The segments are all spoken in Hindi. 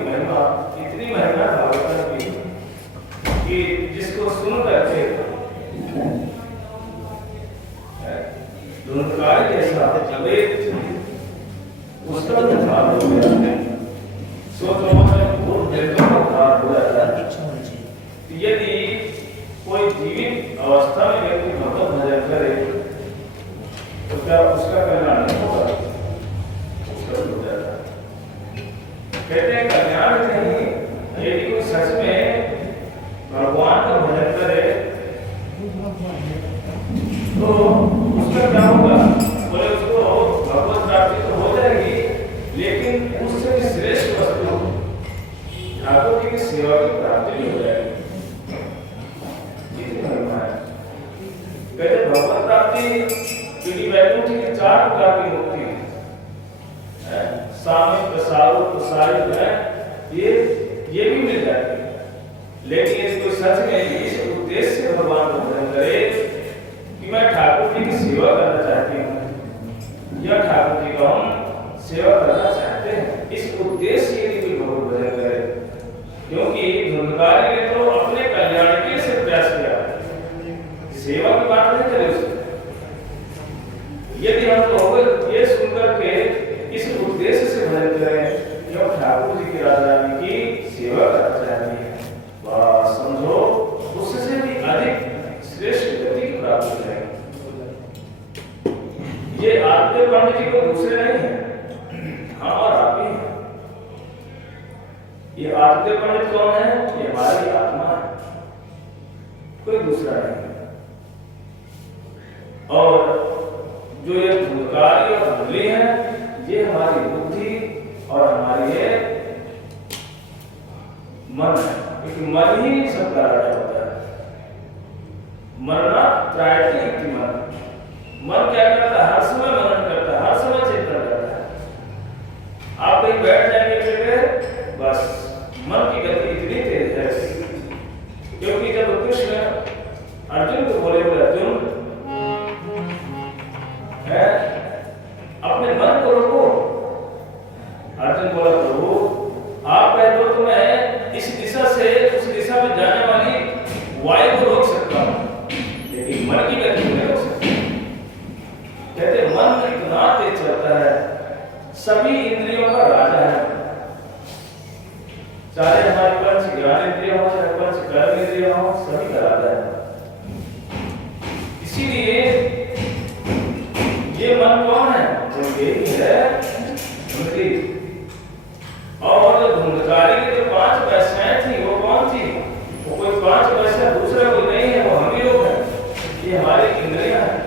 की महिमा, इतनी महिमा भागवत की कि जिसको सुन करके धुंधकारी जैसा अवेद उसका उद्धार हो गया। सोचो बहुत दिल का उद्धार हो जाता है। यदि कोई जीवित अवस्था में व्यक्ति भगवत भजन करे तो क्या उसका कल्याण नहीं होगा? उसका हो जाता है। कहते हैं कल्याण नहीं, यदि कोई सच में भगवान का भजन करे तो उसका क्या होगा? बोले उसको भगवत प्राप्ति तो हो जाएगी, लेकिन उससे भी श्रेष्ठ वस्तु ठाकुर जी की सेवा की प्राप्ति भी हो जाएगी। कहते भगवत प्राप्ति क्योंकि वैकुंठ की 4 प्रकार की मुक्ति है, सामित प्रसारो प्रसारित है, ये भी मिल जाती है। लेकिन यदि कोई सच में इस उद्देश्य से भगवान को भजन करे कि मैं ठाकुर जी की सेवा करना चाहती हूँ या ठाकुर जी का हम सेवा करना चाहते हैं, इस उद्देश्य से यदि कोई भगवत भजन करे, क्योंकि धुंधकारी ने तो अपने कल्याण के लिए से प्रयास किया, सेवा की बात नहीं करे उसने। यदि हम लोग ये सुनकर के इस उद्देश्य से भजन करें कि हम ठाकुर जी की राजधानी की सेवा करना चाहते हैं, बस समझो उससे भी अधिक श्रेष्ठ गति की प्राप्ति हो जाएगी। ये आदित्य पंडित जी को दूसरे नहीं है, हम और आप ही हैं। ये आदित्य पंडित कौन है? ये हमारी आत्मा है, कोई दूसरा नहीं है। और जो ये धुंधकारी और धुंधली है, ये हमारी बुद्धि और हमारी ये मन है, क्योंकि मन ही सबका राजा होता है। मरना त्रायती इति मन क्या करता है? हर समय मनन करता है, हर समय चिंतन करता है। आप कहीं बैठ जाएंगे जगह, बस मन की गति इतनी तेज है, क्योंकि जब कृष्ण अर्जुन को बोले अर्जुन है अपने मन को रोको, अर्जुन बोला प्रभु आप कहे तो मैं इस दिशा से उस दिशा में जाने वाली वायु को रोक सकता हूं, लेकिन मन की गति नहीं रोक सकता। कहते मन इतना तेज चलता है, सभी इंद्रियों का राजा है, चाहे हमारे पंच ज्ञानेंद्रिय हो चाहे पंच कर्मेंद्रिय हो, सभी का राजा है। इसीलिए ये मन कौन है? जो यही है धुंधली। और जो धुंधकारी की जो 5 वैश्याएं थी वो कौन थी? वो कोई 5 वैश्या दूसरा कोई नहीं है, वो हम ही लोग हैं। ये हमारी इंद्रियां हैं,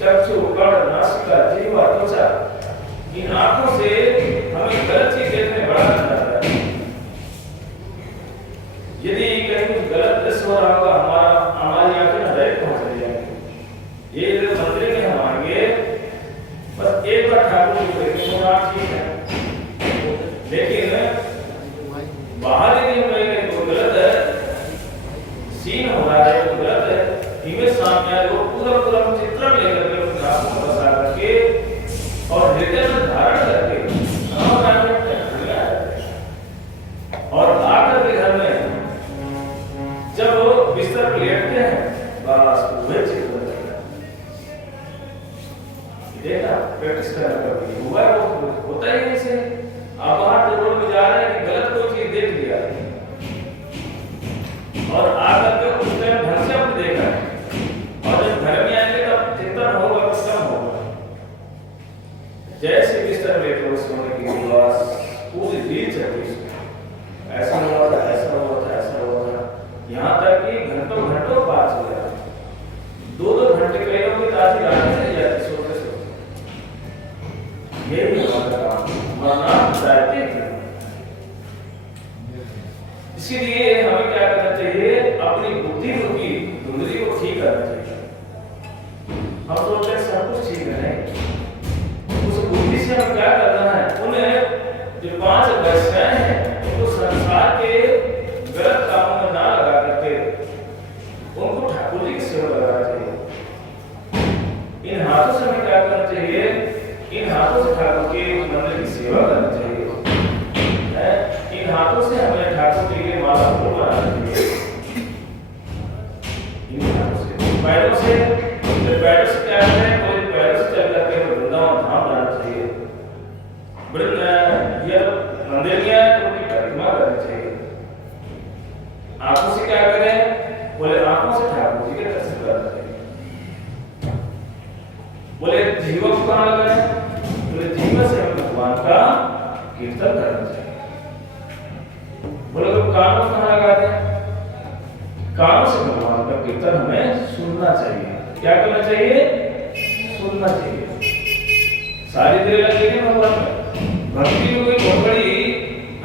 चक्षु कर्ण नासिका जीवा त्वचा। इन आंखों से हमें गलत चीज देखने बड़ा अच्छा लगता है। यदि कहीं कुछ गलत दृश्य हो रहा होगा, हमारी आंखें डायरेक्ट पहुंच जाएंगी। ये जो मंदिर में हम आएंगे, बस एक बार ठाकुर जी को देखेंगे तो ठीक है, लेकिन बाहर यदि हम कहेंगे तो गलत सीन हो रहा है, तो गलत है, इमेज सामने आए, वो पूरा चित्रण लेकर के अपने आंखों में बसा करके और हृदय में धारण करके और आकर के घर में जब बिस्तर पर लेटते हैं, बस वही चित्र देखा प्रैक्टिस करना हुआ है, वो होता ही नहीं से। आप बाहर रोड में जा रहे हैं कि गलत कोई चीज देख लिया और आकर के उस टाइम ढंग से आपने देखा है, और जब घर में आएंगे तब चिंतन होगा तो कम होगा। जैसे बिस्तर लेटे हो सोने की बस पूरी दिल चलती है, ऐसा हुआ था, ऐसा हुआ था, ऐसा हुआ था, यहाँ तक कि घंटों पास हो गया। 2-2 घंटे कई लोग की ताज़ी रात नहीं जाती सोते सोते। यही हमारा काम, मरना चाहते थे। इसीलिए हमें क्या करना चाहिए? अपनी बुद्धि की धुंधली को ठीक करना चाहिए। हम सोचते हैं सब कुछ ठीक है, उस बुद्धि से हम क्या करना है? उन्हें जो 5 वैश्याएं हैं उनको संसार के गलत कामों में ना लगा करके उनको ठाकुर जी की सेवा लगाना चाहिए। इन हाथों से हमें क्या करना चाहिए? इन हाथों से ठाकुर के मंदिर की सेवा करनी चाहिए। हाथों से हमें ठाकुर के लिए माला फूल बनाना चाहिए, इन हाथों से। पैरों से क्या है, कोई पैरों से चल करके वृंदावन धाम जाना चाहिए, मंदिर में उनकी परिक्रमा करनी चाहिए। आंखों से क्या करें, बोले आंखों से ठाकुर जी के दर्शन करना चाहिए। बोले जीवन को कहाँ लगाए, बोले जीवन से हम भगवान का कीर्तन करना चाहिए। बोले तो कानों कहाँ लगा दें, कानों से भगवान का कीर्तन हमें सुनना चाहिए। क्या करना चाहिए, सुनना चाहिए। सारी देर लगेगी भगवान में, भक्ति में कोई बहुत बड़ी,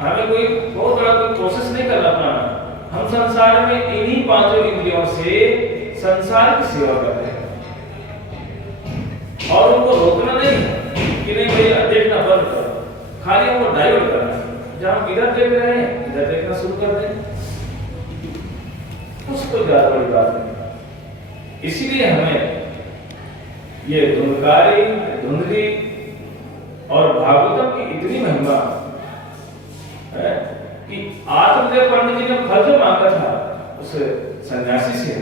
हमें कोई बहुत बड़ा कोई कोशिश नहीं करना पड़ना। हम संसार में इन्हीं पांचों इंद्रियों से संसार की सेवा करते हैं और उनको रोकना नहीं कि नहीं भैया देखना बंद करो, खाली उनको डाइवर्ट करना है। जहां हम इधर देख रहे हैं इधर देखना शुरू कर दें, उसको ज्यादा बड़ी बात नहीं। इसीलिए हमें ये धुनकारी, धुंधली और भागवतम की इतनी महिमा है कि आत्मदेव पंडित जी ने फल जो मांगा था उस सन्यासी से,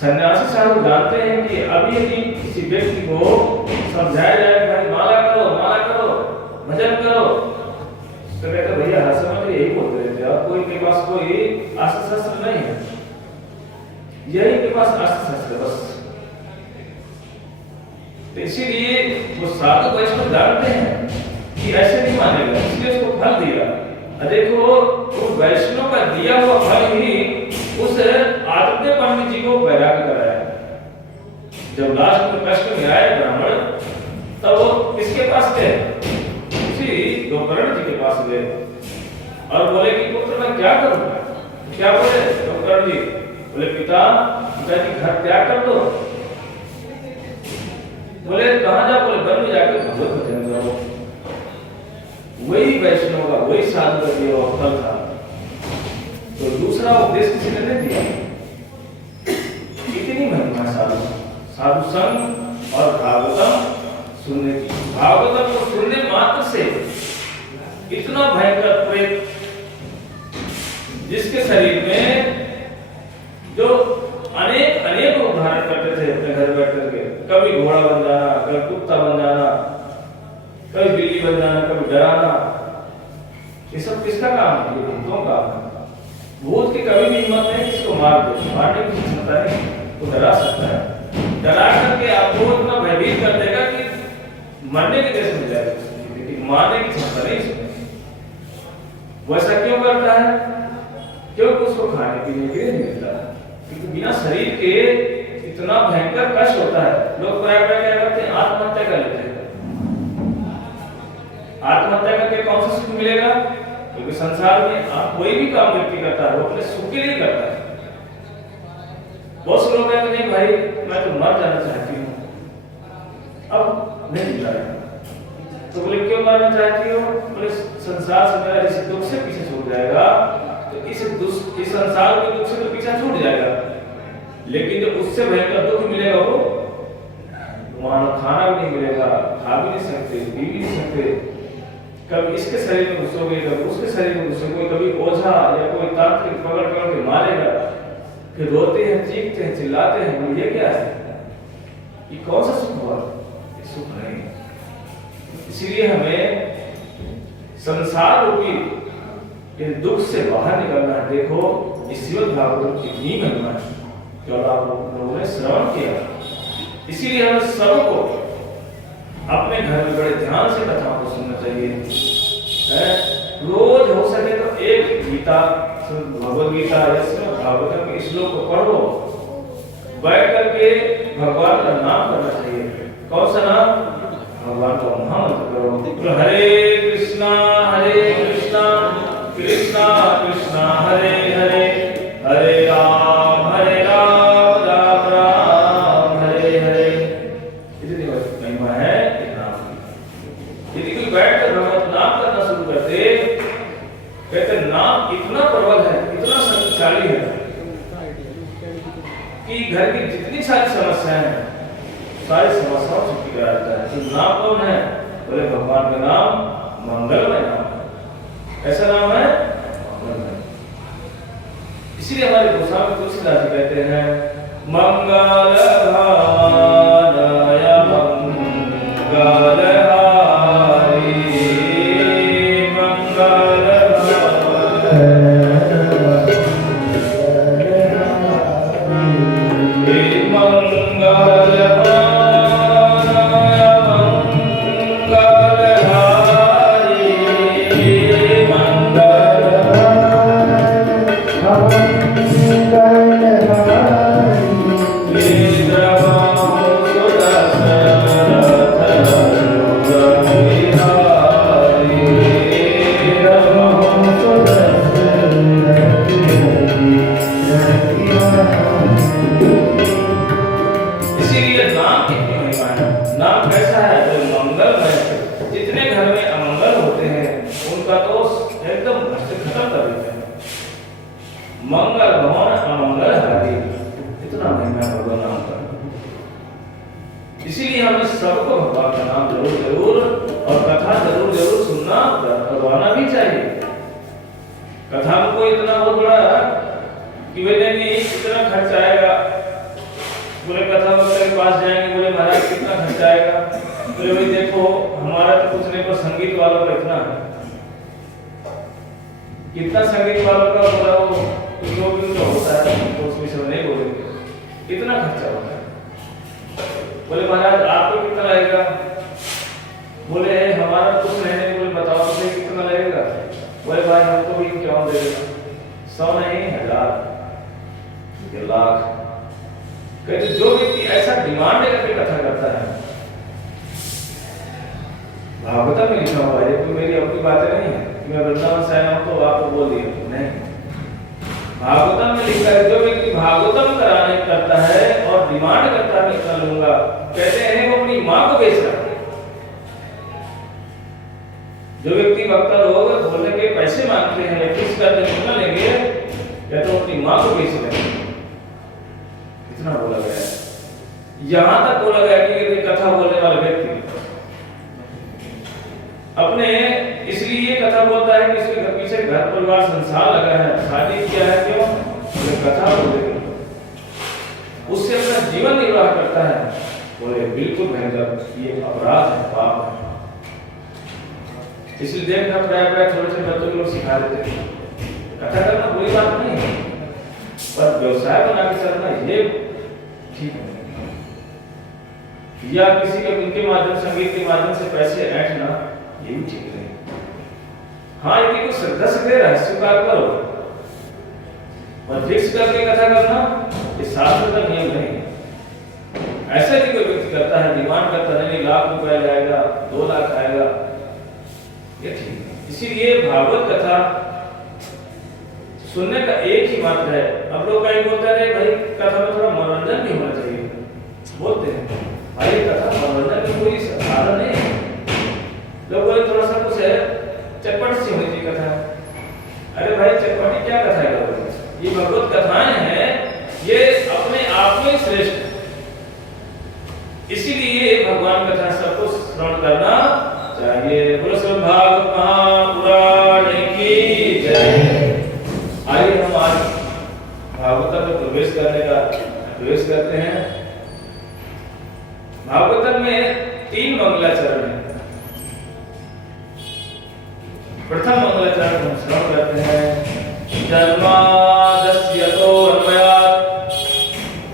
सन्यासी साहब जानते हैं कि अभी यदि किसी व्यक्ति को समझाया जाए भाई माला करो, भजन करो, तो कहते भैया हर समय यही बोलते रहते हैं, कोई के पास कोई अस्त्र शस्त्र नहीं है, यही के पास अस्त्र शस्त्र बस। तो इसीलिए वो साधु वैष्णव जानते हैं कि ऐसे नहीं मानेगा, इसलिए उसको फल दिया। देखो वो वैष्णव का दिया हुआ फल ही उस आदित्य पंडित जी को वैराग्य कराया। जब लास्ट में कष्ट में आए ब्राह्मण, तब वो किसके पास गए, उसी गोकर्ण जी के पास गए और बोले कि पुत्र मैं क्या करूं। क्या बोले गोकर्ण जी, बोले पिताजी घर त्याग कर दो। बोले कहां जा, बोले वन में जाकर भगवत भजन करो। वही वैष्णव का, वही साधु का दिया हुआ फल था, तो दूसरा उपदेश किसी ने नहीं दिया। इतनी महिमा साधु संग और भागवतम सुनने की। भागवतम को सुनने मात्र से इतना भयंकर प्रेत, जिसके शरीर में जो अनेक रूप धारण करते थे अपने घर बैठ करके, कभी घोड़ा बन जाना, कभी कुत्ता बन जाना, कभी बिल्ली बन जाना, कभी डराना, ये सब किसका काम है, ये भूतों का काम है। भूत की कभी भी हिम्मत नहीं इसको मार दे, मारने की क्षमता नहीं, वो डरा सकता है, डरा करके आपको इतना भयभीत कर देगा कि मरने के देश में जाएगा, लेकिन मारने की क्षमता नहीं इसमें। वैसा क्यों करता है, क्योंकि उसको खाने पीने के लिए नहीं मिलता, क्योंकि बिना शरीर के इतना भयंकर कष्ट होता है। लोग प्राय क्या करते हैं, आत्महत्या कर लेते हैं। आत्महत्या करके कौन सा सुख मिलेगा, क्योंकि संसार में आप कोई भी काम व्यक्ति करता है वो अपने सुख के लिए करता है। बहुत से लोग कहते हैं भाई मैं तो मर जाना चाहती हूँ, अब नहीं जिंदा रहना। तो बोले क्यों मरना चाहती हो, बोले संसार से मेरा इस दुख से पीछे छूट जाएगा, तो इस संसार के दुख से तो पीछा छूट जाएगा, लेकिन जो उससे भयंकर दुख मिलेगा वो वहां खाना भी नहीं मिलेगा, खा भी नहीं सकते, पी भी नहीं सकते। कभी इसके शरीर में घुसोगे, कभी उसके शरीर में घुसोगे, कभी ओझा या कोई तांत्रिक पकड़ के मारेगा, फिर रोते हैं, चीखते हैं, चिल्लाते हैं। ये क्या है, ये कौन सा सुख हुआ, ये सुख नहीं। इसीलिए हमें संसार रूपी इन दुख से बाहर निकलना है। देखो इस श्रीमद् भागवत कितनी महिमा है, जो आप लोगों ने श्रवण किया। इसीलिए हमें सबको अपने घर में बड़े ध्यान से कथाओं को सुनना चाहिए। रोज हो सके तो एक गीता, भगवद गीता या श्रीमद् भागवत के श्लोक को पढ़ो, बैठ करके भगवान का नाम करना चाहिए। कौन सा नाम, भगवान का महामंत्र करो। हरे कृष्णा कृष्णा कृष्णा हरे हरे, हरे राम राम राम हरे हरे। इतनी महिमा है नाम की। यदि कोई बैठ कर भगवत नाम करना शुरू करते, कहते नाम इतना प्रबल है, इतना शक्तिशाली है कि घर की जितनी सारी समस्याएं हैं सारी समस्याओं से छुटकारा देता है। तो नाम कौन है, बोले भगवान का नाम मंगलमय नाम है। ऐसा नाम है गोस्वामी तुलसीदास जी कहते हैं मंगल भावनाय मंगलहारी मंगल मंगल भवन अमंगल हारी, इतना महिमा भगवान नाम का। इसीलिए हमें सबको भगवान का नाम जरूर और कथा जरूर सुनना करवाना भी चाहिए। कथा में कोई इतना बहुत बड़ा कि वे नहीं इतना खर्च आएगा, बोले कथा वक्ता के पास जाएंगे, बोले महाराज कितना खर्च आएगा, बोले भाई देखो हमारा तो कुछ नहीं, पर संगीत वालों का इतना है, कितना संगीत वालों का बोला वो जो भी उनका होता है तो उस विषय में नहीं बोलेंगे, कितना खर्चा होता है। बोले महाराज आपको कितना लगेगा, बोले हमारा कुछ नहीं, बोले बताओ तो कितना लगेगा, बोले भाई हमको भी क्या दे देगा, 100 नहीं 1000 लाख। कहते जो व्यक्ति ऐसा डिमांड करके कथा करता है, भागवत में लिखा हुआ है, तो मेरी अपनी बातें नहीं है कि मैं वृंदावन से आया हूं तो आपको बोल दिया, नहीं, भागवतम में लिखा है जो व्यक्ति भागवतम कराने करता है और डिमांड करता है मैं इतना लूंगा, कहते हैं वो अपनी मां को बेच रहा है। जो व्यक्ति वक्ता लोग बोलने के पैसे मांगते हैं या किस करते कितना लेंगे, या तो अपनी मां को बेच रहे हैं, इतना बोला गया है। यहां तक बोला गया कि यदि कथा बोलने वाला व्यक्ति अपने इसलिए कथा बोलता है कि इसके पीछे घर परिवार संसार लगा है, शादी किया है, क्यों बोले कथा बोले, उससे अपना जीवन निर्वाह करता है, बोले बिल्कुल भयंकर ये अपराध है, पाप है। इसलिए देखना प्राय छोटे छोटे बच्चों को सिखा देते हैं कथा करना बुरी बात नहीं है, पर व्यवसाय बना के चलना ये ठीक है, या किसी के उनके माध्यम संगीत के माध्यम से पैसे ऐंठना ये भी ठीक नहीं। हाँ यदि कोई श्रद्धा से दे रहा है स्वीकार करो, और फिक्स करके कथा करना ये शास्त्र का नियम नहीं है। ऐसा भी कोई व्यक्ति करता है, डिमांड करता है नहीं लाख रुपए आएगा 2 लाख आएगा, ये ठीक है। इसीलिए भागवत कथा सुनने का एक ही मात्र है। अब लोग कहीं बोलते हैं भाई कथा में थोड़ा मनोरंजन भी होना चाहिए, बोलते हैं भाई कथा मनोरंजन की कोई साधन नहीं है, लोग बोले थोड़ा सा कुछ है चटपट सी होनी चाहिए कथा। अरे भाई चटपटी क्या कथा है, ये भगवत कथाएं हैं, ये अपने आप में श्रेष्ठ है। इसीलिए भगवान कथा सबको श्रवण करना चाहिए। बोलो श्रीमद् भागवत महापुराण की जय। आइए हम आज भागवत में प्रवेश करते हैं। भागवत में 3 मंगलाचरण हैं। प्रथम मंगलाचरण हम श्रवण करते हैं। जन्मादस्यतो अन्वयात्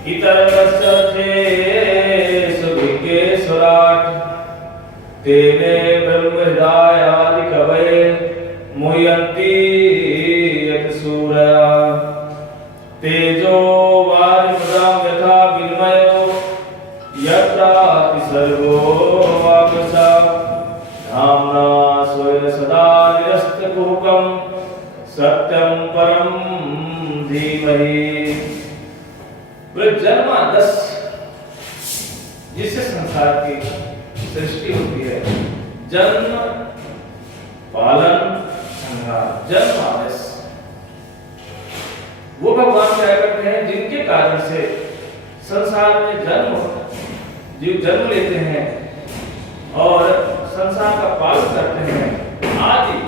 इतरतस्थे सुभिज्ञेश्वराट् तेने ब्रह्महृदायादि कवये मुह्यन्ति यत् सूरया तेजो वारिमृदां यथा विनिमयो यत्र सर्वो वापसा धाम्ना स्वेन सदा निरस्तकुहकं सत्यं परं धीमहि। जन्मादस्य जिससे संसार की सृष्टि होती है, जन्म पालन संहार, जन्मादस्य वो भगवान क्या करते हैं जिनके कारण से संसार में जीव जन्म लेते हैं और संसार का पालन करते हैं, आदि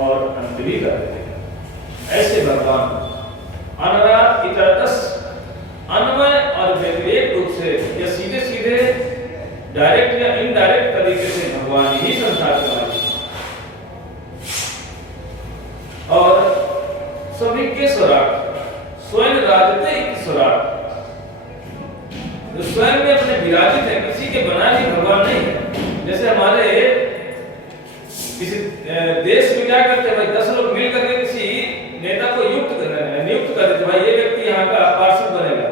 और अंत भी करते हैं। ऐसे भगवान अनवरत इनके स्वराट स्वयं राजते इनके स्वराट, जो स्वयं में अपने विराजित है, किसी के बनाए हुए भगवान नहीं है। जैसे हमारे किसी देश में क्या करते हैं भाई, 10 लोग मिल करके किसी नेता को नियुक्त कर देते, भाई ये व्यक्ति यहाँ का पार्षद बनेगा।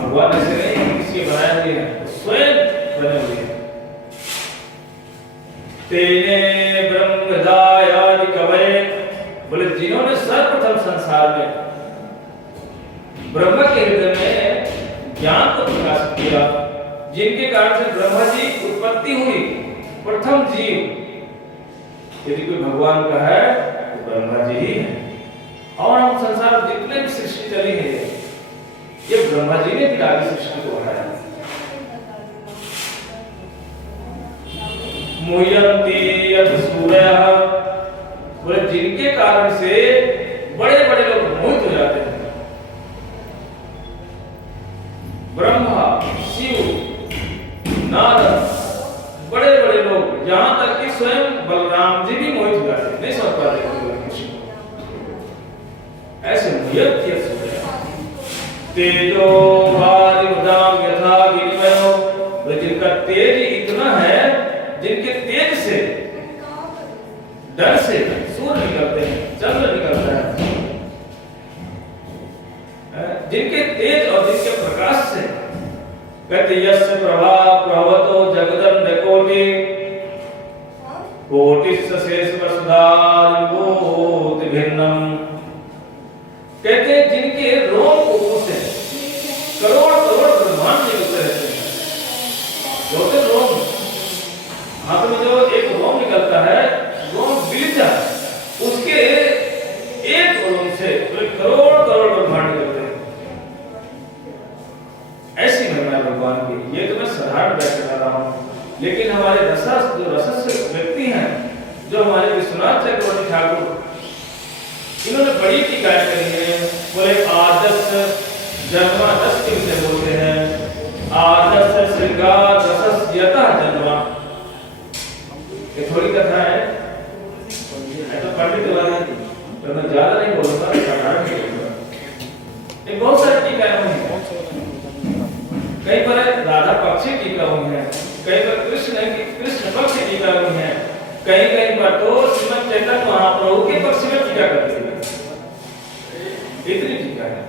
भगवान ऐसे नहीं, किसी के बनाए हुए हैं, स्वयं बने हुए हैं। तेने ब्रह्मदायादि कवये, बोले जिन्होंने सर्वप्रथम संसार में ब्रह्मा के हृदय में ज्ञान को प्रकाशित किया, जिनके कारण से ब्रह्मा जी उत्पत्ति हुई, प्रथम जीव यदि कोई भगवान का है तो ब्रह्मा जी ही है। और हम संसार में जितने भी सृष्टि चली है, ये ब्रह्मा जी ने आगे सृष्टि को बनाया। मुह्यन्ति यत् सूरयः, बोले जिनके कारण से बड़े बड़े लोग मोहित हो जाते हैं। ब्रह्मा, शिव, नारद, बड़े बड़े लोग, यहाँ तक कि स्वयं बलराम जी भी मोहित हो जाते हैं, नहीं समझ पाते ऐसे मुह्यन्ति यत् सूरयः। तेजो वारिमृदाम यथा विनिमयो, जिनका तेज इतना है, जिनके तेज से डर से सूर्य निकलते हैं, चंद्र निकलता है, जिनके तेज और जिनके प्रकाश से कहते यस्य प्रभा प्रभवतो जगदंड कोटि कोटिस्स शेष वसुधायुगोति भिन्नम, कहते जिनके रोम से करोड़ करोड़ ब्रह्मांड निकलते रहते हैं। जो रोम, हाथ में जो एक रोम निकलता है, रोम बीजा, उसके एक रोम से करोड़ करोड़ ब्रह्मांड निकलते हैं। ऐसी महिमा भगवान की। ये तो मैं साधारण व्याख्या कर रहा हूँ, लेकिन हमारे रसस व्यक्ति हैं, जो हमारे विश्वनाथ चक्रवर्ती ठाकुर, इन्होंने बड़ी टीकाएं करी है। बोले आदर्श जन्मादर्श के विषय बोलते हैं, आदर्श श्रृंगार रसस यतः जन्मा। ये थोड़ी कथा है, तो पंडित वाला, तो मैं ज्यादा नहीं बोलूंगा, साधारण ही बोलूंगा। ये बहुत सारी टीकाएं हुई हैं, कहीं पर राधा पक्ष की टीका हुई है, कहीं पर कृष्ण पक्ष की टीका हुई है, कहीं कहीं पर तो श्रीमद् चैतन्य महाप्रभु के पक्ष में टीका करती है। इतनी टीका है,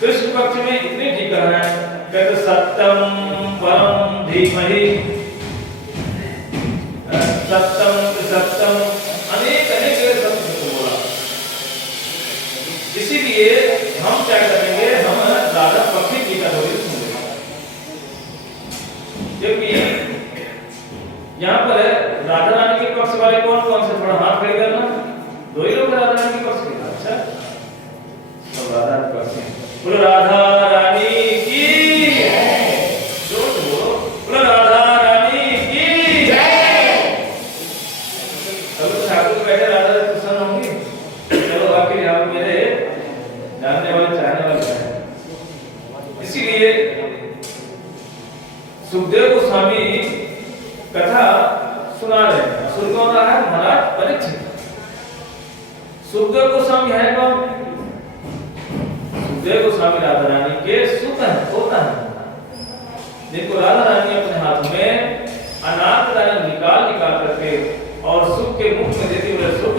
कृष्ण पक्ष में इतनी टीका है, कहते सत्यम परम धीमहि, सत्यम सत्यम, अनेक अनेक शब्द बोला। इसीलिए हम क्या करेंगे, हम राधा पक्ष की टीका थोड़ी सुनेंगे, क्योंकि यहाँ पर राधा रानी के पक्ष वाले कौन कौन से, थोड़ा हाथ खड़े करना, दो ही लोग राधा रानी के पक्ष के। अच्छा, तो राधा के पक्ष, बोलो राधा रानी की जय, जोर से बोलो, बोलो राधा रानी की जय। चलो ठाकुर को बैठे राधा से प्रसन्न होंगी। चलो आखिर यहाँ मेरे जानने वाले चाहने वाले हैं, इसीलिए सुखदेव गोस्वामी कथा सुना रहे हैं। सुन कौन रहा है? महाराज परीक्षित। सुखदेव गोस्वामी है कौन? सुखदेव गोस्वामी राधा रानी के सुत है, पोता है, जिनको राधा रानी अपने हाथ में अनाथ दान निकाल करके और सुख के मुख में देती, बोले सुख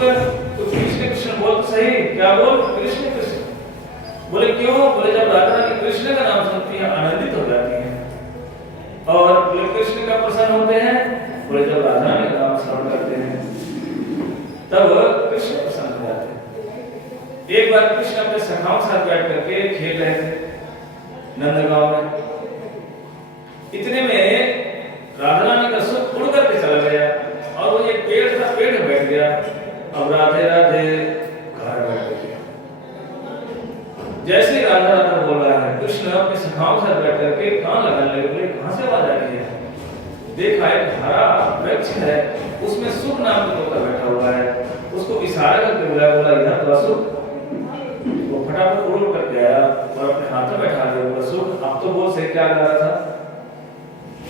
तो कृष्ण कृष्ण बोल तो सही, क्या बोल? कृष्ण कृष्ण। बोले क्यों? बोले जब राधा रानी कृष्ण का नाम सुनती है आनंदित हो जाती है, और बोले कृष्ण का प्रसन्न होते हैं, बोले जब राधा रानी का नाम स्मरण करते हैं तब कृष्ण प्रसन्न हो जाते हैं। एक बार कृष्ण अपने सखाओं के साथ बैठ करके खेल रहे थे नंदगांव में, इतने में राधा रानी का सुख उड़ करके चला गया और वो एक पेड़ था, पेड़ में बैठ गया। अब राधे राधे घर बैठ गया। जैसे ही राधा राधा बोल रहा है, कृष्ण अपने सखाओं के साथ बैठ करके कान लगाने लगे, बोले कहां से आवाज आ रही है? देखा एक हरा वृक्ष है, उसमें सुख नाम का तोता बैठा हुआ है, उसको इशारा करके बुलाया, बोला इधर तो सुख। वो फटाफट उड़ करके आया और अपने हाथ में बैठा लिया, बोला सुख अब तो बोल से क्या गा रहा था।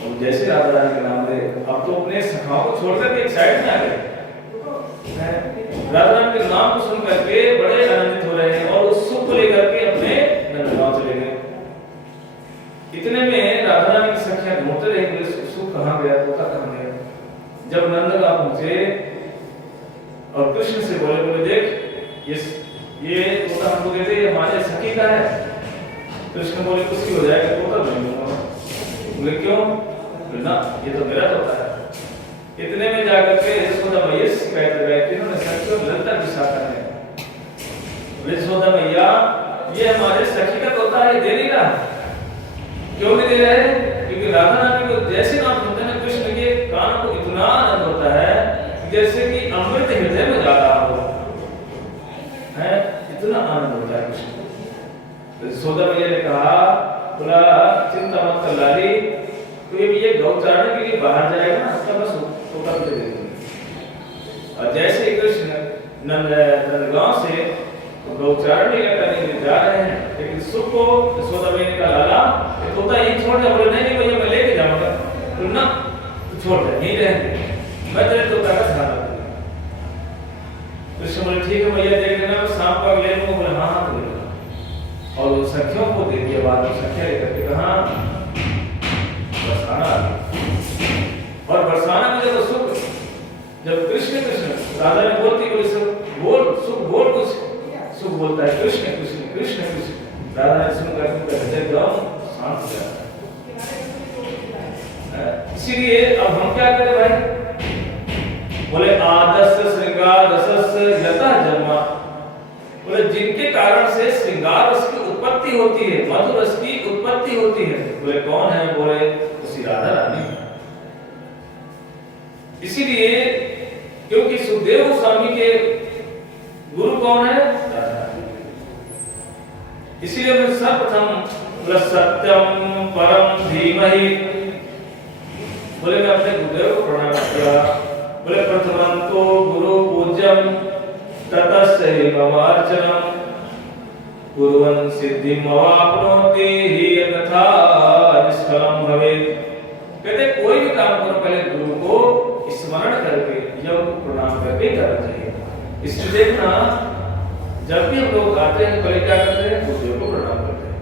और जैसे राधा रानी का नाम ले, अब तो अपने सखाओं को छोड़कर एक साइड में आ गए। राधा रानी के नाम को सुन करके ढूंढते रहे कि सुख कहाँ गया, तोता कहाँ गया। जब नंदगांव पहुंचे और कृष्ण से बोले देख ये तोता हमको दे दे, ये हमारे सखी का है। कृष्ण बोले उसकी हो जाएगा, तोता नहीं लूंगा। बोले क्यों? ना ये तो मेरा तोता है। इतने में जाकर के यशोदा मैया शिकायत लगाई कि इन्होंने सच में ललता बिछाता है। यशोदा मैया ये हमारे सखी का तोता है, दे नहीं रहा। क्यों नहीं दे रहे? क्योंकि राधा रानी को जैसे नाम सुनते हैं कृष्ण के कान को इतना आनंद होता है जैसे कि अमृत हृदय में जा रहा हो, है इतना आनंद होता है कृष्ण। तो यशोदा मैया ने कहा, बोला चिंता मत कर लाली, तो ये गौ चारने के लिए बाहर जाएगा ना, तब बस तोता मुझे दे दूंगी। और जैसे ही कृष्ण नंदगांव से गौचारण करने के लिए जा रहे हैं, लेकिन सुख को यशोदा मैया ने कहा लाला ये तोता यही छोड़ दे। बोले नहीं भैया मैं लेके जाऊंगा। तो ना तो छोड़ दे, यहीं रहेंगे, मैं तेरे तोता का ध्यान रखूंगा। कृष्ण बोले ठीक है भैया देख लेना, मैं शाम को ले लूंगा। बोले हाँ तो ले लो। और सखियों को दे दिया। बाद में सखिया लेकर के कहा बरसाना आ गया। और बरसाना में जब सुख, जब कृष्ण राधा ने बोलती बोले सुख बोल कुछ, सुख बोलता है कृष्ण कृष्ण कृष्ण कृष्ण। राधा ने सुनकर हृदय एकदम शांत हो जाता है। इसीलिए अब हम क्या करें भाई? बोले आदस्य श्रृंगार रसस्य यतः जन्मा। बोले जिनके कारण से श्रृंगार रस की उत्पत्ति होती है, मधुर रस की उत्पत्ति होती है। बोले कौन है? बोले उसी राधा रानी। इसीलिए क्योंकि सुखदेव गोस्वामी के गुरु कौन है? इसीलिए मैं सर्वप्रथम सत्यम परम धीमहि, बोले मैं अपने गुरुदेव को प्रणाम किया। बोले प्रथमं तो गुरु पूज्यम ततस्सैवार्चनम कुर्वन् सिद्धिं अवाप्नोति हि अन्यथा निष्फलं भवेत्। कहते कोई भी काम करो पहले गुरु को स्मरण करके या उनको प्रणाम करके करना चाहिए। इसलिए देखना जब भी हम लोग आते हैं पहले क्या करते हैं? गुरुदेव को प्रणाम करते हैं,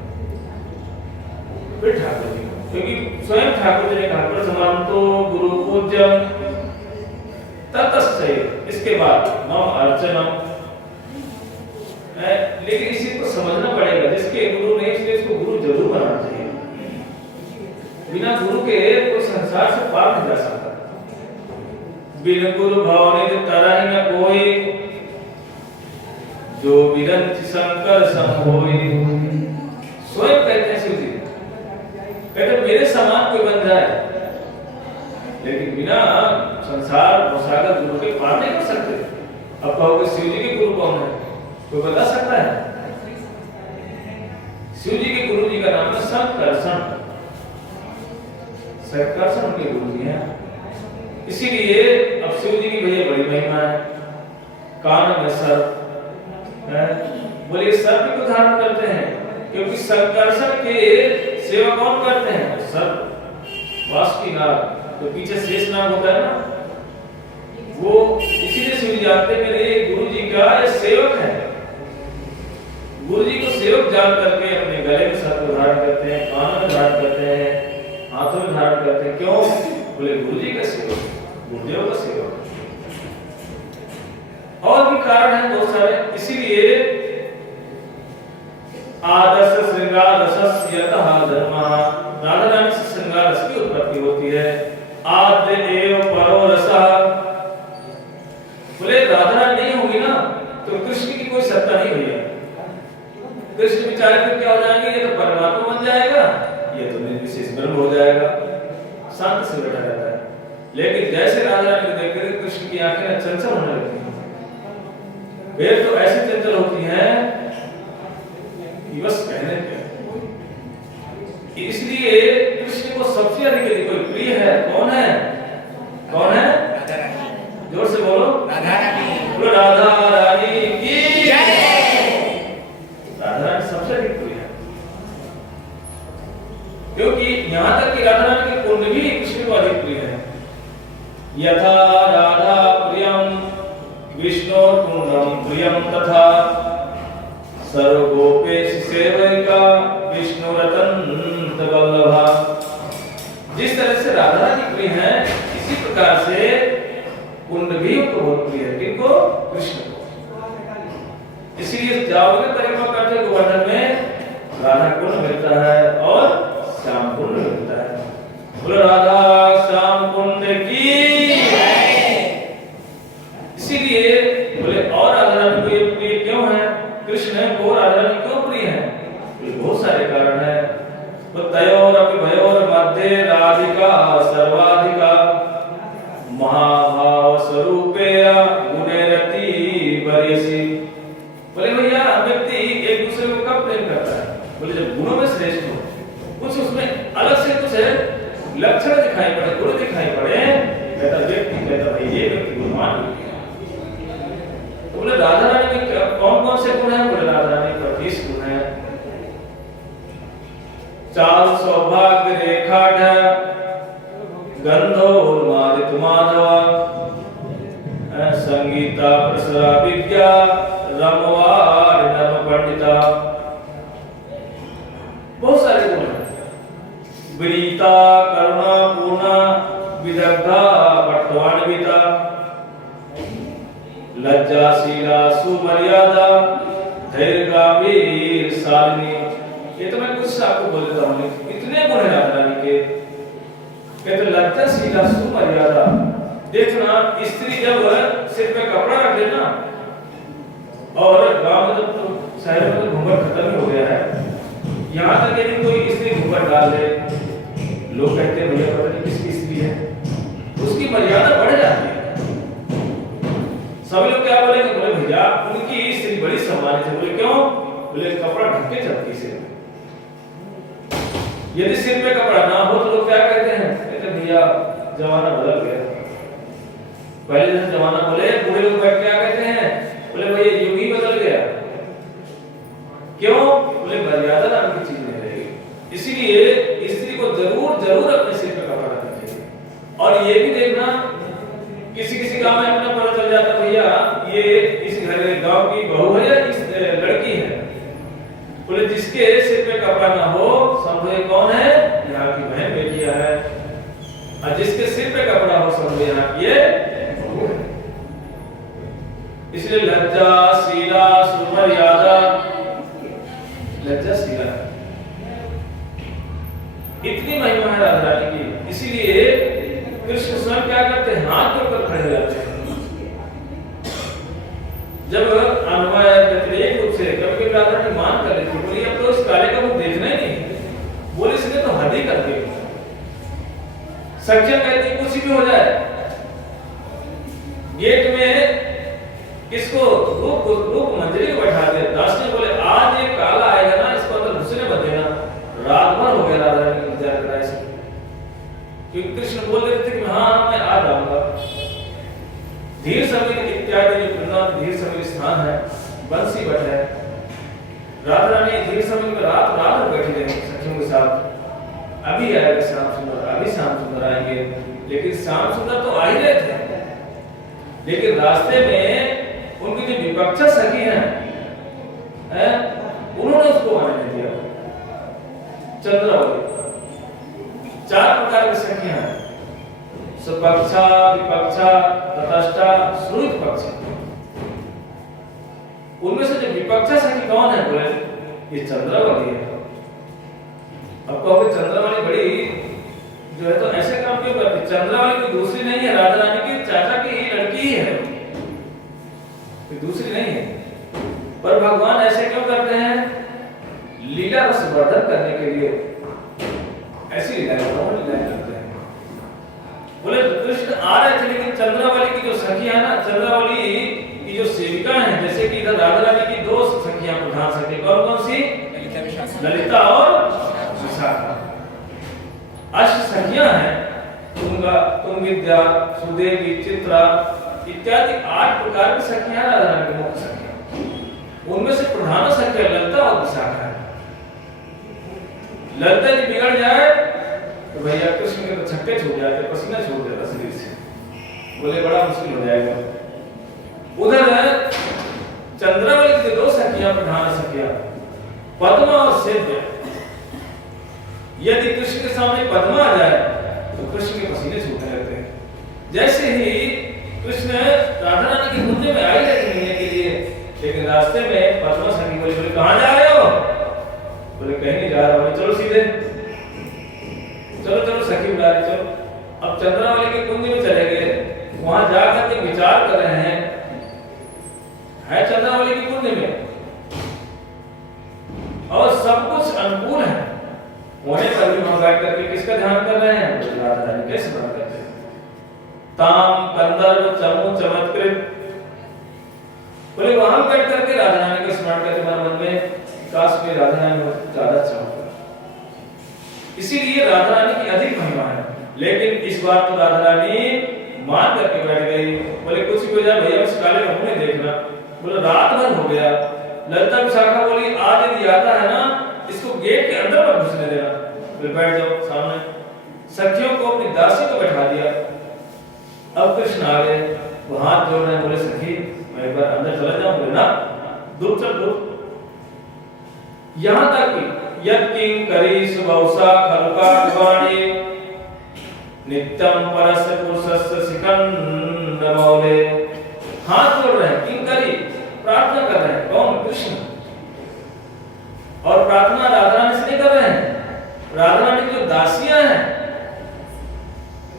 फिर ठाकुर जी को, क्योंकि स्वयं ठाकुर जी ने कहा प्रथमं तो गुरु पूज्यम ततस्सैव, इसके बाद मम अर्चनम। लेकिन इसी को समझना पड़ेगा, जिसके गुरु नहीं इसलिए इसको गुरु जरूर बनाना चाहिए। बिना गुरु के कोई संसार से पार नहीं जा सकता। बिन गुरु भवनिधि तरहि न कोई, जो विरंच शंकर सम होई। स्वयं कहते हैं शिव जी, कहते मेरे समान कोई बन जाए, लेकिन बिना संसार सागर गुरु के पार नहीं कर सकते। अब कहोगे शिव जी के गुरु कौन है? कोई बता सकता है? शिव जी के गुरु जी का नाम है संकर्षण। संकर्षण उनके गुरु जी हैं। इसीलिए अब शिव जी की भैया बड़ी महिमा है। कान में सर्प, बोले सर्प को धारण करते हैं, क्योंकि संकर्षण के सेवा कौन करते हैं? सर्प, वासुकीनाग, तो पीछे शेषनाग होता है ना, वो इसीलिए शिव जी जानते हैं मेरे गुरु जी का ये सेवक है। गुरु जी को सेवक जान करके अपने गले में सर्प धारण करते हैं, कान में धारण करते हैं, हाथों में धारण करते हैं। क्यों? बोले गुरु जी का सेवक, गुरुदेव का सेवक। और भी कारण है बहुत सारे। इसीलिए आदर्श श्रृंगार रसस्य यतः धर्मः, राधा रानी से श्रृंगार रस की उत्पत्ति होती है। आद्य एव परो रसः, बोले राधा रानी नहीं होगी ना तो कृष्ण की कोई सत्ता नहीं भैया। कृष्ण बेचारे फिर क्या हो जाएंगे? ये तो परमात्मा बन जाएगा, ये तो निर्विशेष ब्रह्म हो जाएगा, शांत से बैठा रहता है। लेकिन जैसे राधा रानी को देखकर कृष्ण की आंखें चंचल होने लगती हैं, वे तो ऐसी चंचल होती हैं कि बस कहने क्या। इसलिए कृष्ण को सबसे अधिक कोई प्रिय है, कौन है? कौन है? जोर से बोलो, राधा रानी। बोलो राधा रानी की जय। राधा रानी सबसे अधिक प्रिय है, क्योंकि यहाँ तक कि राधा रानी के कुंड भी कृष्ण को अधिक प्रिय है। यथा राधा प्रियम विष्णु कुंडम प्रियम तथा सर्वगोपेश सेविका विष्णु रतन वल्लभा। जिस तरह भी उनको बहुत प्रिय है। किनको? कृष्ण को। इसीलिए जाओगे परिक्रमा करते गोवर्धन में राधा कुंड मिलता है और श्याम कुंड मिलता है। बोलो राधा श्याम कुंड की। इसीलिए बोले और राधा रानी को ये प्रिय क्यों है? कृष्ण को राधा रानी क्यों प्रिय है? बहुत सारे कारण है। तो तयोर अपि भयोर मध्य राधिका सर्वाधिका महाभाव स्वरूपेया गुणेरति बरियसी। बोले भैया व्यक्ति एक दूसरे को कब प्रेम करता है? बोले जब गुणों में श्रेष्ठ हो, कुछ उसमें अलग से कुछ लक्षण दिखाई पड़े, गुण दिखाई पड़े, कहता व्यक्ति कहता भाई ये व्यक्ति गुणवान है। तो बोले राधा रानी में कौन कौन से गुण हैं? बोले राधा रानी का 20 गुण है। चाल सौभाग्य रेखाढ़ गंधो उन्मादित माधवा संगीता प्रसरा विद्या रमवार नर्म पंडिता। बहुत सारे गुण हैं। विनीता करुणा पूर्णा विदग्धा पट्टवान्विता लज्जाशीला सुमर्यादा धैर्य गंभीर शालिनी। ये तो मैं कुछ आपको बोल देता हूँ, इतने गुण हैं राधा रानी के। कहते लज्जाशीला सुमर्यादा। देखना स्त्री जब सिर पे कपड़ा रख दे ना, और गांव में तो शहर में तो घूंघट खत्म हो गया है, यहाँ तक यदि कोई स्त्री घूंघट डाल दे, लोग कहते हैं भैया पता नहीं किसकी स्त्री है, उसकी मर्यादा बढ़ जाती है। सभी लोग क्या बोलेंगे? बोले भैया उनकी स्त्री बड़ी सम्मानित है। बोले क्यों? बोले कपड़ा ढक के चलती सिर में। यदि सिर पे कपड़ा ना हो तो लोग क्या कहते हैं? कहते भैया जमाना बदल गया। पहले जैसे जमाना बोले बूढ़े लोग बैठ क्या कहते हैं? बोले भैया युग ही बदल गया। क्यों? बोले मर्यादा नाम की चीज नहीं रहेगी। इसीलिए स्त्री को जरूर जरूर अपने सिर पे कपड़ा रखना चाहिए। और ये भी देखना, किसी किसी गांव में अपना पता चल जाता भैया ये इस घर गांव की बहू है या इस लड़की है। बोले जिसके सिर पे कपड़ा ना हो समझो ये कौन है? यहाँ की बहन बेटियां है। और जिसके सिर पे कपड़ा हो समझो यहाँ की ये बहू है। इसलिए लज्जाशीला सुमर्यादा, लज्जाशीला इतनी महिमा है राधा रानी की। इसीलिए कृष्ण स्वयं क्या करते हैं? हाथ जोड़कर खड़े हो जाते हैं। जब अन्वय व्यतिरेक रूप से कभी राधा रानी मान कर लेती, बोली अब तो इस काले का मुख देखना ही नहीं। बोले इसने तो हद ही कर दी। सख्या कहती कुछ भी हो जाए, गेट में इसको रूप मंजरी को बैठा दे। दास ने बोले आज ये काला आएगा ना, इसको अंदर घुसने मत देना। रात भर हो गया राधा रानी का इंतजार करा इसको, क्योंकि कृष्ण बोल देते थे कि हाँ मैं आ जाऊंगा। धीर समीर इत्यादि जो वृंदावन धीर समीर स्थान है, बंसी बट है। राधा रानी धीर समीर में रात रात बैठी रही सखियों के साथ। अभी आएगा श्याम सुंदर, अभी श्याम सुंदर आएंगे। लेकिन श्याम सुंदर तो आ ही रहे थे, लेकिन रास्ते में उनकी जो विपक्षा सखी हैं, उन्होंने उसको आने नहीं दिया। चंद्रावली 4 प्रकार की सखियां हैं, सुपक्षा, विपक्षा, तटस्था, श्रुत पक्षा। उनमें से जो विपक्षा सखी कौन है? बोले ये चंद्रावली है। अब कहोगे चंद्रावली बड़ी जो है तो ऐसे काम क्यों करती? चंद्रावली कोई दूसरी नहीं है, राधा रानी की चाचा की ही लड़की ही है, कोई दूसरी नहीं है। पर भगवान ऐसे क्यों करते हैं? लीला रस वर्धन करने के लिए ऐसी लीलाएं करते हैं। बोले कृष्ण आ रहे थे, लेकिन चंद्रावली की जो सखियां है ना, चंद्रावली की जो सेविका हैं, जैसे कि इधर राधा रानी की 2 सखियां प्रधान सखी कौन कौन सी? ललिता और विशाखा। अष्ट सखियां हैं, तुंग विद्या, सुदेवी, चित्रा इत्यादि 8 प्रकार की सखियां राधा रानी की मुख्य सखियां। उनमें से प्रधान सखियां ललिता और विशाखा है। ललिता यदि बिगड़ जाए तो भैया कृष्ण के तो छक्के छूट जाते, पसीना छूट जाता शरीर से, बोले बड़ा मुश्किल हो जाएगा। उधर चंद्रावली की 2 सखियां प्रधान सखियां पद्मा और सेव्य, यदि कृष्ण के सामने पद्मा आ जाए तो कृष्ण के पसीने छूटने लगते हैं। जैसे ही कृष्ण राधा रानी की कुंज में आई रहती मिलने के लिए, लेकिन रास्ते में पद्मा सखी बोले कहाँ जा रहे हो? बोले कहीं नहीं जा रहा। बोले चलो सीधे, चलो चलो सखी बुला रही, चलो। अब चंद्रावली के कुंज में चले गए, वहां जाकर के विचार कर रहे हैं, है चंद्रावली के कुंज में और सब कुछ अनुकूल है होने पर भी वहां बैठ करके किसका ध्यान कर रहे हैं? राधा रानी कैसे स्मरण करते हैं? ताम कंदर्प चमु चमत्कृत, बोले वहां बैठ करके राधा रानी को स्मरण करके मन में काश में राधा रानी ज्यादा अच्छा होगा। इसीलिए राधा रानी की अधिक महिमा है। लेकिन इस बार तो राधा रानी मान करके बैठ गई। बोले कुछ भी हो जाए भैया उस काले मुंह में देखना। बोले रात भर हो गया। ललिता विशाखा बोली आज यदि आता है ना इसको गेट के अंदर मत घुसने देना। बोले बैठ जाओ सामने। सखियों को अपनी दासी को बैठा दिया। अब कृष्ण आ गए, वो हाथ जोड़ रहे हैं, बोले सखी मैं एक बार अंदर चला जाऊं? बोले ना, दूर चल दूर। यहां तक कि यत्किं करी सुबौसा खलुका वाणी नित्यम परस्य पुरुषस्य सिकंद मौले। हाथ जोड़ रहे हैं, किंकरी प्रार्थना कर रहे हैं। कौन? कृष्ण। और प्रार्थना राधा रानी से नहीं कर रहे हैं, राधा रानी की जो दासियां हैं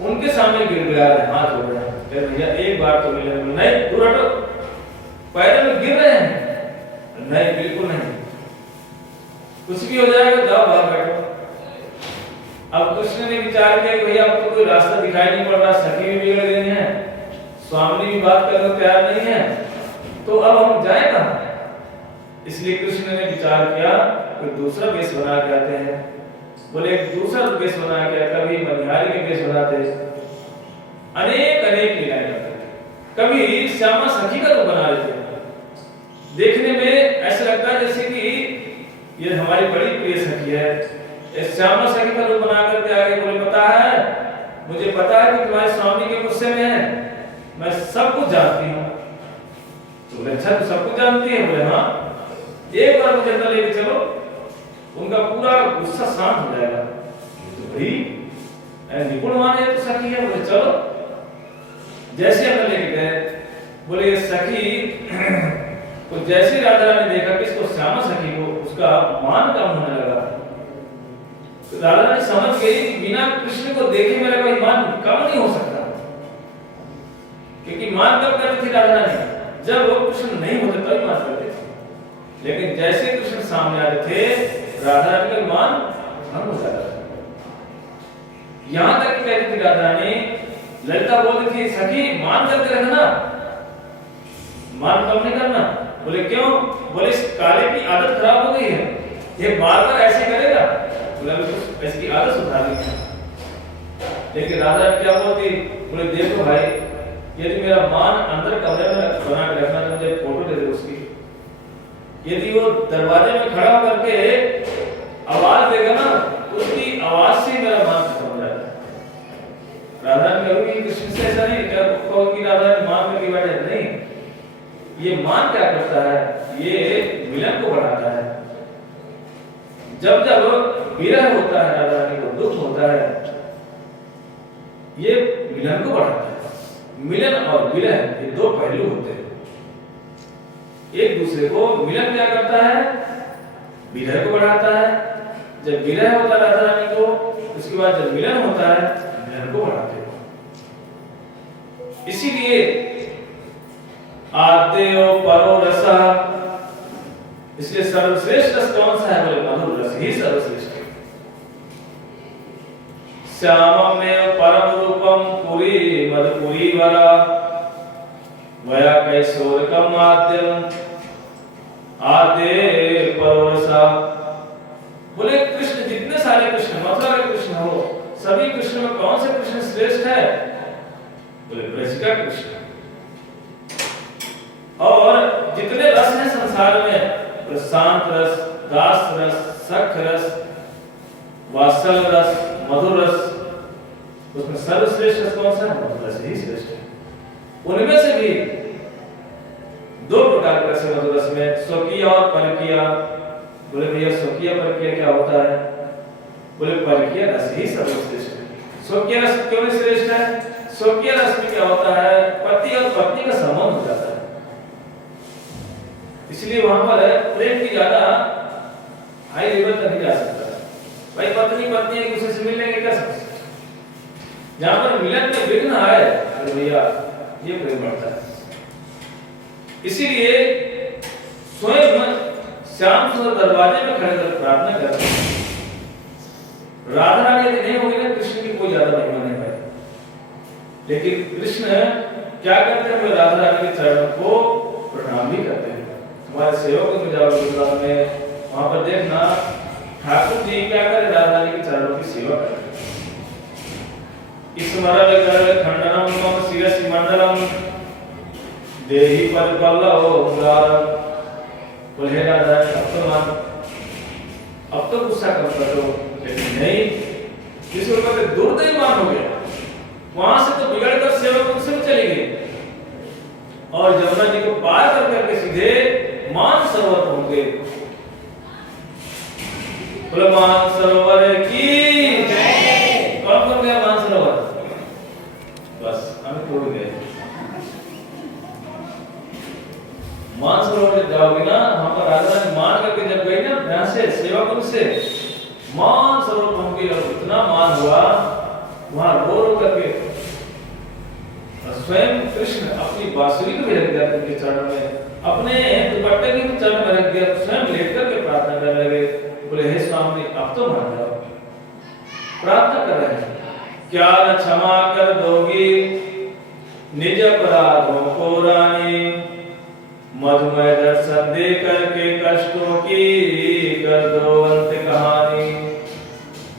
उनके सामने गिड़गिड़ा रहे हैं, हाथ जोड़ रहे हैं। कह भैया एक बार तो मिले। नहीं, दूर हटो। पैरों में गिर रहे हैं। नहीं, बिल्कुल नहीं, कुछ भी हो जाएगा, जाओ बाहर बैठो। अब कृष्ण ने विचार किया कि भैया आपको कोई रास्ता दिखाई नहीं पड़ रहा, सखी भी बिगड़ गई है, स्वामी भी बात करने को तैयार नहीं है, तो अब हम जाए कहां? इसलिए कृष्ण ने विचार किया कोई दूसरा वेश बना के आते हैं। बोले एक दूसरा वेश बना के, कभी मनिहारी के वेश बनाते, अनेक अनेक लीलाएं करते, कभी श्यामा सखी का रूप बना लेते। देखने में ऐसा लगता है जैसे कि ये हमारी बड़ी प्रिय सखी है। इस श्यामा सखी का रूप बना करके आगे बोले पता है, मुझे पता है कि तुम्हारे स्वामी के गुस्से में है, मैं सब कुछ जानती हूँ। तो बोले अच्छा तू सब कुछ जानती है? बोले हाँ, एक बार मुझे अंदर लेके चलो, उनका पूरा गुस्सा शांत हो जाएगा। तो भाई निपुण माने तो सखी है। बोले चलो। जैसे अंदर लेके गए, बोले ये सखी तो जैसे राधा रानी ने देखा कि इसको श्यामा सखी को, उसका मान कम होने लगा। तो राधा रानी समझ गई कि बिना कृष्ण को देखे मेरा कोई मान कम नहीं हो सकता, क्योंकि मान कब करती थी राधा रानी? जब वो कृष्ण नहीं होते तभी मान करते थे। लेकिन जैसे कृष्ण सामने आ रहे थे, राधा रानी का मान भंग हो जाता था। यहां तक कि कहती थी राधा रानी, ललिता बोलती थी सखी मान करके रखना, मान कम नहीं करना। बोले क्यों? बोले इस काले की आदत खराब हो गई है, ये बार बार ऐसे करेगा। बोले इसकी आदत सुधार ली। लेकिन राधा क्या बोलती? बोले देखो भाई, यदि मेरा मान अंदर कमरे में बना के रखना तो मुझे फोटो दे दे उसकी। यदि वो दरवाजे में खड़ा होकर के आवाज देगा ना, उसकी आवाज से मेरा मान खत्म हो जाता है। राधा रानी कहोगी कृष्ण से ऐसा नहीं कहोगी राधा रानी मान करके बैठे, नहीं, ये मान क्या करता है? ये मिलन को बढ़ाता है। जब जब विरह होता है, राधा रानी को दुख होता है, ये मिलन को बढ़ाता है। मिलन और विरह ये दो पहलू होते हैं। एक दूसरे को मिलन क्या करता है? विरह को बढ़ाता है। जब विरह होता है राधा रानी को, उसके बाद जब मिलन होता है, मिलन को बढ़ाते हैं। इसीलिए आद्यो परो रसा, इसलिए सर्वश्रेष्ठ रस कौन सा है? बोले मधुर रस ही सर्वश्रेष्ठ है। श्याममेव परम रूपम पुरी मधुपुरी वरा वया कैशोरकम आद्यम आद्य परो रसा। बोले कृष्ण जितने सारे कृष्ण, मथुरा के कृष्ण हो, सभी कृष्ण में कौन से कृष्ण श्रेष्ठ है? बोले ब्रज का कृष्ण। और जितने रस हैं संसार में, शांत रस, दास रस, सख रस, वात्सल रस, मधुर रस, उसमें सर्वश्रेष्ठ रस कौन सा है? मधुर रस ही श्रेष्ठ है। उनमें से भी दो प्रकार के रस मधुर रस में, स्वकीय और परकीय। बोले भैया स्वकीय परकीय क्या होता है? बोले परकीय रस ही सर्वश्रेष्ठ है। स्वकीय रस क्यों श्रेष्ठ है? स्वकीय रस में क्या होता है, पति और पत्नी का संबंध हो जाता है। इसलिए वहां पर प्रेम की ज्यादा हाई लेवल तक नहीं जा सकता। भाई पत्नी पत्नी एक दूसरे से मिलेंगे क्या समझ, जहां पर मिलन में विघ्न आए तो भैया ये प्रेम बढ़ता है। इसीलिए स्वयं श्याम सुंदर दरवाजे में खड़े होकर प्रार्थना करते हैं। राधा रानी यदि नहीं होगी ना, कृष्ण की कोई ज्यादा महिमा नहीं पाएगी। लेकिन कृष्ण क्या करते हैं, वे राधा रानी के चरणों को प्रणाम भी करते हैं। हमारे सेवक में जाओ गुरुद्वारा में, वहां पर देखना ठाकुर जी क्या करे, राधा रानी के चरणों की सेवा करते हैं। स्मरण कर खंडनम मम शिरसि मंडलम देहि पद पल्लव मुरारम। बोले राधा अब तो मान, अब तो गुस्सा कम कर दो। लेकिन नहीं, जिस वक्त दुर्दैवान हो गया, वहां से तो बिगड़कर सेवक उनसे चली गई और जमुना जी को पार करके सीधे मानसरोवर पहुंच गए। बोले मानसरोवर की जय। कौन कौन गया मानसरोवर? बस हम तो गए। मानसरोवर जब जाओगे ना, वहां पर राधा रानी मान करके जब गई ना, यहाँ से सेवक उनसे मानसरोवर पहुंच गई और इतना मान हुआ, वहां रो रो करके स्वयं कृष्ण अपनी बांसुरी को भी रख दिया उनके चरणों में, अपने दुपट्टे के चरण में रख दिया, स्वयं लेट करके प्रार्थना करने लगे। बोले हे स्वामी अब तो मान जाओ। प्रार्थना कर रहे हैं, क्या न क्षमा कर दोगी निज अपराधों को रानी, मधुमय दर्शन दे करके कष्टों की कर दो अंत कहानी।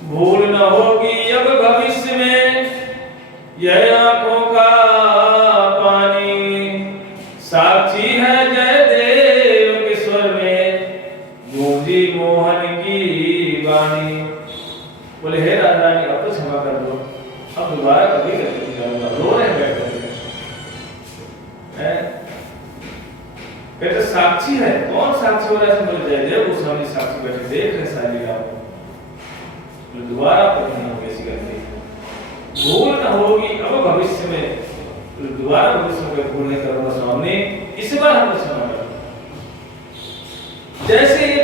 भूल न होगी अब भविष्य में यह आंखों का पानी, साक्षी है जय देव के स्वर में गूंजी मोहन की वाणी। बोले हे राधा रानी अब तो क्षमा कर दो, अब दोबारा कभी नहीं करूंगा। रो रहे बैठ करके, कहते साक्षी है। कौन साक्षी हो रहा है? बोले जय देव गोस्वामी साक्षी बैठे देख रहे सारी लीला को। दोबारा कभी नहीं होगी ऐसी गलती, भूल न होगी अब भविष्य में, दोबारा भविष्य में भूल नहीं करूंगा स्वामी, इस बार हम क्षमा कर। जैसे ये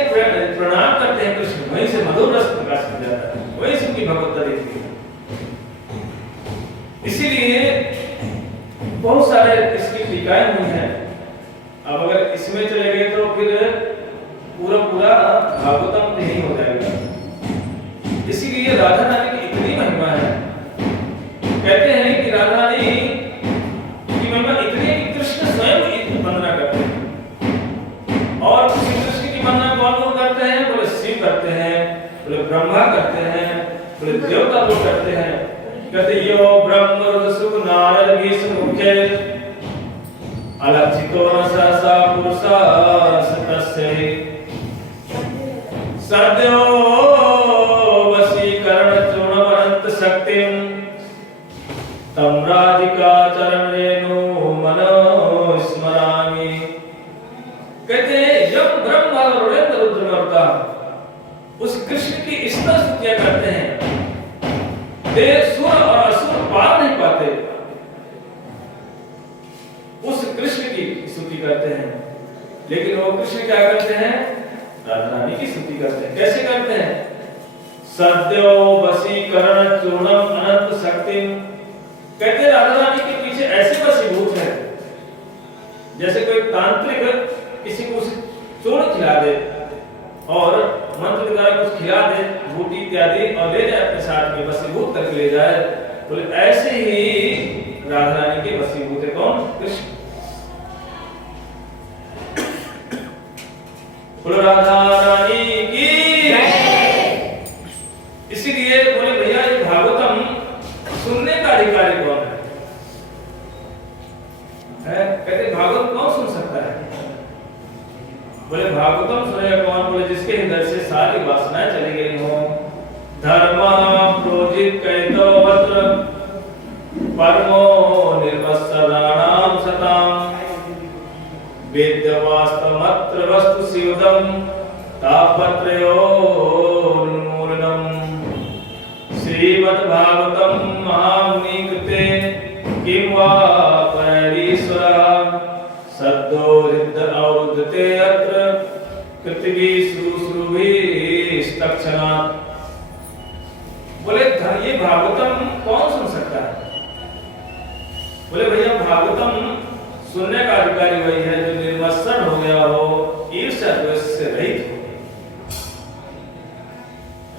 प्रणाम करते हैं कृष्ण, वहीं से मधुर रस प्रकाश हो जाता है, वहीं से उनकी भगवत्ता दिखती है। इसीलिए बहुत सारे इसकी टीकाएं हुई हैं। अब अगर इसमें चले गए तो फिर पूरा भागवतम नहीं हो जाएगा। इसीलिए राधा रानी की इतनी महिमा है। कहते हैं कि राधा रानी की महिमा इतनी है कि कृष्ण स्वयं वंदना करते हैं। और कृष्ण की वंदना कौन करते हैं? बोले शिव करते हैं, बोले ब्रह्मा करते हैं, बोले देवता लोग करते हैं। कहते यो ब्रह्म रुद्र नारद भीष्म मुख्य अलक्षितो न सहसा पुरुषा सतस्य सद्यो वशीकरण चूर्णमनंत शक्तिं तम राधिका चरण रेणु मनो स्मरामि। कहते हैं जब ब्रह्मा और रुद्र अवता उस कृष्ण की इतना स्तुतियां करते हैं, देव सुर और असुर पार नहीं पाते, उस कृष्ण की स्तुति करते हैं। लेकिन वो कृष्ण क्या करते हैं? राधा रानी की स्तुति करते हैं। कैसे करते हैं? सद्यो वशीकरण चूर्णम अनंत शक्ति। कहते हैं राधा रानी के पीछे ऐसे वशीभूत है जैसे कोई तांत्रिक किसी को चूर्ण खिला दे और मंत्र द्वारा कुछ खिला दे, बूटी इत्यादि, और ले जाए अपने साथ में, वशीभूत करके ले जाए। बोले ऐसे ही राधा रानी के वशीभूत है कौन? कृष्ण। बोलो राधा रानी की जय। इसीलिए बोले भैया ये भागवतम सुनने का अधिकारी कौन है? कहते भागवत कौन सुन सकता है? बोले भागवतम सुनेगा कौन? बोले जिसके हृदय से सारी वासनाएं चली गई हो। धर्मा प्रोजित कैतो वत्र परमो निर्वस्त्राणाम सताम वेद्यवास्तमत्र वस्तु शिवदम तापत्रयो उन्मूलनम। श्रीमद् भागवतम महामुनि कृते किं वा पररीश्वरः सद्यो हृद औदते अत्र पृथ्वी शुश्रूभिस्तक्षणात्। बोले ये भागवतम कौन सुन सकता है? बोले भैया भागवतम सुनने का अधिकारी वही है जो निर्मत्सर हो गया हो, ईर्ष्या द्वेष से रहित हो।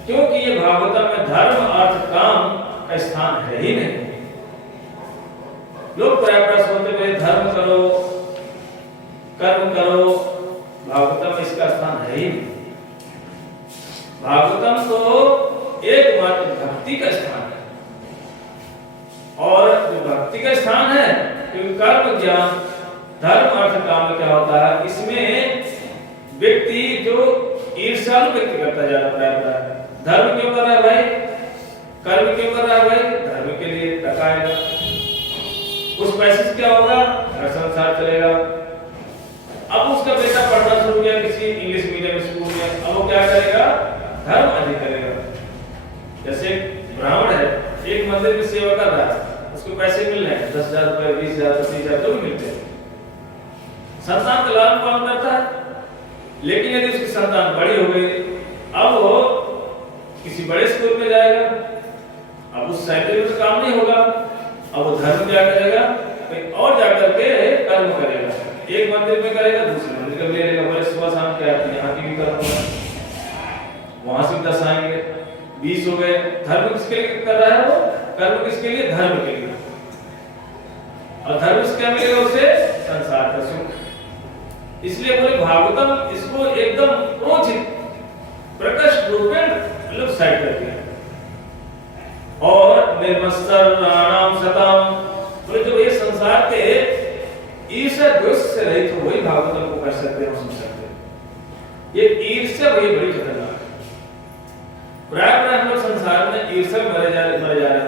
क्योंकि ये भागवतम में धर्म अर्थ काम का स्थान है ही नहीं। लोग प्रायः सोचते हुए धर्म करो कर्म करो, भागवतम में इसका स्थान है ही नहीं। भागवतम तो एकमात्र भक्ति का स्थान है, और जो भक्ति का स्थान है क्योंकि कर्म ज्ञान धर्म अर्थ काम में क्या होता है, इसमें व्यक्ति जो ईर्ष्यालु व्यक्ति करता जा रहा है। धर्म क्यों कर रहा है भाई? कर्म क्यों कर रहा है भाई? धर्म के लिए टकाएगा, उस पैसे से क्या होगा? घर संसार चलेगा। अब उसका बेटा पढ़ना शुरू किया किसी इंग्लिश मीडियम स्कूल में, अब वो क्या करेगा? धर्म अधिक करेगा। जैसे ब्राह्मण है, एक मंदिर में सेवा कर रहा है, उसको पैसे मिल रहे हैं 10,000 रुपए, 20,000, 25,000 जो भी मिलते हैं, संतान का लालन पालन करता है। लेकिन यदि उसकी संतान बड़ी हो गई, अब वो किसी बड़े स्कूल में जाएगा, अब उस सैलरी में काम नहीं होगा, अब वो धर्म क्या करेगा? कहीं और जाकर के कर्म करेगा। एक मंदिर में करेगा, दूसरे मंदिर का ले लेगा, बोले सुबह शाम क्या है, यहाँ की भी कर्म होगा, वहां से 10 आएंगे, 20 हो गए। धर्म किसके लिए कर रहा है वो? कर्म किसके लिए? धर्म के लिए। और धर्म से क्या मिलेगा उसे? संसार का सुख। इसलिए बोले भागवतम इसको एकदम प्रोचित प्रकट रूपेण लोग साइड कर दिया। और निर्मत्सर राणाम सताम, बोले जो ये संसार के ईर्ष्या द्वेष से रहित हो वही भागवतम को कर सकते हैं, सुन सकते हैं। ये ईर्ष्या वही बड़ी खतरनाक है। प्राय हम लोग संसार में ईर्ष्या में मरे जा रहे हैं।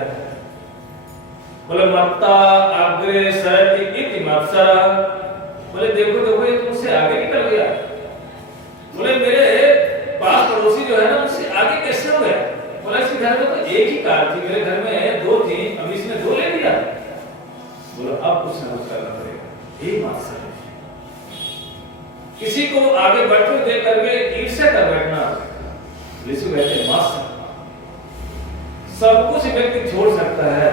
बोले मत्ता अग्रे सरति इति मत्सरा, बोले देखो देखो ये तुमसे आगे निकल गया। बोले मेरे पास पड़ोसी जो है ना उससे आगे कैसे हो गया? बोला इसके घर में तो एक ही कार थी, मेरे घर में 2 थी, अब इसने 2 ले लिया। बोला अब कुछ ना कुछ करना पड़ेगा। ये मत्सर है। किसी को आगे बढ़ते हुए देख करके ईर्ष्या कर बैठना, इसको कहते हैं मत्सर। सब कुछ व्यक्ति छोड़ सकता है,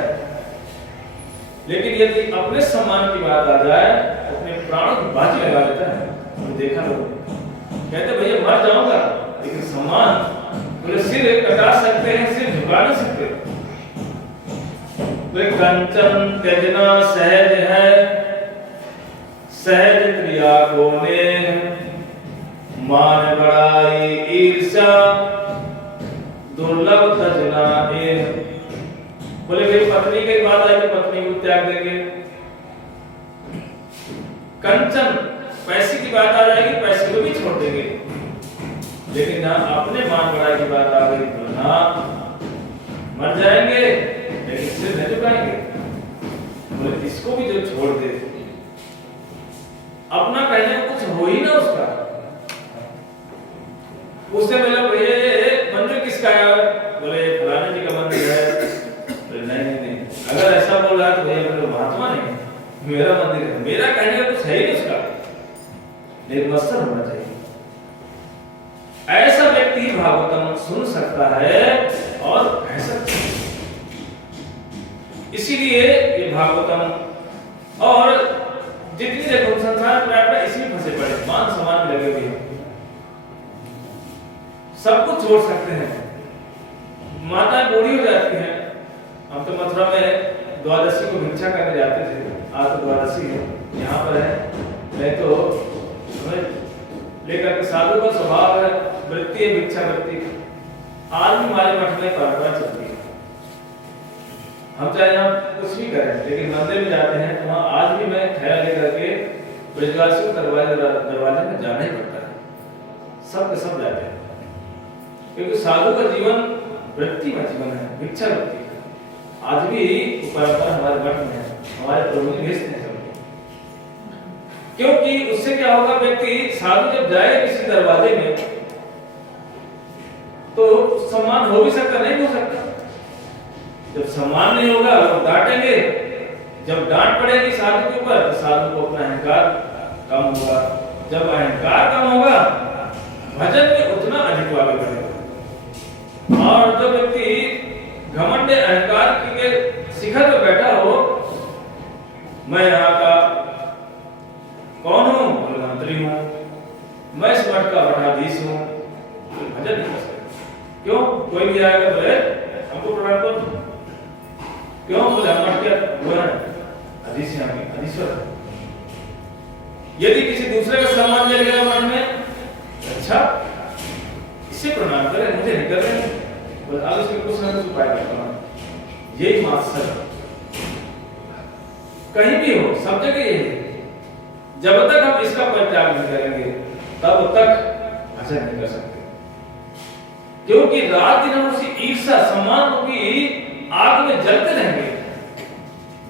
लेकिन यदि अपने सम्मान की बात आ जाए अपने प्राणों की बाजी लगा देता है। तो देखा लोग कहते भैया मर जाऊंगा लेकिन सम्मान, बोले सिर कटा सकते हैं, सिर झुका नहीं सकते। वे कंचन त्यजना सहज है, सहज क्रिया को ने मान बड़ाई ईर्ष्या दुर्लभ तजना ए। बोले भाई पत्नी की बात आई तो पत्नी को त्याग देंगे, कंचन पैसे की बात आ जाएगी पैसे को भी छोड़ देंगे, लेकिन ना अपने मान बढ़ाई की बात आ गई तो ना मर जाएंगे लेकिन सिर नहीं झुकाएंगे। बोले इसको भी जो छोड़ दे, अपना कहने को कुछ हो ही ना उसका। उससे बोला भैया मंदिर किसका है? बोले फलाने जी का मंदिर है। बोले नहीं, अगर ऐसा बोल रहा है तो भैया बोले महात्मा नहीं, मेरा मंदिर है, मेरा कहने का कुछ है ही नहीं उसका। निर्मत्सर होना चाहिए। ऐसा व्यक्ति भागवतम सुन सकता है और कह सकता है। इसीलिए ये भागवतम और जितनी देखो संसार प्राप्त इसी में फंसे पड़े, मान सम्मान में लगे हुए, सब कुछ छोड़ सकते हैं। माता बूढ़ी हो जाती हैं, हम तो मथुरा में द्वादशी को भिक्षा करने जाते थे, आज तो द्वादशी है यहाँ पर है, नहीं तो लेकर के साधु का स्वभाव है, वृत्ति है भिक्षा वृत्ति। आज भी हमारे मठ में परंपरा चलती है, हम चाहे हम कुछ भी करें लेकिन मंदिर में जाते हैं तो वहाँ आज भी मैं थैला लेकर के ब्रजवासी को दरवाजे में जाना ही पड़ता है। सब के सब जाते हैं क्योंकि साधु का जीवन वृत्ति में जीवन है, भिक्षा वृत्ति। आज भी परंपरा हमारे मठ में है, हमारे प्रभु जी भेजते हैं सबको। क्योंकि उससे क्या होगा, व्यक्ति साधु जब जाए किसी दरवाजे में तो सम्मान हो भी सकता नहीं हो सकता। जब सम्मान नहीं होगा लोग डांटेंगे, जब डांट पड़ेगी साधु के ऊपर तो साधु को अपना अहंकार कम होगा। जब अहंकार कम होगा भजन में उतना अधिक आगे बढ़ेगा। और जो व्यक्ति घमंड अहंकार के शिखर पर बैठा हो, मैं यहाँ का कौन हूँ, मंत्री हूँ, मैं इस मठ का मठाधीश हूँ, तो भजन नहीं कर सकते। क्यों? कोई भी आएगा बोले हमको प्रणाम करो, क्यों? बोले हम मठ के वो हैं अधीश हैं, अधीश्वर। यदि किसी दूसरे का सम्मान मिल गया मन में, अच्छा इससे प्रणाम करें, मुझे नहीं कर रहे, बोले अब इसके कुछ ना कुछ उपाय करना। यही मास्टर कहीं भी हो, सब जगह यही है। जब तक हम इसका परित्याग नहीं करेंगे तब तक भजन नहीं कर सकते, क्योंकि रात दिन हम उसी ईर्ष्या सम्मान की आग में जलते रहेंगे,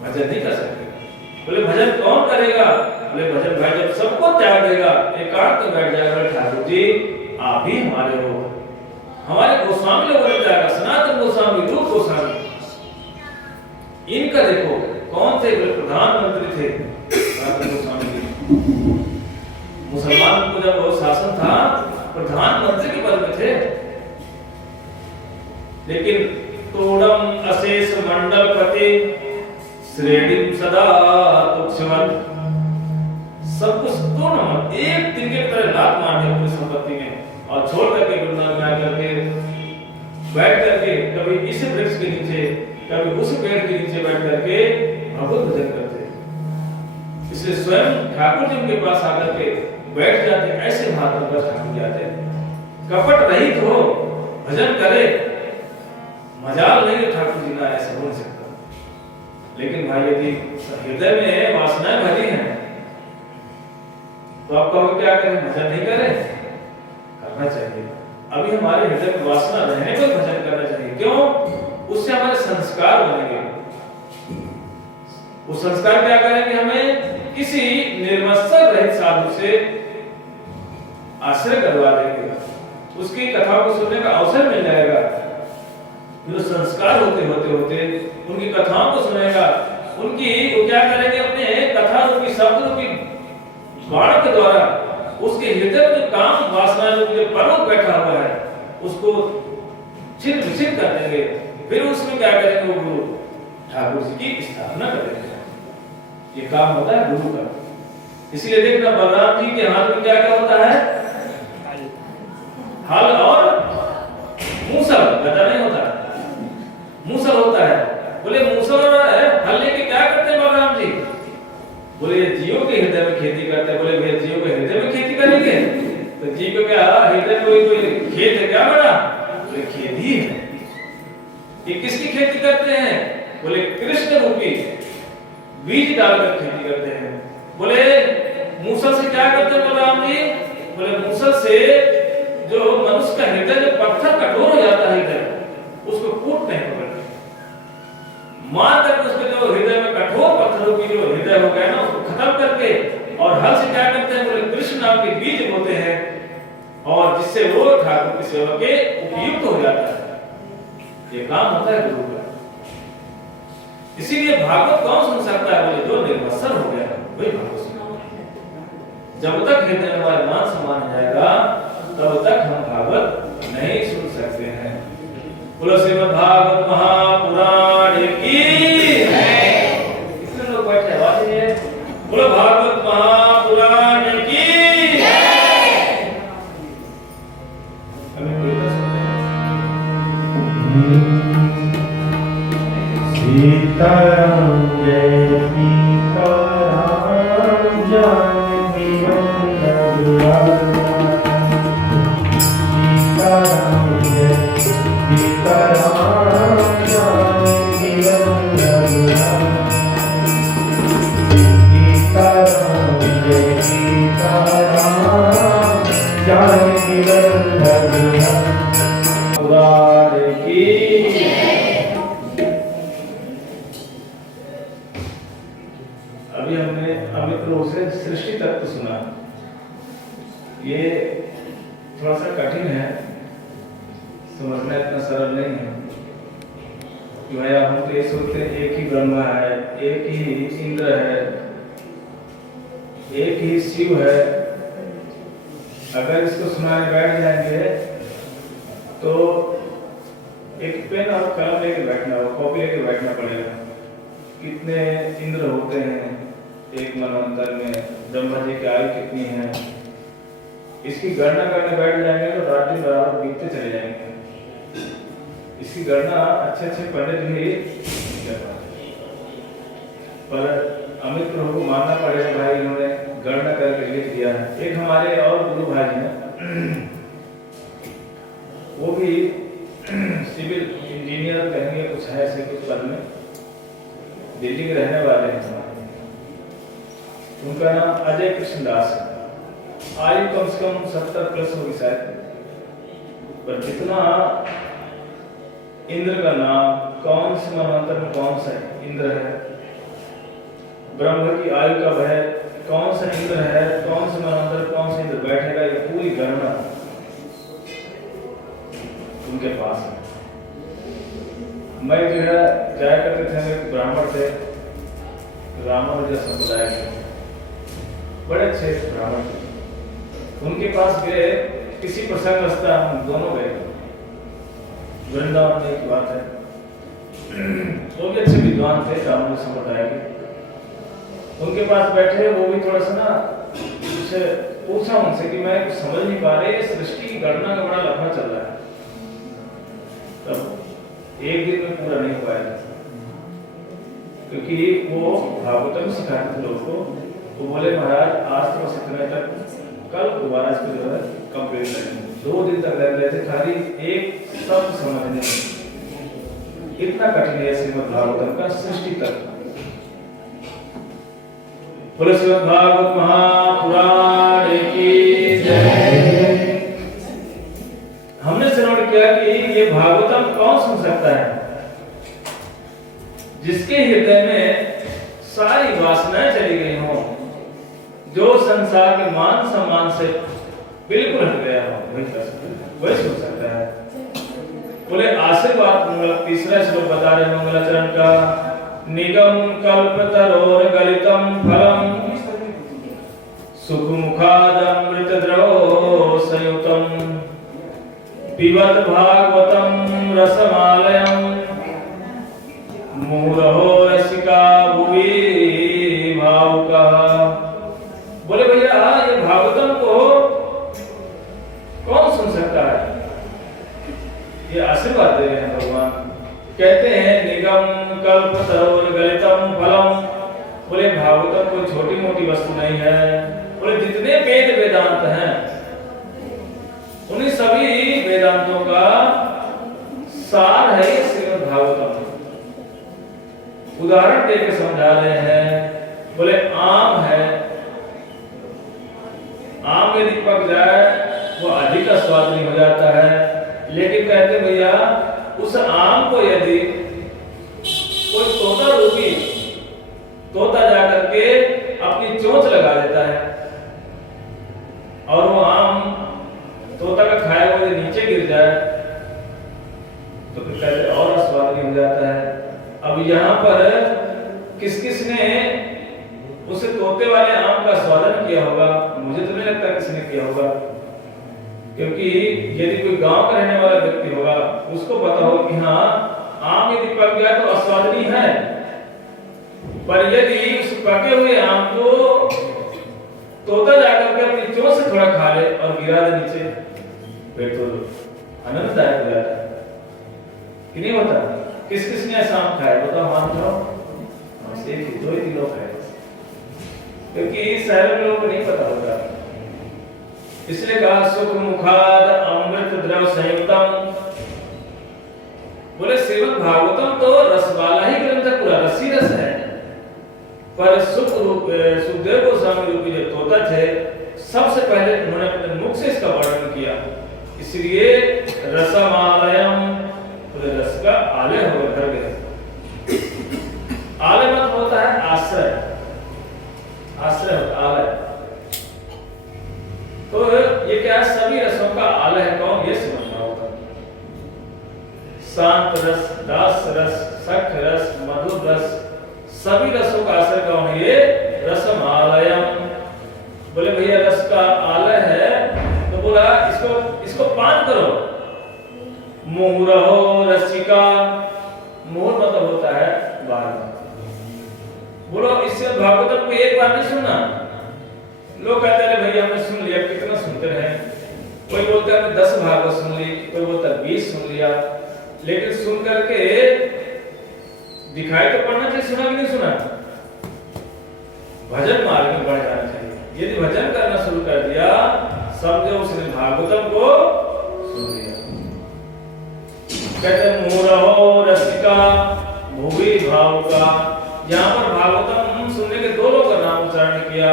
भजन नहीं कर सकते। बोले भजन कौन करेगा? बोले भजन भाई जब सबको त्याग देगा, एकांत में बैठ जाएगा। ठाकुर जी आप ही हमारे हो, हमारे गोस्वामी लोग बन जाएगा, सनातन गोस्वामी, रूप गोस्वामी। इनका देखो कौन थे? प्रधानमंत्री थे सनातन गोस्वामी जी। मुसलमान को जब वो शासन था प्रधानमंत्री के पद में थे, लेकिन तोड़म अशेष मंडल पति श्रेणी सदा तुच्छवत, सब कुछ तोड़ एक दिन के तरह लात मार दिया पूरी संपत्ति में, और छोड़ करके वृंदावन में आकर के बैठ करके कभी इस वृक्ष के नीचे कभी उस पेड़ के नीचे बैठ करके भगवत भजन करते। इसलिए स्वयं ठाकुर जी उनके पास आकर के बैठ जाते, ऐसे भाव में ठाकुर जी आते, कपट रहित हो, भजन करे, मजाल नहीं ठाकुर जी ना ऐसा बोल सकता। लेकिन भाई यदि हृदय में वासनाएं भरी हैं तो आप कहोगे क्या करें? भजन नहीं करें? करना चाहिए। अभी हमारे हृदय में वासना रहने पर भजन करना चाहिए। क्यों? उससे हमारे संस्कार बनेंगे। वो संस्कार क्या करेंगे? हमें किसी निर्मत्सर रहित साधु से आश्रय करवा देंगे, उसकी कथा को सुनने का अवसर मिल जाएगा। जो संस्कार होते होते होते उनकी कथाओं को सुनेगा, उनकी वो क्या करेंगे? अपने कथा रूपी शब्द रूपी बाण के द्वारा उसके हृदय में जो काम वासना जो पर्वत बैठा हुआ है उसको छिन्न विच्छिन्न कर देंगे। फिर उसमें क्या करेंगे? वो गुरु ठाकुर जी की स्थापना करेंगे। ये काम होता है गुरु का। इसलिए देखना बलराम जी के हाथ में क्या क्या होता है? हल और मूसल, गदा नहीं होता, मूसल होता है। बोले मूसल और हल लेके क्या करते हैं बलराम जी? बोले जीव के हृदय में खेती करते हैं। बोले भैया जीव के हृदय में खेती करेंगे तो जीव को क्या हृदय में कोई खेत है क्या बड़ा? बोले खेत ही है। ये किसकी खेती करते हैं? बोले कृष्ण रूपी बीज डालकर खेती करते हैं। बोले मूसल से क्या करते हैं बलराम जी? बोले मूसल से जो मनुष्य का हृदय जो पत्थर कठोर हो जाता है हृदय, उसको कूटते हैं पकड़ के, मार करके उसके जो हृदय में कठोर पत्थरों की जो हृदय हो गया ना उसको खत्म करके, और हल से क्या करते हैं? बोले कृष्ण नाम के बीज होते हैं, और जिससे वो ठाकुर की सेवा के उपयुक्त हो जाता है। ये काम होता है गुरु का। इसीलिए भागवत कौन सुन सकता है? बोले जो निर्मत्सर हो गया वही भागवत सुन। जब तक हृदय में हमारा मान सम्मान हो जाएगा तब तक हम भागवत नहीं सुन सकते हैं। बोलो श्रीमद् भागवत महापुराण की जय। कितने लोग बैठे आवाज है? बोलो भागवत महापुराण की जय। हमें कीर्तन सुनते हैं। सीताराम जय सीताराम जानकी वल्लभ सीताराम जय सीताराम जानकी वल्लभ सीताराम जय सीताराम जानकी वल्लभ पुराण की अभी हमने अमित रूप से सृष्टि तत्व सुना। ये थोड़ा सा कठिन है, समझना इतना सरल नहीं है। कि भैया हम तो ये सोचते हैं एक ही ब्रह्मा है, एक ही इंद्र है, एक ही शिव है। अगर इसको सुनाने बैठ जाएंगे तो एक पेन और कलम लेके बैठना हो, कॉपी लेके बैठना पड़ेगा। कितने इंद्र होते हैं एक मनवंतर में, ब्रह्मा जी की आयु कितनी है, इसकी गणना करने बैठ जाएंगे तो रात दिन बराबर बीतते चले जाएंगे। इसकी गणना अच्छे अच्छे पंडित भी नहीं कर पाते, पर अमित प्रभु को मानना पड़ेगा भाई, इन्होंने गणना करके लिख दिया है। एक हमारे और गुरु भाई हैं, वो भी सिविल इंजीनियर कहेंगे कुछ है ऐसे कुछ पद में, दिल्ली के रहने वाले हैं। उनका नाम अजय कृष्ण दास है। आयु कम से कम 70 प्लस होगी शायद, पर जितना इंद्र का नाम, कौन से मनवंतर में कौन सा इंद्र है, ब्रह्म की आयु कब है, कौन सा इंद्र है, कौन से मनवंतर कौन सा इंद्र बैठेगा, ये पूरी गणना उनके पास है। मैं जो है जाया करते थे, मेरे ब्राह्मण थे, रामानुज संप्रदाय के बड़े अच्छे ब्राह्मण थे। उनके पास गए, किसी प्रसंग रास्ता हम दोनों गए, वृंदावन में एक बात है। वो भी अच्छे विद्वान थे, रामानुज संप्रदाय के। उनके पास बैठे, वो भी थोड़ा सा ना कुछ पूछा उनसे कि मैं कुछ समझ नहीं पा रहे, सृष्टि की गणना का बड़ा लफड़ा चल रहा है। तब एक दिन में पूरा नहीं हो पाएगा, क्योंकि वो भागवतम सिखाते थे लोगों को। वो बोले महाराज आज तो बस इतने तक, कल दोबारा इसको जो है कंप्लीट करेंगे। 2 दिन तक लग रहे थे खाली एक शब्द समझने में। इतना कठिन है श्रीमद् भागवतम का सृष्टि तक। बोले श्रीमद् भागवत महापुराण की जय। हमने श्रवण किया कि ये भागवतम कौन सुन सकता है? जिसके हृदय में सारी वासनाएं चली गई हो, जो संसार के मान सम्मान से बिल्कुल हट गया हो, वही कर सकता है, वही सुन सकता है। बोले आशीर्वाद मंगल, तीसरा श्लोक बता रहे मंगलाचरण का। निगम कल्पतरोर गलितम फलम सुखमुखादमृत द्रवो संयुतम पिबत भागवतम रसमालयम मुहुरहो रसिका भुवि भावुकः। बोले भैया ये भागवतम को कौन सुन सकता है? ये आशीर्वाद दे रहे हैं भगवान। कहते हैं निगम कल्प सरोवर गलितम फलम। बोले भागवतम कोई छोटी मोटी वस्तु नहीं है। बोले जितने वेद वेदांत हैं, उन्हीं सभी वेदांतों का सार है ये श्रीमद् भागवतम। उदाहरण देकर समझा रहे हैं। बोले आम है, आम यदि पक जाए वो अधिक स्वादनी हो जाता है, लेकिन कहते भैया उस आम को यदि कोई तोता रूपी तोता जाकर के अपनी चोंच लगा देता है और वो आम तोता का खाया हुआ नीचे गिर जाए तो फिर कहते और स्वादनी हो जाता है। अब यहाँ पर किस किस ने उस तोते वाले आम का स्वादन किया होगा? मुझे तो नहीं लगता किसी ने किया होगा, क्योंकि यदि कोई गांव का रहने वाला व्यक्ति होगा उसको पता होगा कि हाँ आम यदि पक गया तो अस्वादनी है, पर यदि उस पके हुए आम को तोता जाकर के अपनी चोंच से थोड़ा खा ले और गिरा दे नीचे, फिर तो आनंददायक हो जाता है कि नहीं होता? किस किस ने ऐसा आम खाया बताओ? मान जाओ एक ही 2 ही लोग खाए, क्योंकि शहर में लोगों को नहीं पता होता। इसलिए कहा सुख मुखाद अमृत द्रव संयुक्तम। बोले श्रीमद् भागवतम तो रस वाला ही ग्रंथ है, पूरा रसी रस है, पर सुखदेव गोस्वामी रूपी जो तोता थे सबसे पहले उन्होंने अपने मुख से इसका वर्णन किया, इसलिए रसमालयम, पूरे रस का आलय हो भर गया। आलय मत होता है आश्रय, आश्रय आलय। तो ये क्या है? सभी रसों का आलय है कौन? ये समझना होगा। शांत रस, दास रस, सख रस, मधुर रस, सभी रसों का आश्रय कौन है? ये रसमालयम। बोले भैया रस का आलय है, तो बोला इसको पान करो। मुहुरहो रसिका, मुहुर मतलब होता है बार। बोलो इससे भागवतम को एक बार नहीं सुनना। लोग कहते हैं भैया हमने सुन लिया, कितना सुनते हैं। कोई बोलता है 10 भागवत सुन ली, कोई बोलता है 20 सुन लिया, लेकिन सुन करके दिखाई तो पड़ना चाहिए, सुना कि नहीं सुना। भजन मार्ग में बढ़ जाना चाहिए। यदि भजन करना शुरू कर दिया, समझो उसने भागवतम को सुन लिया। कहते हैं मुहुरहो रसिका भुवि भावुका। यहाँ पर भागवतम सुनने के दो लोगों का नाम उच्चारण किया,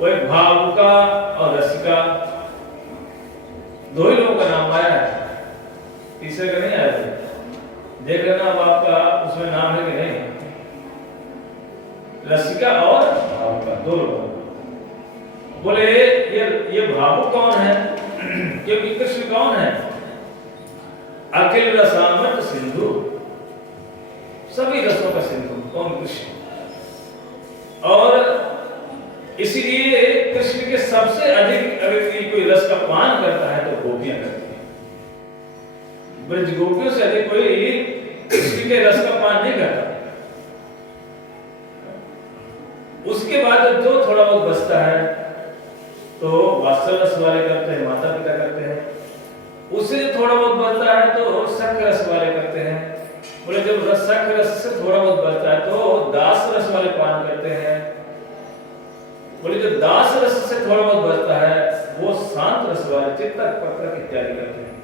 वो एक भावुका और रसिका, दो ही लोगों का नाम आया है, तीसरे का नहीं आया। देख लेना अब आपका उसमें नाम है कि नहीं। रसिका और भावुका दो लोग। बोले ये भावुक कौन है? क्योंकि कृष्ण कौन है? अखिल रसामृत सिंधु, सभी रसों का सिंधु कौन? कृष्ण। और इसीलिए कृष्ण के सबसे अधिक अगर कोई रस का पान करता है तो गोपियां करती हैं। ब्रज गोपियों से अधिक कोई कृष्ण के रस का पान नहीं करता। उसके बाद जो थोड़ा बहुत बचता है तो वात्सल रस वाले करते हैं, माता पिता करते हैं। उससे थोड़ा बहुत बचता है तो सख रस वाले करते हैं। बोले जब सख रस से थोड़ा बहुत बचता है तो दास रस वाले पान करते हैं। बोले जो दास रस से थोड़ा बहुत बचता है वो शांत रस वाले चित्तक पत्रक इत्यादि करते हैं।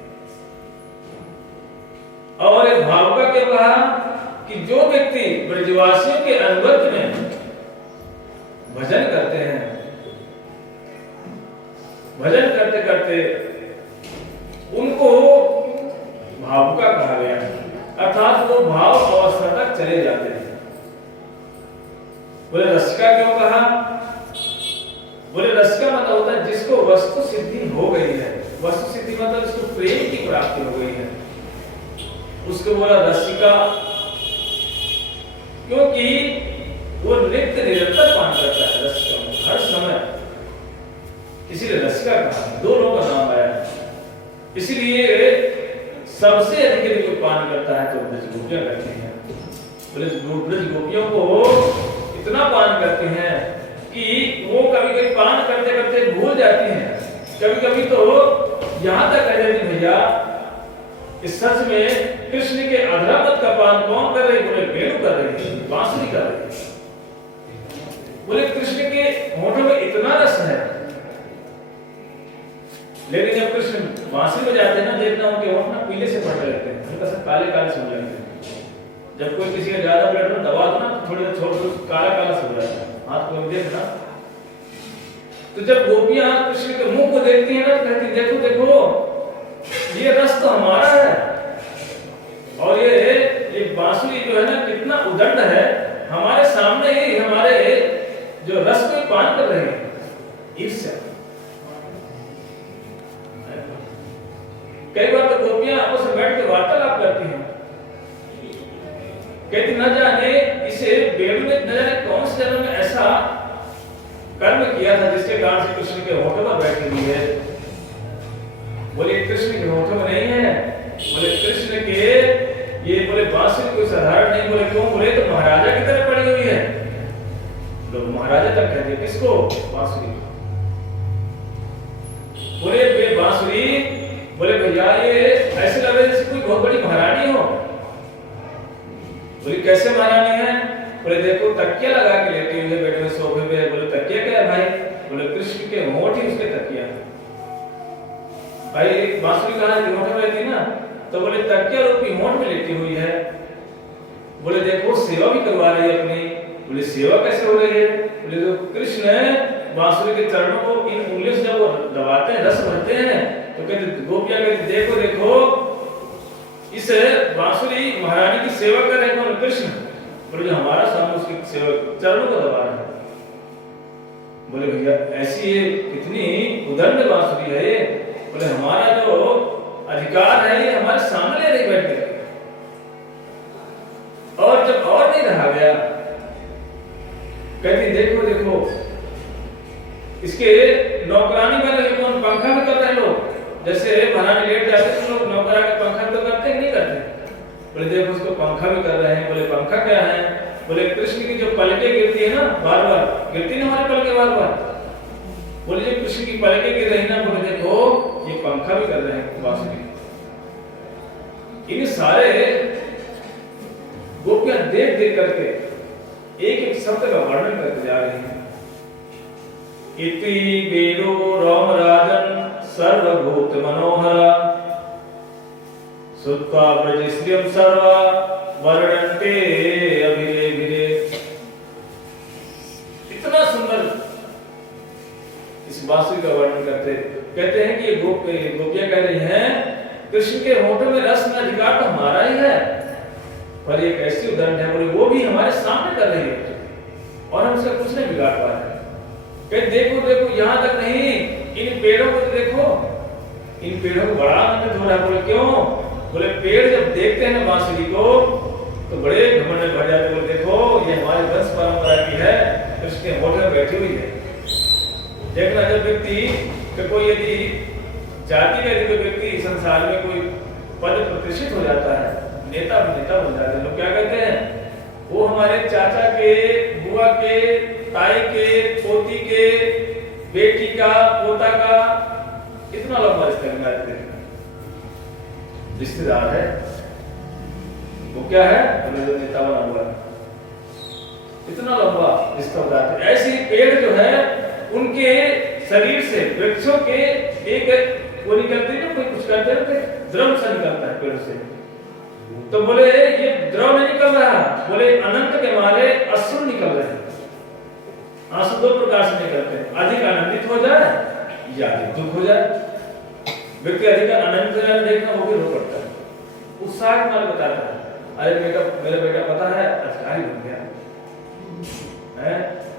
और एक भावुका के कहा कि जो व्यक्ति ब्रजवासियों के अनुगत में भजन करते हैं, भजन करते करते उनको भावुका कहा गया, अर्थात वो भाव अवस्था तक चले जाते हैं। बोले रसिका क्यों कहा? बोले रसिका मतलब होता है जिसको वस्तु सिद्धि हो गई है। वस्तु सिद्धि मतलब इसको प्रेम की प्राप्ति हो गई है, उसको बोला रसिका। क्योंकि वो नित्य निरंतर पान करता है रसिका में, हर समय, इसीलिए रसिका कहा। दो लोगों का नाम आया, इसीलिए सबसे अधिक यदि कोई पान करता है तो ब्रज गोपियां करती हैं। ब्रज गोपियों को इतना पान करती हैं कि वो कभी कभी पान करते करते भूल जाती हैं। कभी कभी तो यहाँ तक कह देती भैया इस सच में कृष्ण के अधरामत का पान कौन कर रही? बोले वेणु कर रही है, बांसुरी कर रही है। बोले कृष्ण के होठों में इतना रस है, लेकिन जब कृष्ण बांसुरी में जाते हैं ना, देखना उनके होठ ना पीले से पड़ने लगते हैं, उनका सब काले काले से हो जाते हैं। जब कोई किसी का ज्यादा ब्लड में दबा दो ना तो थोड़ी देर छोड़ दो काला काला से हो जाता है, हाथ को देखना। तो जब गोपियां कृष्ण के मुंह को देखती हैं ना तो कहती देखो देखो ये रस तो हमारा है, और ये बांसुरी जो है ना कितना उदंड है, हमारे सामने ही हमारे जो रस को पान कर रहे हैं। ईर्ष्या। कई बार तो गोपियां आपस में बैठ के वार्तालाप करती हैं, कहती न जाने इसे वेणु ने न जाने कौन से जन्म में ऐसा कर्म किया था जिसके कारण से कृष्ण के होठों पर बैठी हुई है। बोले कृष्ण के होठों में नहीं है, बोले कृष्ण के ये बोले बांसुरी कोई साधारण नहीं। बोले क्यों? बोले तो महाराजा की तरह पड़ी हुई है। लोग महाराजा तक कहते हैं किसको? बांसुरी। बोले वे बांसुरी, बोले भैया ये ऐसे लग रहा है जैसे कोई बहुत बड़ी महारानी हो। बोले कैसे महारानी है? बोले देखो तकिया लगा के लेटी हुई है बेड में सोफे पे। बोले तकिया क्या है भाई? बोले कृष्ण के होंठ ही उसके तकिया। भाई बांसुरी कहाँ की होंठ में रहती ना, तो बोले तकिया रूपी होंठ में लेटी हुई है। बोले देखो सेवा भी करवा रही है अपनी। बोले सेवा कैसे हो रही है? बोले जो कृष्ण बांसुरी के चरणों को इन उंगलियों से जब वो दबाते हैं, रस भरते हैं, तो कहते गोपियां कहती देखो देखो इस बांसुरी महारानी की सेवा कर रहे हैं कृष्ण। बोले जो हमारा सामने उसकी सेवा चरणों को दबा रहे हैं। बोले भैया ऐसी कितनी उदंड बांसुरी है ये। बोले हमारा जो अधिकार है ये हमारे सामने नहीं बैठ गए। और नहीं रहा गया। कहती देखो देखो इसके नौकरानी बने हुए कौन पंखा भी कर रहे लोग, जैसे महारानी लेट जाते तो लोग नौकरा के पंखा तो करते कि नहीं करते। बोले देखो उसको पंखा भी कर रहे हैं। बोले पंखा क्या है? बोले कृष्ण की जो पलकें गिरती है ना, बार बार गिरती ना हमारे पलकें बार बार। बोले जो कृष्ण की पलकें गिर रही ना, बोले देखो ये पंखा भी कर रहे हैं बांसुरी। इन सारे गोपियां देख देख करके एक एक शब्द का वर्णन करके जा रही हैं। इति वेदो राम राजन सर्वभूत मनोहरा सुत्वा ब्रजश्रियम सर्वा वर्णन्ते अभिरे भिरे। इतना सुंदर इस बांसुरी का वर्णन करते कहते हैं कि गोपियां कह रही हैं कृष्ण के होठों में रस का अधिकार तो हमारा ही है, पर एक ऐसी उदाहरण है बोले वो भी हमारे सामने कर रही है और हम उसका कुछ नहीं बिगाड़ पा रहे। कहते देखो देखो यहाँ तक नहीं, इन पेड़ों को देखो, इन पेड़ों को बड़ा आनंद हो रहा है। बोले क्यों? बोले पेड़ जब देखते हैं ना बांसुरी को तो बड़े घमंड में भर जाते। बोले देखो ये हमारी वंश परंपरा की है, कृष्ण के होठ में बैठी हुई है। देखना जब व्यक्ति कोई यदि जाति का यदि कोई व्यक्ति संसार में कोई पद प्रतिष्ठित हो जाता है, नेता बन जाते हैं, लोग क्या कहते हैं वो हमारे चाचा के, बुआ के, ताई के, पोती के, बेटी का, पोता का, इतना लंबा रिश्तेदार है। वो क्या है? बोले नेता बना हुआ है, इतना लंबा रिश्ता हो जाता है। ऐसे ही पेड़ जो है उनके शरीर से वृक्षों के एक वो निकलते हैं, कोई कुछ करते रहते, द्रव सा निकलता है पेड़ से। तो बोले ये द्रव नहीं निकल रहा, बोले अनंत के मारे अश्रु निकल रहे हैं। आंसू दो प्रकार से निकलते हैं, अधिक आनंदित हो जाए या अधिक दुख हो जाए। व्यक्ति अधिक आनंदित हो जाए देखना वो भी रो पड़ता है, उत्साह के मारे बताता है अरे बेटा मेरा बेटा पता है अधिकारी बन गया है,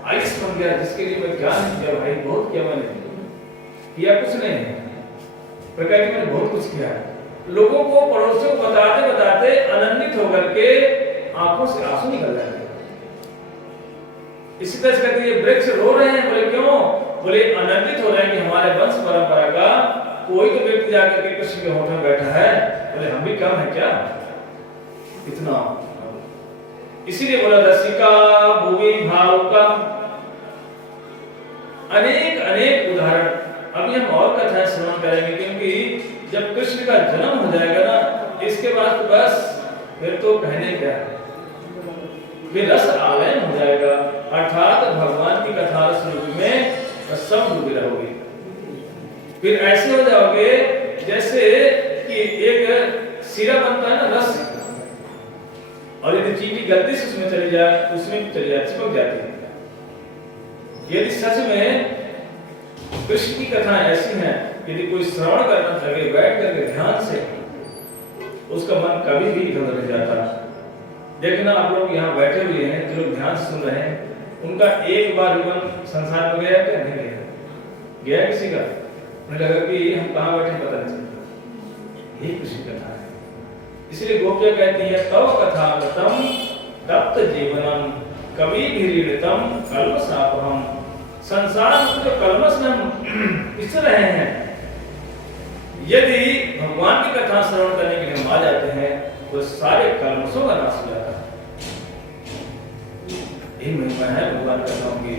आयुष बन गया, जिसके लिए मैं क्या नहीं किया भाई, बहुत किया मैंने, किया कुछ नहीं है, प्रकृति मैंने बहुत कुछ किया है। लोगों को पड़ोसियों को बताते बताते आनंदित होकर के आंखों से आंसू निकल जाते हैं। इसी तरह से कहते हैं वृक्ष रो रहे हैं। बोले क्यों? बोले आनंदित हो रहे हैं कि हमारे वंश परंपरा का कोई तो व्यक्ति जाकर के कृष्ण के होठ में बैठा है। बोले हम भी कम है क्या? इतना इसीलिए बोला रसिका भूमि भावुका, अनेक अनेक उदाहरण अभी हम और कथाएं श्रवण करेंगे, क्योंकि जब कृष्ण का जन्म हो जाएगा ना इसके बाद तो बस फिर तो कहने क्या, फिर रस आलयन हो जाएगा, अर्थात भगवान की कथा स्वरूप में सब डूबे रहोगे। फिर ऐसे हो जाओगे जैसे कि एक सिरा बनता है ना रस, और यदि चींटी गलती से उसमें चली जाए, उसमें चली जाए, चिपक जाती है। यदि सच में कृष्ण की कथा ऐसी है, यदि कोई श्रवण करना लगे बैठ करके ध्यान से, उसका मन कभी भी इधर नहीं जाता। देखना आप लोग यहाँ बैठे हुए हैं, जो लोग ध्यान सुन रहे हैं, उनका एक बार मन संसार में गया क्या? नहीं गया। गया किसी का? मुझे लगा कि हम कहाँ बैठे पता नहीं चलता। यही कृष्ण कथा है। इसलिए गोपियां कहती है तव कथा गतम तप्त जीवनम कवि भिरीड़ितम कल्मषापहम। संसार में जो कल्मष में हम पिस रहे हैं, यदि भगवान की कथा श्रवण करने के लिए हम आ जाते हैं तो सारे कल्मषों का नाश हो जाता है। यही महिमा है भगवान कथाओं की।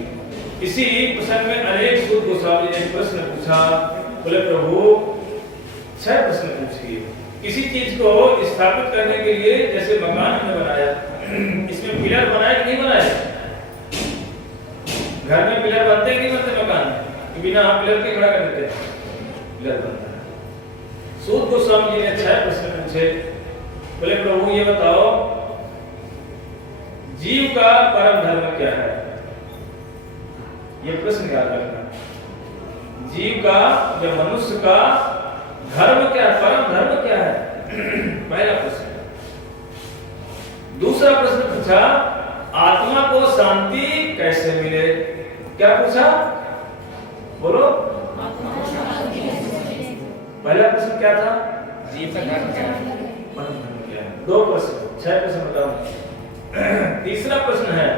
इसी प्रसंग में अनेक सूत गोस्वामी ने प्रश्न पूछा। बोले प्रभु 6 प्रश्न पूछिए। किसी चीज को स्थापित करने के लिए, जैसे मकान हमने बनाया, इसमें पिलर बनाया कि नहीं बनाया? घर में पिलर बनते कि नहीं बनते? मकान में बिना पिलर के खड़ा कर देते हैं, पिलर बनता है। सूत गोस्वामी जी ने 6 प्रश्न पूछे। बोले प्रभु ये बताओ जीव का परम धर्म क्या है? ये प्रश्न याद रखना। जीव का या मनुष्य का धर्म क्या है, परम धर्म क्या है? पहला प्रश्न। दूसरा प्रश्न पूछा आत्मा को शांति कैसे मिले? क्या पूछा? बोलो। पहला प्रश्न क्या था? जीव का धर्म क्या है? परम धर्म क्या है? 2 प्रश्न, 6 प्रश्न बताओ। तीसरा प्रश्न है,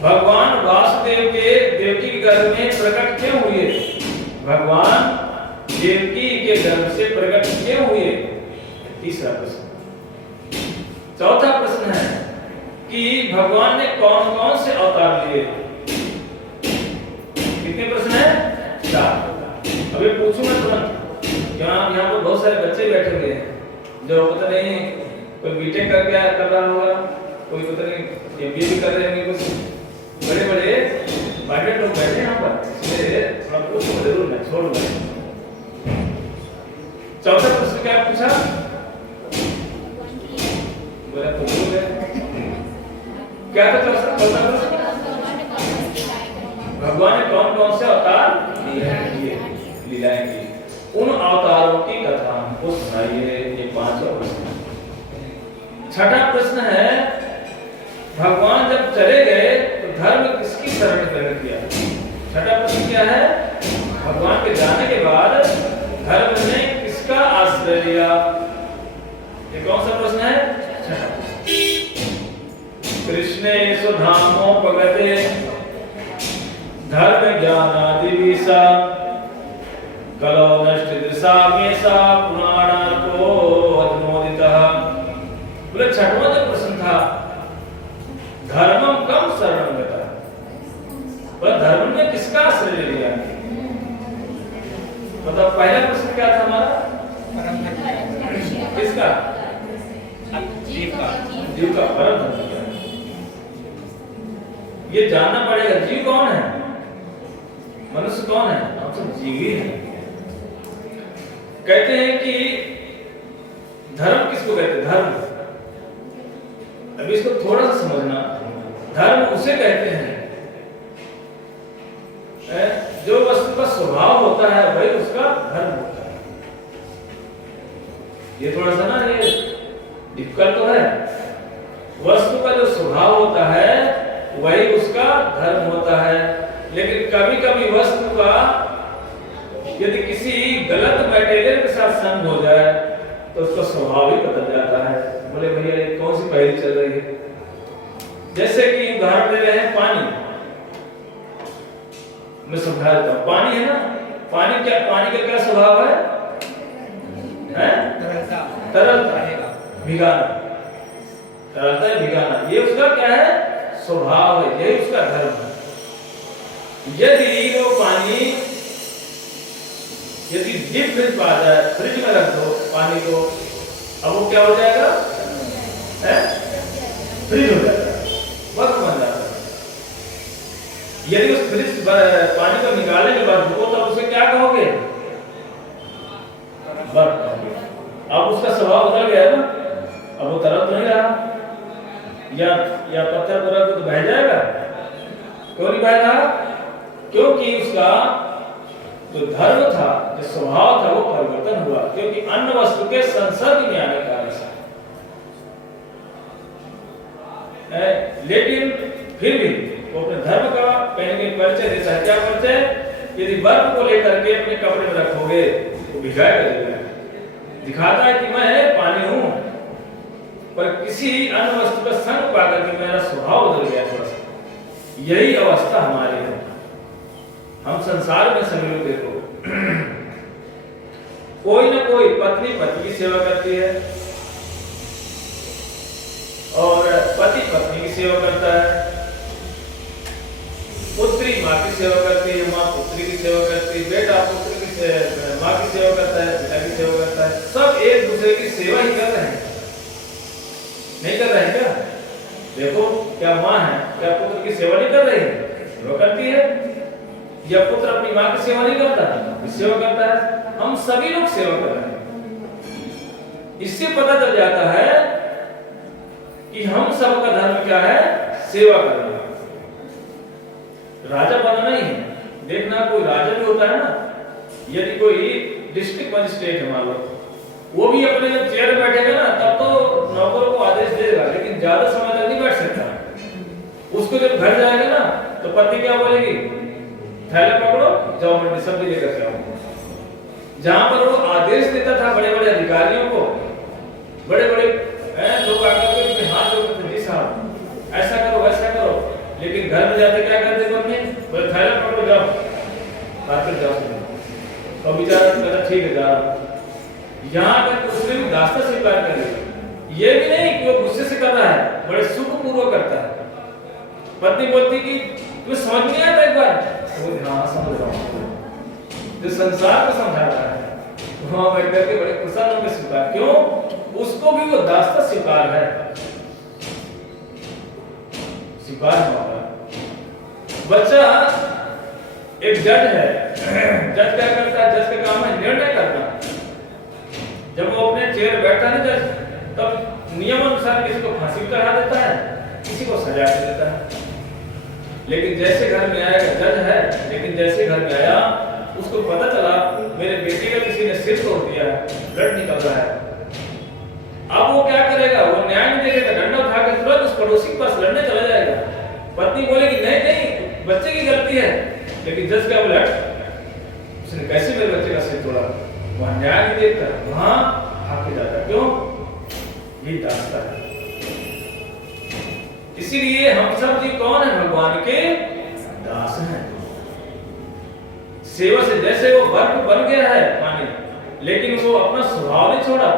भगवान वासुदेव के देवकी के गर्भ में प्रकट क्यों हुए? भगवान देवकी के गर्भ से प्रकट क्यों हुए? तीसरा प्रश्न। चौथा प्रश्न है कि भगवान ने कौन कौन से अवतार लिए? कितने प्रश्न है? 4। अभी पूछूंगा तुरंत, यहाँ पर बहुत सारे बच्चे बैठे हुए हैं जो पता नहीं कोई बीटेक कर रहा होगा, कोई पता नहीं एमबीए भी कर रहे होंगे, कुछ बड़े बड़े माइंडेड लोग बैठे हैं यहाँ पर, इसलिए थोड़ा पूछो जरूर, मैं छोड़ूंगा। चौथा प्रश्न क्या पूछा? बोला पूछोगे क्या था चौथा प्रश्न? भगवान ने कौन कौन से अवतार लिए, लीलाएं की, उन अवतारों की कथा हमको सुनाइए। ये 5वां प्रश्न। छठा प्रश्न है, भगवान जब चले गए तो धर्म किसकी शरण ग्रहण किया? छठा प्रश्न क्या है? भगवान के जाने के बाद धर्म ने किसका आश्रय लिया? ये कौन सा प्रश्न है? छठा प्रश्न। कृष्णे सुधामो भगते धर्म ज्ञान आदि विसा कलो नष्ट दिशा में सा पुराण को अनुमोदितः। बोले छठवां जो प्रश्न था, धर्मम कम शरणं गतः, पर धर्म ने किसका आश्रय ले लिया? मतलब पहला प्रश्न क्या था हमारा? किसका? जीव का परम धर्म क्या? ये जानना पड़ेगा, जीव कौन है? मनुष्य कौन है? हम सब जीव ही हैं। कहते हैं कि धर्म किसको कहते हैं? धर्म, अभी इसको थोड़ा सा समझना। धर्म उसे कहते हैं जो वस्तु का स्वभाव होता है वही उसका धर्म होता है। ये थोड़ा सा ना ये डिफिकल्ट तो है। वस्तु का जो स्वभाव होता है वही उसका धर्म होता है, लेकिन कभी कभी वस्तु का यदि किसी गलत मटेरियल के साथ संग हो जाए तो उसका स्वभाव ही बदल जाता है। बोले भैया ये कौन सी पहेली चल रही है? जैसे कि उदाहरण दे रहे हैं पानी, मैं समझा देता हूं। पानी है ना, पानी का क्या स्वभाव है? तरलता, भिगाना, तरलता है, भिगाना, ये उसका क्या है? स्वभाव है, यही उसका धर्म है। यदि वो पानी यदि डीप फ्रिज पा जाए, फ्रिज में रख दो पानी को, अब वो क्या हो जाएगा? फ्रिज हो जाएगा, बर्फ बन जाता है। यदि उस फ्रिज पानी को निकालने के बाद रुको तब उसे क्या कहोगे? बर्फ कहोगे। अब उसका स्वभाव बदल गया है ना, अब वो तरल तो नहीं रहा। या पत्थर पर रख दो तो बह जाएगा? क्यों नहीं बह रहा? क्योंकि उसका जो धर्म था, जो स्वभाव था, वो परिवर्तन हुआ, क्योंकि अन्य वस्तु के संसर्ग में आने का कारण से। लेकिन फिर भी वो अपने धर्म का कहीं न कहीं परिचय देता है। क्या परिचय? यदि बर्फ को लेकर के अपने कपड़े में रखोगे तो भिगाएगा, दिखाता है कि मैं पानी हूं, पर किसी अन्य वस्तु का संग पाकर के मेरा स्वभाव बदल गया थोड़ा सा। यही अवस्था हमारी है। हम संसार में सभी लोग देखो, कोई ना कोई पत्नी पति की सेवा करती है और पति पत्नी की सेवा करता है, पुत्री माँ की सेवा करती है, माँ पुत्री की सेवा करती है, बेटा पुत्री की माँ की सेवा करता है, पिता की सेवा करता है। सब एक दूसरे की सेवा ही कर रहे हैं, नहीं कर रहे हैं क्या? देखो, क्या माँ है, क्या पुत्र की सेवा नहीं कर रही है? सेवा करती है। या पुत्र अपनी माँ की सेवा नहीं करता? सेवा करता है। हम सभी लोग सेवा कर रहे हैं। इससे पता चल जाता है कि हम सबका धर्म क्या है? सेवा करना। राजा बनना नहीं है। देखना, कोई राजा भी होता है ना, यदि कोई डिस्ट्रिक्ट मजिस्ट्रेट है मान लो, वो भी अपने जब चेयर में बैठेगा ना तब तो नौकरों को आदेश देगा, लेकिन ज्यादा समय तक नहीं बैठ सकता। उसको जब घर जाएगा ना तो पत्नी क्या बोलेगी? थैला पकड़ो, जाओ मंडी सब्जी लेकर के आओ। जहां पर वो आदेश देता था बड़े बड़े अधिकारियों को, बड़े बड़े लोग आकर के हाथ जोड़ते थे, ऐसा करो वैसा करो, लेकिन घर में जाते क्या करते मम्मी, बोले थैला पकड़ो जाओ मार्केट जाओ, तो बेचारा कहता ठीक है जा रहा हूं। यहाँ पर उसने भी दास्ता स्वीकार कर लिया, ये भी नहीं कि वो गुस्से से कर रहा है, बड़े सुख पूर्वक करता है। पत्नी बोलती कि तुम्हें समझ नहीं आता एक बार, तो हाँ समझ रहा हूँ, जो संसार को समझा रहा है वहां बैठ करके बड़े प्रसन्न होकर स्वीकार, क्यों, उसको भी वो दास्ता स्वीकार है, स्वीकार होगा। बच्चा एक जज है, जज क्या करता है, जज का काम है निर्णय करना। जब वो अपने चेयर बैठा है जज, तब नियम अनुसार किसी को फांसी भी चढ़ा देता है, किसी को सजा दे देता है। लेकिन जैसे घर में आया, जज है, लेकिन जैसे घर में आया उसको पता चला मेरे बेटे का किसी ने सिर तोड़ दिया है, ब्लड निकल रहा है, अब वो क्या करेगा, वो न्याय नहीं देगा, डंडा उठा के तुरंत उस पड़ोसी के पास लड़ने चला जाएगा। पत्नी बोलेगी नहीं नहीं बच्चे की गलती है, लेकिन जज क्या बोला, उसने कैसे मेरे बच्चे का सिर तोड़ा, वहां न्याय नहीं देखता, वहां भाग जाता, क्यों, ये दास्ता है। इसीलिए हम सब जी कौन है, भगवान के दास हैं। सेवा से जैसे वो बर्फ बन गया है पानी, लेकिन वो अपना स्वभाव नहीं छोड़ा,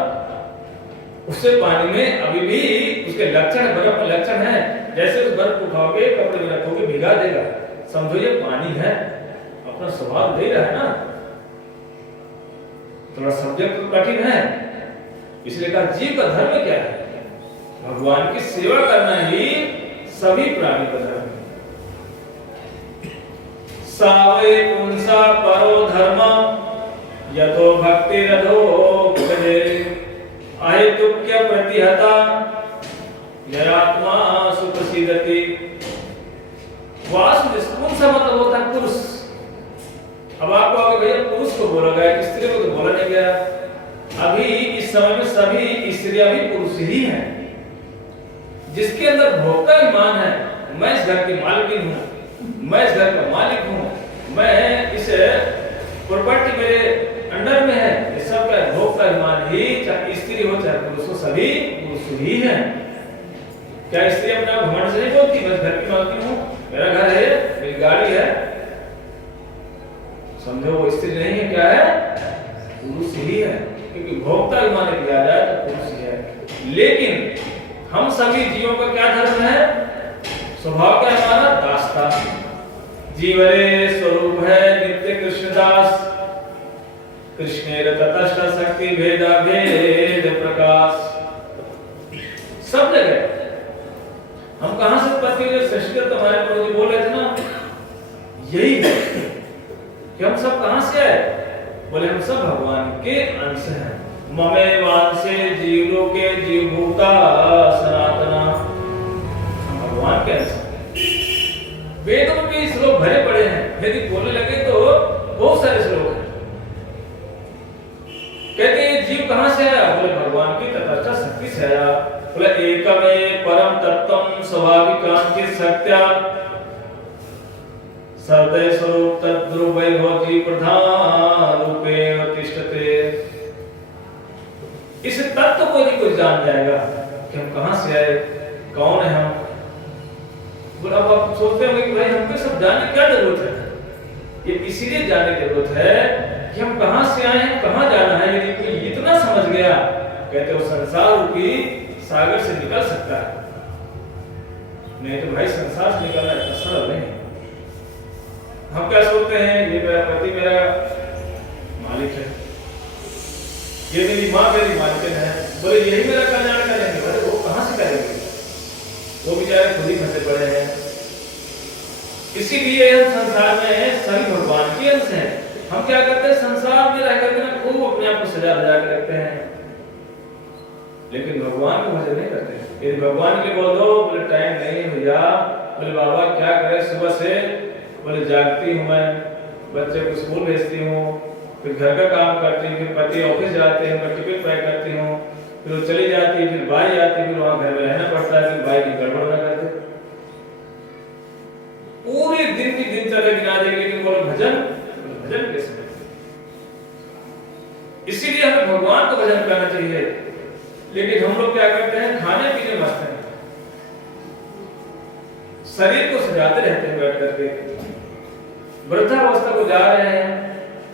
उससे पानी में अभी भी उसके लक्षण, बर्फ में लक्षण है, जैसे उस बर्फ को उठाओगे कपड़े में रखोगे भिगा देगा, समझो ये पानी है, अपना स्वभाव दे रहा है ना। थोड़ा सब्जेक्ट कठिन है, इसलिए कहा जीव का धर्म क्या है, भगवान की सेवा करना ही सभी प्राणी का धर्म है। सावे पुंसा परो धर्म यतो भक्ति रधो भजे अहेतुक्य प्रतिहता यरात्मा सुप्रसिद्धति। वास्तव कौन सा मतलब होता है पुरुष। अब आपको आगे भैया पुरुष को बोला गया, स्त्री को तो बोला नहीं गया। अभी इस समय में सभी स्त्रियां भी पुरुष ही हैं, जिसके अंदर भोक्ता मान है, मैं इस घर की मालकिन हूँ, मैं इस घर का मालिक हूँ, मैं इस प्रॉपर्टी मेरे अंडर में है, ये सब का भोक्ता मान ही, चाहे स्त्री हो चाहे पुरुष हो, सभी पुरुष ही हैं। क्या स्त्री अपने आप घमंड से नहीं बोलती मैं घर की मालकिन हूँ, मेरा घर है, मेरी गाड़ी है, समझो वो स्त्री नहीं है, क्या है, पुरुष ही है, क्योंकि भोक्ता मान किया जाए तो पुरुष ही है। लेकिन हम सभी जीवों का क्या धर्म है, स्वभाव क्या हमारा, दास्ता। जीवरे स्वरूप है नित्य कृष्णदास, कृष्णेर ततश्च शक्ति भेदा भेद प्रकाश। सब जगह हम कहां से उत्पत्ति हुए, संस्कृत तुम्हारे प्रभु जी बोल रहे थे ना, यही है कि हम सब कहां से आए, बोले हम सब भगवान के अंश हैं। ममे वांसे जीव लोके जीव भूता सनातना, हम भगवान के अंश हैं। वेदों में भी श्लोक भरे पड़े हैं, यदि बोलने लगे तो बहुत सारे श्लोक हैं। कहते हैं जीव कहां से आया, बोले भगवान की तटस्थ शक्ति से आया। बोले एकमेव परम तत्वम स्वाभाविकांचित सत्या सर्वदय स्वरूप तद्रूपै भवति प्रधान रूपेण तिष्ठते। इस तत्व को यदि कोई जान जाएगा कि हम कहां से आए, कौन है हम, बोले अब आप सोचते होंगे कि भाई हमको सब जानने की क्या जरूरत है। ये इसीलिए जानने की जरूरत है कि हम कहां से आए हैं, कहां जाना है। यदि कोई इतना समझ गया, कहते हो संसार रूपी सागर से निकल सकता है, नहीं तो भाई संसार से निकलना इतना सरल नहीं। हम क्या सोचते हैं, ये मेरा पति मेरा मालिक है, ये मेरी माँ मेरी मालिकन है, बोले यही मेरा कल्याण करेंगे, बोले वो कहां से करेंगे, वो बेचारे खुद ही फंसे पड़े हैं। इसीलिए हम संसार में सभी भगवान के अंश हैं। हम क्या करते हैं, संसार में रह करके ना खूब अपने आप को सजा के रखते हैं, लेकिन भगवान को भजन नहीं करते। यदि भगवान के बोल दो, बोले टाइम नहीं भैया, बोले बाबा क्या करें सुबह से, बोले जागती हूँ मैं, बच्चे को स्कूल भेजती हूँ, फिर घर का काम करती हूँ, फिर पति ऑफिस जाते हैं, मैं टिफिन पैक करती हूँ, फिर वो चली जाती है, फिर भाई आती है, फिर वहां घर में रहना पड़ता है, फिर भाई की गड़बड़ ना कर दे। पूरे दिन की दिनचर्या गिना देगी, लेकिन बोलो भजन, भजन कैसे। इसीलिए हमें भगवान को भजन करना चाहिए। लेकिन हम लोग क्या करते हैं, खाने पीने मस्त हैं, शरीर को सजाते रहते हैं बैठ करके, वृद्धावस्था को जा रहे हैं,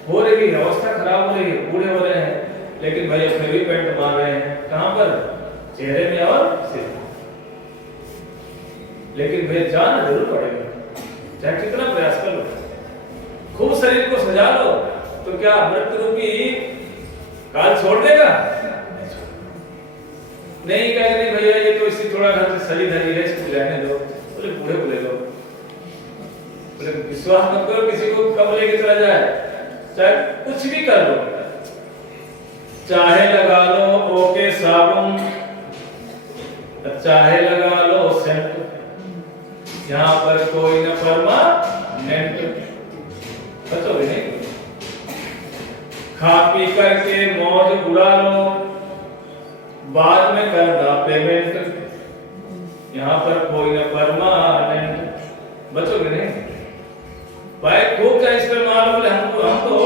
हो रही है अवस्था खराब हो रही है, बूढ़े हो रहे हैं, लेकिन भैया फिर भी पेंट मार रहे हैं, कहां पर? चेहरे में और सिर में। लेकिन भैया जाना जरूर पड़ेगा, चाहे कितना प्रयास कर लो, खूब शरीर को सजा लो, तो क्या मृत्यु रूपी काल छोड़ देगा? नहीं कहेंगे नहीं भैया ये तो इसी थोड़ा घर से सजी धजी है, इसको रहने दो, बोले बूढ़े बोले लो, बोले विश्वास मत करो किसी को कब लेके चला जाए, चाहे कुछ भी कर लो, चाहे लगा लो ओके साबुन, चाहे लगा लो सेंट, यहाँ पर कोई न परमानेंट, बचोगे नहीं। खा पी करके मौज उड़ा लो, बाद में करना पेमेंट, यहाँ पर कोई न परमानेंट, बचोगे नहीं। भाई खूब चाहे इस पर मार बोले हम तो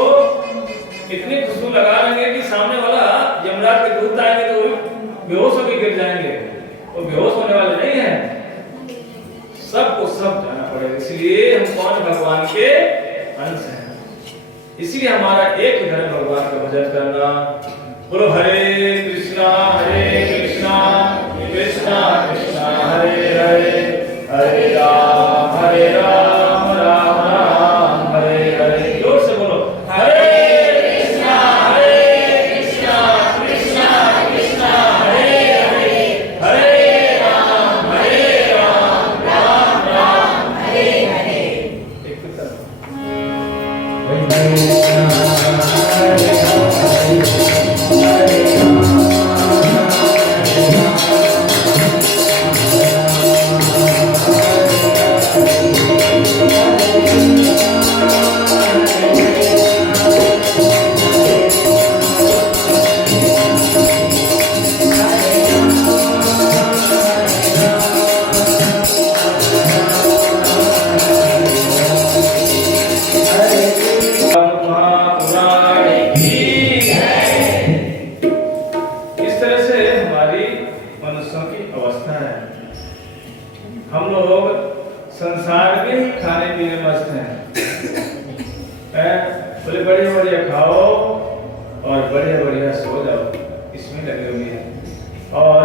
इतनी खुशबू लगा लेंगे कि सामने वाला यमराज के दूत आएंगे तो बेहोश होकर गिर जाएंगे, वो बेहोश होने वाले नहीं है, सबको सब जाना पड़ेगा। इसलिए हम कौन? भगवान के अंश हैं, इसलिए हमारा एक ही धर्म भगवान का भजन करना। बोलो हरे कृष्णा कृष्णा कृष्णा हरे हरे, हरे राम राम राम हरे हरे। जोर से बोलो हरे कृष्णा कृष्णा कृष्णा हरे हरे, हरे राम राम राम हरे हरे। एक तरफ संसार के ही खाने पीने मस्त हैं, बोले बढ़िया बढ़िया खाओ और बढ़िया बढ़िया सो जाओ, इसमें लगे हुए हैं। और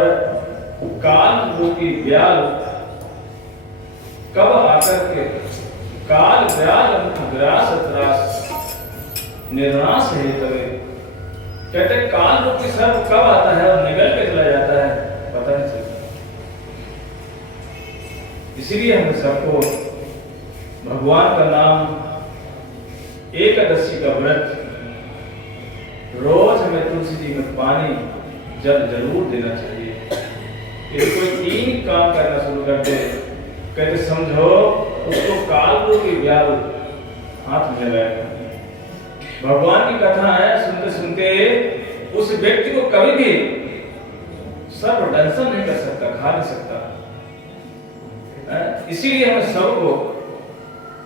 काल रूपी व्याल कब आकर के, काल व्याल ग्रास त्रास निर्नाश है तवे, कहते काल रूपी सर्प कब आता है और निगल के चला जाता है पता नहीं चलता। इसीलिए हम सबको भगवान का नाम, एकादशी का व्रत, रोज हमें तुलसी जी में पानी जल जरूर देना चाहिए। यदि कोई 3 काम करना शुरू कर दे, कहते समझो उसको काल रूपी व्याल हाथ में लगाएगा। भगवान की कथा है, सुनते सुनते उस व्यक्ति को कभी भी सर्व दंशन नहीं कर सकता, खा नहीं सकता। इसीलिए हमें सबको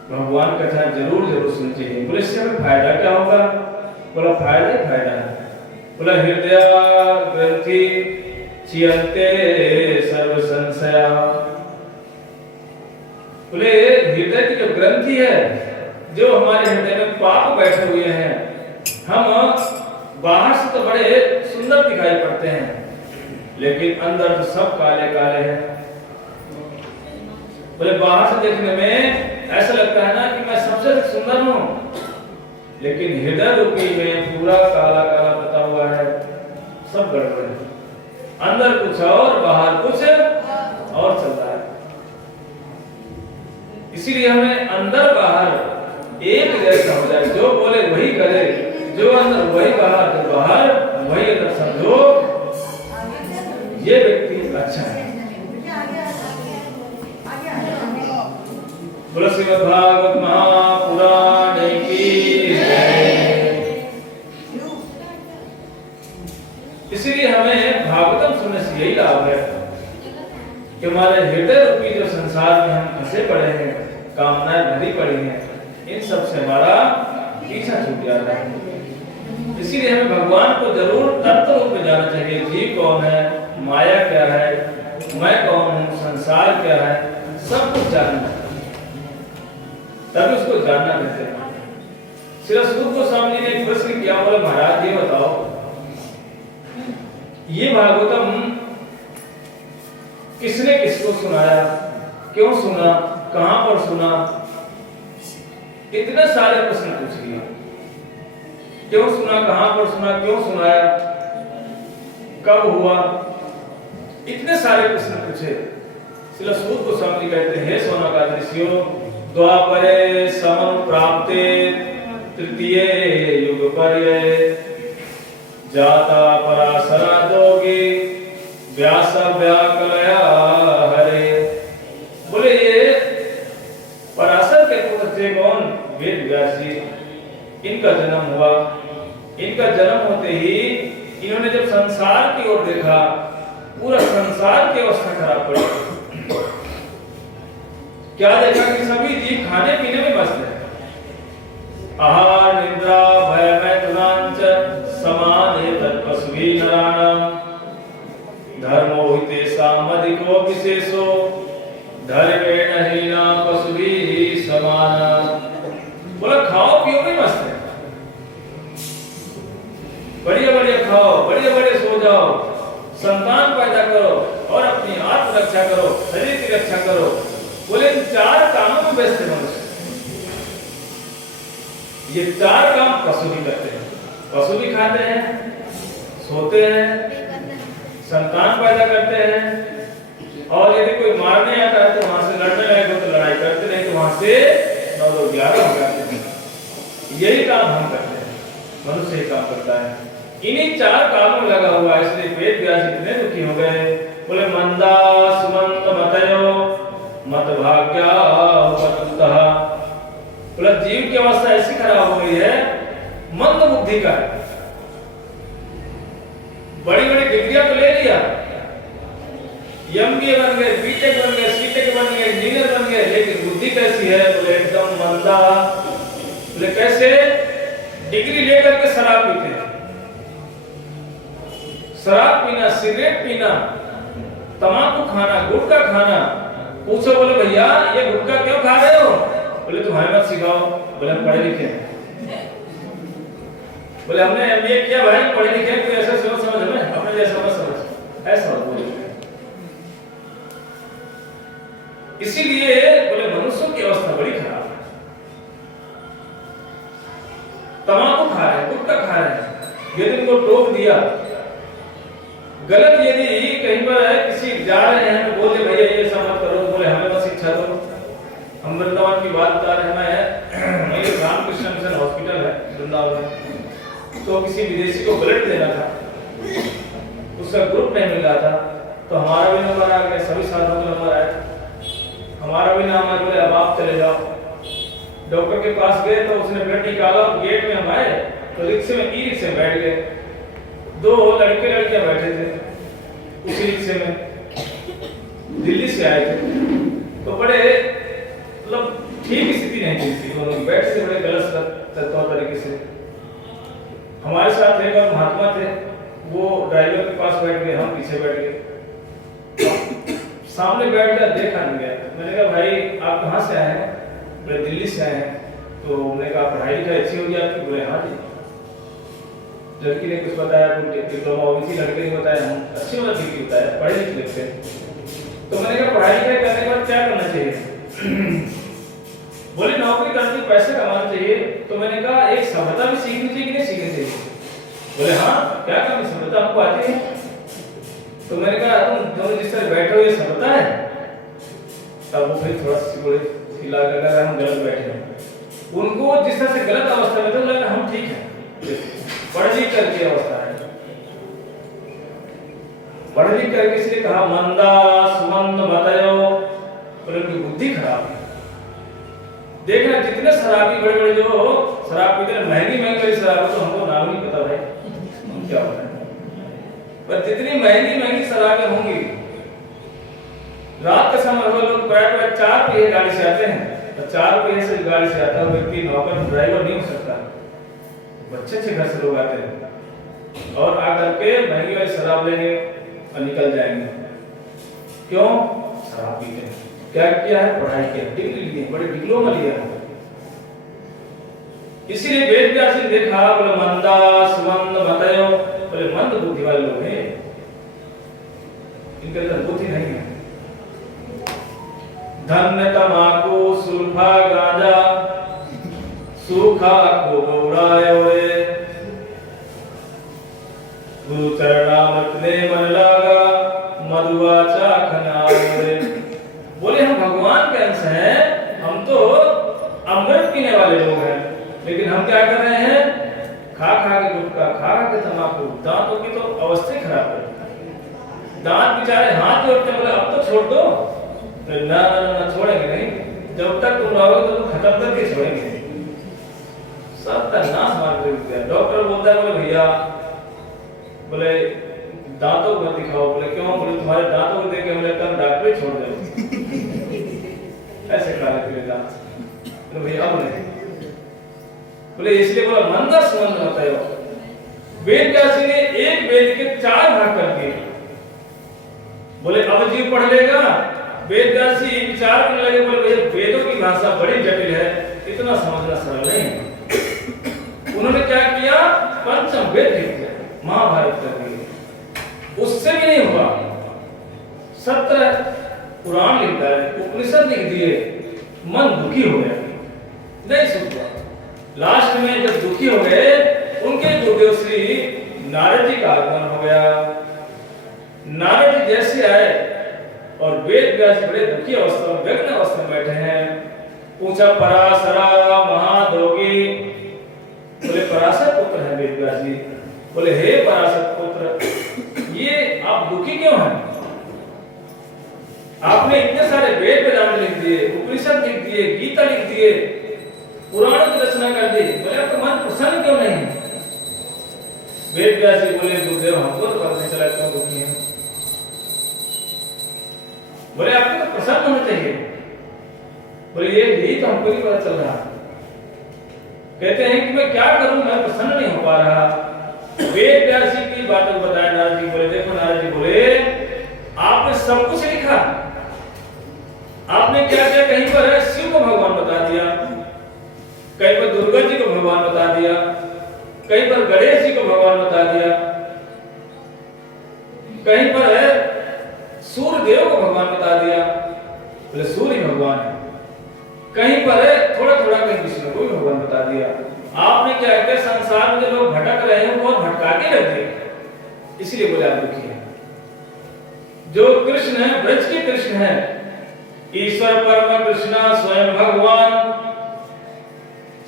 भगवान की कथा जरूर जरूर सुननी चाहिए। बोले इससे हमें फायदा क्या होगा? बोला फायदा ही फायदा है। बोला हृदय ग्रंथि छियन्ते सर्व संशया, बोले हृदय की जो ग्रंथि है, जो हमारे हृदय में पाप बैठे हुए हैं, हम बाहर से तो बड़े सुंदर दिखाई पड़ते हैं, लेकिन अंदर तो सब काले काले हैं। बोले बाहर से देखने में ऐसा लगता है ना कि मैं सबसे सुंदर हूं, लेकिन हृदय रूपी में पूरा काला काला बता हुआ है, सब गड़बड़ है। अंदर कुछ और बाहर कुछ और चल रहा है। इसीलिए हमें अंदर बाहर एक जैसा हो जाए, जो बोले वही करे, जो अंदर वही बाहर, जो बाहर वही अंदर, समझो ये व्यक्ति अच्छा है। बोलो श्रीमद् भागवत महापुराण की जय। इसीलिए हमें भागवतम सुनने से यही लाभ है कि हमारे हृदय रूपी जो संसार में हम फंसे पड़े हैं, कामनाएं भरी पड़ी हैं, इन सब से हमारा पीछा छूट जाता है। इसीलिए हमें भगवान को जरूर तत्व रूप में जाना चाहिए। जीव कौन है, माया क्या है, मैं कौन हूँ, संसार क्या है, सब कुछ जानना है, तभी उसको जानना कहते हैं। श्री सूत गोस्वामी ने एक प्रश्न किया, बोले महाराज ये बताओ, ये भागवतम किसने किसको सुनाया, क्यों सुना, कहां पर सुना? इतने सारे प्रश्न पूछ लिए। क्यों सुना, कहां पर सुना, क्यों सुनाया, कब हुआ, इतने सारे प्रश्न पूछे। श्री सूत गोस्वामी कहते हैं, सौनकादि ऋषियों, द्वापरे समं प्राप्ते तृतीये युग पर्ये जाता पराशरा दोगे व्यास व्याकलया हरे। बोले ये पराशर के पुत्र थे कौन? वेद व्यास जी। इनका जन्म हुआ। इनका जन्म होते ही इन्होंने जब संसार की ओर देखा, पूरा संसार की अवस्था खराब पड़ी। क्या देखा कि सभी जीव खाने पीने में मस्त है। आहार निद्रा भय मैथुनांच समान तत्पशुभि नराणाम धर्मो हिते सामधिको विशेषो धर्मेण हीना पशुभि समाना। बोला खाओ पियो में मस्त है, बढ़िया बढ़िया खाओ, बढ़िया बढ़िया सो जाओ, संतान पैदा करो और अपनी आत्म रक्षा करो, शरीर की रक्षा करो। बोले इन चार कामों में व्यस्त है मनुष्य। ये चार काम पशु भी करते हैं। पशु भी खाते हैं, सोते हैं, संतान पैदा करते हैं, और यदि कोई मारने आता है तो वहां से लड़ने लगे तो लड़ाई करते, नहीं तो वहां से 9-11 हो जाते हैं। यही काम हम करते हैं, मनुष्य ही काम करता है। इन्हीं चार कामों में लगा हुआ है, इसलिए वेद व्यास इतने दुखी हो गए। बोले मंदा सुमंत मतयो मत भाग्या उपततः। बोला जीव की अवस्था ऐसी खराब हो गई है, मंद बुद्धि का है। बड़ी बड़ी डिग्रियां तो ले लिया, एमबीए बन गए, बीटेक बन गए, सीटेक बन गए, इंजीनियर बन गए, लेकिन बुद्धि कैसी है? बोले एकदम मंदा। बोले कैसे? डिग्री लेकर के शराब पीते हैं, शराब पीना, सिगरेट पीना, तंबाकू खाना, गुटखा खाना। पूछो बोले भैया ये गुटखा क्यों खा रहे हो? बोले तुम्हारे मत सिखाओ। बोले हम पढ़े लिखे हैं। बोले हमने एमबीए किया भाई, पढ़े लिखे हैं, कोई ऐसा सोच समझ हमें अपने जैसा मत समझ, ऐसा बोले। इसीलिए बोले मनुष्यों की अवस्था बड़ी खराब है। तंबाकू खा रहे हैं, गुटखा खा रहे हैं, यदि इनको टोक दिया गलत, यदि कहीं पर किसी जा रहे हैं तो बोले भैया ये ऐसा मत करो, बोले हमें मत शिक्षा दो। हम वृंदावन की बात बता रहे हैं, मेरे रामकृष्ण मिशन हॉस्पिटल है वृंदावन में, तो किसी विदेशी को ब्लड देना था, उसका ग्रुप नहीं मिल रहा था, तो हमारा भी नंबर आ गया, सभी साथियों का नंबर आया, हमारा भी नाम आया। बोले अब आप चले जाओ। डॉक्टर के पास गए तो उसने ब्लड निकाला, गेट में हम आए तो रिक्शे में ई रिक्शे में बैठ गए, 2 लड़के लड़कियां बैठे थे उसी रिक्शे में, दिल्ली से आए थे। तो बड़े मतलब ठीक स्थिति नहीं थी दोनों की, बैठ से बड़े गलत तौर तरीके से। हमारे साथ एक और महात्मा थे, वो ड्राइवर के पास बैठ गए, हम पीछे बैठ गए। सामने बैठ गया, देखा नहीं गया। मैंने कहा भाई आप कहाँ से आए हैं? बोले दिल्ली से आए हैं। तो मैंने कहा पढ़ाई लिखाई अच्छी होगी आपकी? बोले हाँ जी। लड़की ने कुछ बताया, डिप्लोमा हो गई थी, लड़के ने बताया हम अच्छी वाला डिग्री बताया, पढ़े लिखे थे। तो मैंने कहा पढ़ाई लिखाई करने के बाद क्या करना चाहिए? बोले नौकरी करनी, पैसे कमाना चाहिए। तो मैंने कहा एक सभ्यता भी सीखनी चाहिए कि नहीं सीखनी चाहिए? बोले हाँ, क्या करनी सभ्यता हमको आती है। तो मैंने कहा तुम दोनों जिस तरह बैठे हो ये सभ्यता है? तब वो फिर थोड़ा सा बोले हिला लगा हम गलत बैठे हैं। उनको जिस तरह से गलत अवस्था में तो लगा हम ठीक है, पढ़ लिख करके अवस्था है, पढ़ लिख करके। इसलिए कहा मंदा सुमंद मतयो, बोले उनकी बुद्धि खराब है। देखना जितने शराबी बड़े बड़े जो शराब पीते हैं, महंगी महंगी शराब तो हमको नाम नहीं पता भाई क्या होता है, पर जितनी महंगी महंगी शराबें होंगी, रात के समय लोग प्राय 4 पहिए गाड़ी से आते हैं, तो 4 पहिए से गाड़ी से आता है व्यक्ति नौकर ड्राइवर नहीं हो सकता। बच्चे अच्छे घर से लोग आते हैं और आकर के महंगी वाली शराब लेंगे और निकल जाएंगे। क्यों? शराब पीते हैं। क्या किया है? पढ़ाई किया, डिग्री ली है, बड़े डिप्लोमा लिया है। इसीलिए वेद व्यास ने देखा, बोले मंदा सुमंद मतयो, बोले मंद बुद्धि वाले लोग हैं, इनके अंदर बुद्धि नहीं है। धन्य तमाकू सुल्फा गांजा सूखा को गौराय रे, गुरु चरणामृत ने मन लागा, मधुआ चाखन आए। बोले हम भगवान के अंश हैं, हम तो अमृत पीने वाले लोग हैं, लेकिन हम क्या कर रहे हैं? खा खा के गुटखा, खा के तंबाकू, दांतों की तो अवस्था खराब है। दांत बेचारे हाथ जोड़ते, बोले अब तो छोड़ दो। ना ना ना, छोड़ेंगे नहीं, जब तक तुम रहोगे तो तुम खत्म करके छोड़ेंगे। सब का नाश मार दिया। डॉक्टर बोलता है, बोले भैया, बोले दांतों को मत दिखाओ। बोले क्यों? बोले तुम्हारे दांतों को देख के मुझे कल डॉक्टर ही छोड़ दे। ऐसे खा लेते दांत। बोले भैया अब नहीं, बोले इसलिए बोला मंदा सुमंद मतयो। वेद व्यास ने एक वेद के 4 भाग कर दिए। बोले अब जीव पढ़ लेगा। वेद व्यास जी विचार करने लगे, बोले भैया वेदों की भाषा बड़ी जटिल है, इतना समझना सरल नहीं है। उन्होंने क्या किया? पंचम वेद लिख दिया, महाभारत कर दिया। उससे भी नहीं हुआ, 17 पुराण लिख दिए, उपनिषद लिख दिए। मन दुखी हो गया, नहीं सुन पाया। लास्ट में जब दुखी हो गए, उनके गुरुदेव श्री नारद जी का आगमन हो गया। नारद जी जैसे आए और वेद व्यास बड़े दुखी अवस्था में, व्यग्न अवस्था में बैठे हैं। पूछा, पराशरा महादोगी, बोले पराशर पुत्र है वेद व्यास जी। बोले हे पराशर पुत्र, ये आप दुखी क्यों हैं? आपने इतने सारे वेद वेदांत लिख दिए, उपनिषद लिख दिए, गीता लिख दिए, पुराणों की रचना कर दी, बोले आपका मन प्रसन्न क्यों नहीं? वेद व्यास जी बोले, गुरुदेव हमको तो पता नहीं चला क्यों दुखी हैं। बोले आपको तो प्रसन्न होना चाहिए। बोले यही तो हमको नहीं पता चल रहा। कहते हैं कि मैं क्या करूं, मैं प्रसन्न नहीं हो पा रहा। वेद व्यास जी की बात बताया नारद जी। बोले देखो नारद जी, बोले आपने सब कुछ लिखा, आपने क्या क्या, कहीं पर शिव को भगवान बता दिया, कहीं पर दुर्गा जी को भगवान बता दिया, कहीं पर गणेश जी को भगवान बता दिया, कहीं पर है सूर्य देव को भगवान बता दिया, बोले सूर्य भगवान है। कहीं पर है थोड़ा थोड़ा कहीं विष्णु को भी भगवान बता दिया। आपने क्या है, संसार में जो लोग भटक रहे हैं वो भटका के रख दिए, इसलिए बोले आप दुखी हैं। जो कृष्ण है, ब्रज के कृष्ण है, ईश्वर परम कृष्ण स्वयं भगवान,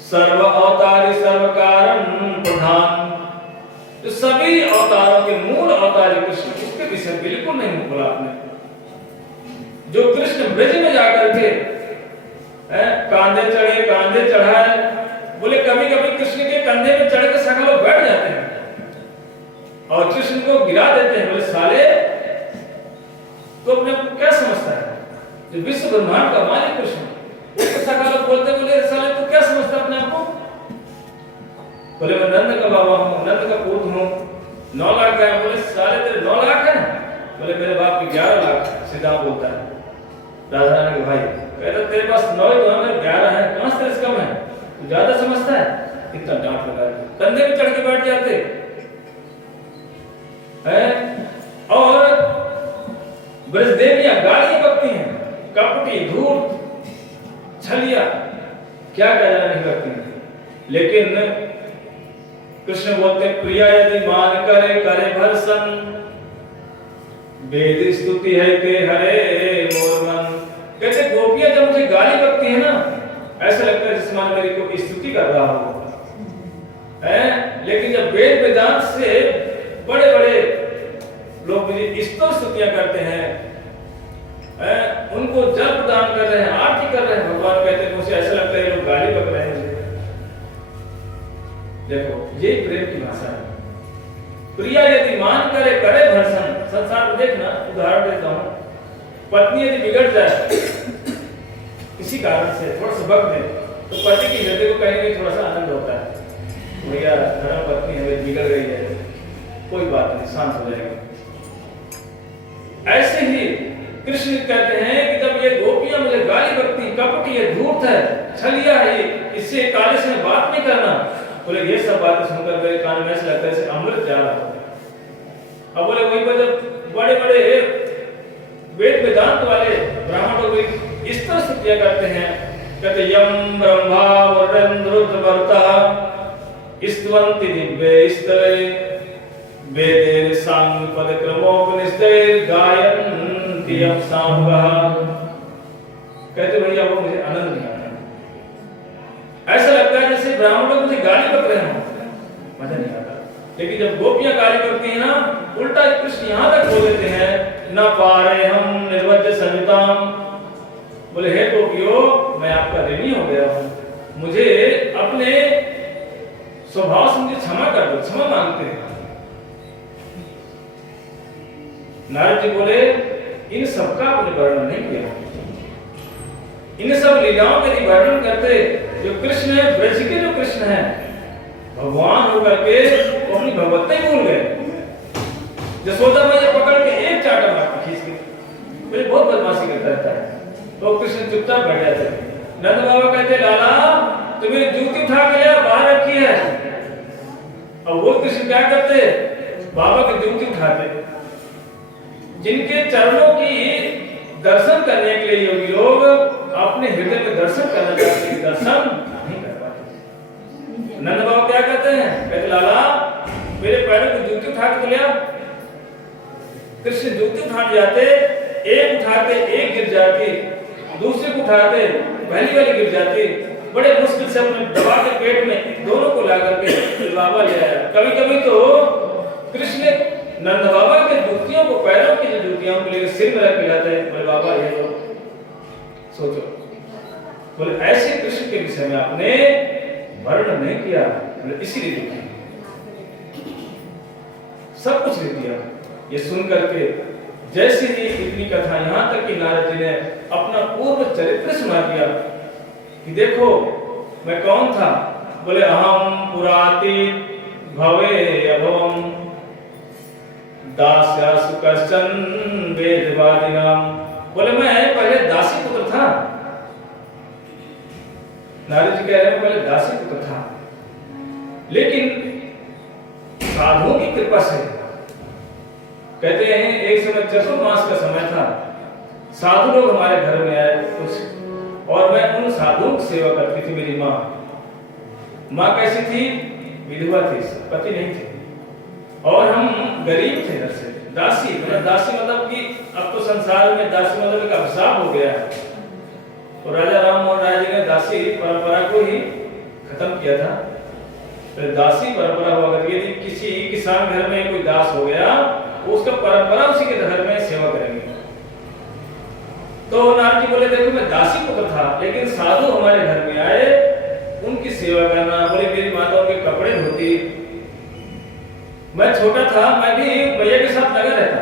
सर्व अवतारी सर्व कारण प्रधान, जो सभी अवतारों के मूल अवतारी कृष्ण, उसके विषय बिल्कुल नहीं बोला आपने। जो कृष्ण ब्रज में जाकर के कांधे चढ़े कांधे चढ़ाए, बोले कभी कभी कृष्ण के कंधे पे चढ़ के सभी लोग बैठ जाते हैं और कृष्ण को गिरा देते हैं। बोले साले तो अपने को क्या समझता है? जो विश्व ब्रह्मांड का मालिक कृष्ण, उसको सभी लोग बोलते, बोले साले तू क्या समझता है अपने आप को? बोले मैं नंद का बाबा हूँ, नंद का पुत्र हूँ, 9 लाख है। बोले साले तेरे 9 लाख है? बोले मेरे बाप के 11 लाख। सीधा बोलता है राजा रानी के भाई, कहता तेरे पास 9 ही तो है, 11 है, कहां से तेरे कम है? तू ज्यादा समझता है? इतना डांट लगा के कंधे पे चढ़ के बैठ जाते हैं। और ब्रजदेवियां गालियां बकती हैं, कपटी धूर्त छलिया, क्या कहना नहीं करती हैं। लेकिन कृष्ण बोलते प्रिया यदि मान करे करे भरसन, वेद स्तुति है के हरे मोर मन। कहते गोपियां जब मुझे गाली बकती है ना, ऐसा लगता है जैसे मान मेरी को स्तुति कर रहा हो, लेकिन जब वेद वेदांत से बड़े बड़े लोग मुझे स्तुतियां करते हैं, उनको जल प्रदान कर रहे हैं, आरती कर रहे हैं, भगवान कहते हैं मुझे ऐसा लगता है लोग गाली बक रहे हैं। देखो ये प्रेम की भाषा है। प्रिया यदि मान करे करे भर्सन। संसार में देखना, उदाहरण देता हूं, पत्नी यदि बिगड़ जाए किसी कारण से, थोड़ा सा बक दे, तो पति के हृदय को कहीं ना कहीं थोड़ा सा आनंद होता है, भैया धर्म पत्नी हमें बिगड़ गई है, कोई बात नहीं, शांत हो जाएगा। ऐसे ही कृष्ण कहते हैं कि जब ये गोपियां कि ये धूर्त है, छलिया है, इससे काले से बात नहीं करना। बोले ये सब बातें सुनकर मेरे कान में ऐसा लगता है जैसे अमृत जा रहा हो। अब बोले वहीं पर जब बड़े बड़े वेद वेदांत वाले ब्राह्मण लोग इस तरह स्तुतियां करते हैं, कहते यम ब्रह्मा वरुणरुद्रवर्ता स्तवन्ति दिव्ये स्तवे वेदेर सांग पद क्रमोपनिषदेर गायन्ति यम सामगाः। कहते भैया वो मुझे आनंद नहीं आता, ऐसा लगता है जैसे ब्राह्मण लोग मुझे गाली बक रहे हों, मजा नहीं आता। लेकिन जब गोपियां गाली करती हैं ना, उल्टा कृष्ण यहाँ तक बोल देते हैं, न पारे हम निर्वज्य संयुताम। बोले हे गोपियों, मैं आपका ऋणी हो गया हूँ, मुझे अपने स्वभाव से मुझे क्षमा कर दो, क्षमा मांगते हैं। नारद जी बोले इन सबका आपने वर्णन नहीं किया, इन सब लीलाओं का यदि वर्णन करते, जो कृष्ण है, ब्रज के जो कृष्ण है, भगवान होकर के वो अपनी भगवत्ता ही भूल गए। यशोदा मैया पकड़ के एक चाटा मारती खींच के, मुझे बहुत बदमाशी करता रहता है, तो कृष्ण चुपचाप बैठ जाते। नंद बाबा कहते लाला तो मेरी जूती उठा के लिया बाहर रखी है। अब वो कृष्ण क्या करते, बाबा की जूती उठाते। जिनके चरणों की दर्शन करने के लिए योगी लोग अपने हृदय में दर्शन करना चाहते हैं, दर्शन नहीं कर पाते। नंद बाबा क्या कहते हैं, कहते लाला मेरे पैरों की जूती उठा के लिया। कृष्ण जूती उठाने जाते, एक उठाते एक गिर जाती, दूसरे को उठाते पहली वाली गिर जाती, बड़े मुश्किल से अपने दबा के पेट में दोनों को ला करके बाबा ले आया। कभी कभी तो कृष्ण नंद बाबा के जूतियों को, पैरों की जो जूतियों को लेकर सिर में रख के लाते हैं, बोले बाबा ये लो, सोचो। बोले ऐसे कृष्ण के विषय में आपने वर्णन नहीं किया, बोले इसीलिए दुखी, सब कुछ लिख दिया। ये सुन करके जैसे ही इतनी कथा, यहाँ तक कि नारद जी ने अपना पूर्व चरित्र सुना दिया कि देखो मैं कौन था। बोले अहम पुराति भवे अभवम दास्यासु कश्चन वेदवादिनाम। बोले मैं पहले दासी पुत्र था। नारद जी कह रहे हैं पहले दासी पुत्र था, लेकिन साधुओं की कृपा से, कहते हैं एक समय चतुर्मास का समय था, साधु लोग हमारे घर में आए कुछ, और मैं उन साधुओं की सेवा करती थी। मेरी माँ कैसी थी, विधवा थी, पति नहीं थे, और हम गरीब थे घर से। दासी मतलब कि अब तो संसार में दासी मतलब एक अभिशाप हो गया है, तो राजा राम मोहन राय जी ने दासी परंपरा को ही खत्म किया था। तो दासी परंपरा हुआ करती, यदि किसी किसान घर में कोई दास हो गया, उसका परंपरा उसी के घर में सेवा करेंगे। तो नारद जी बोले देखो मैं दासी पुत्र था, लेकिन साधु हमारे घर में आए, उनकी सेवा करना। बोले मेरी माताओं के कपड़े धोती, मैं छोटा था, मैं भी भैया के साथ लगा रहता,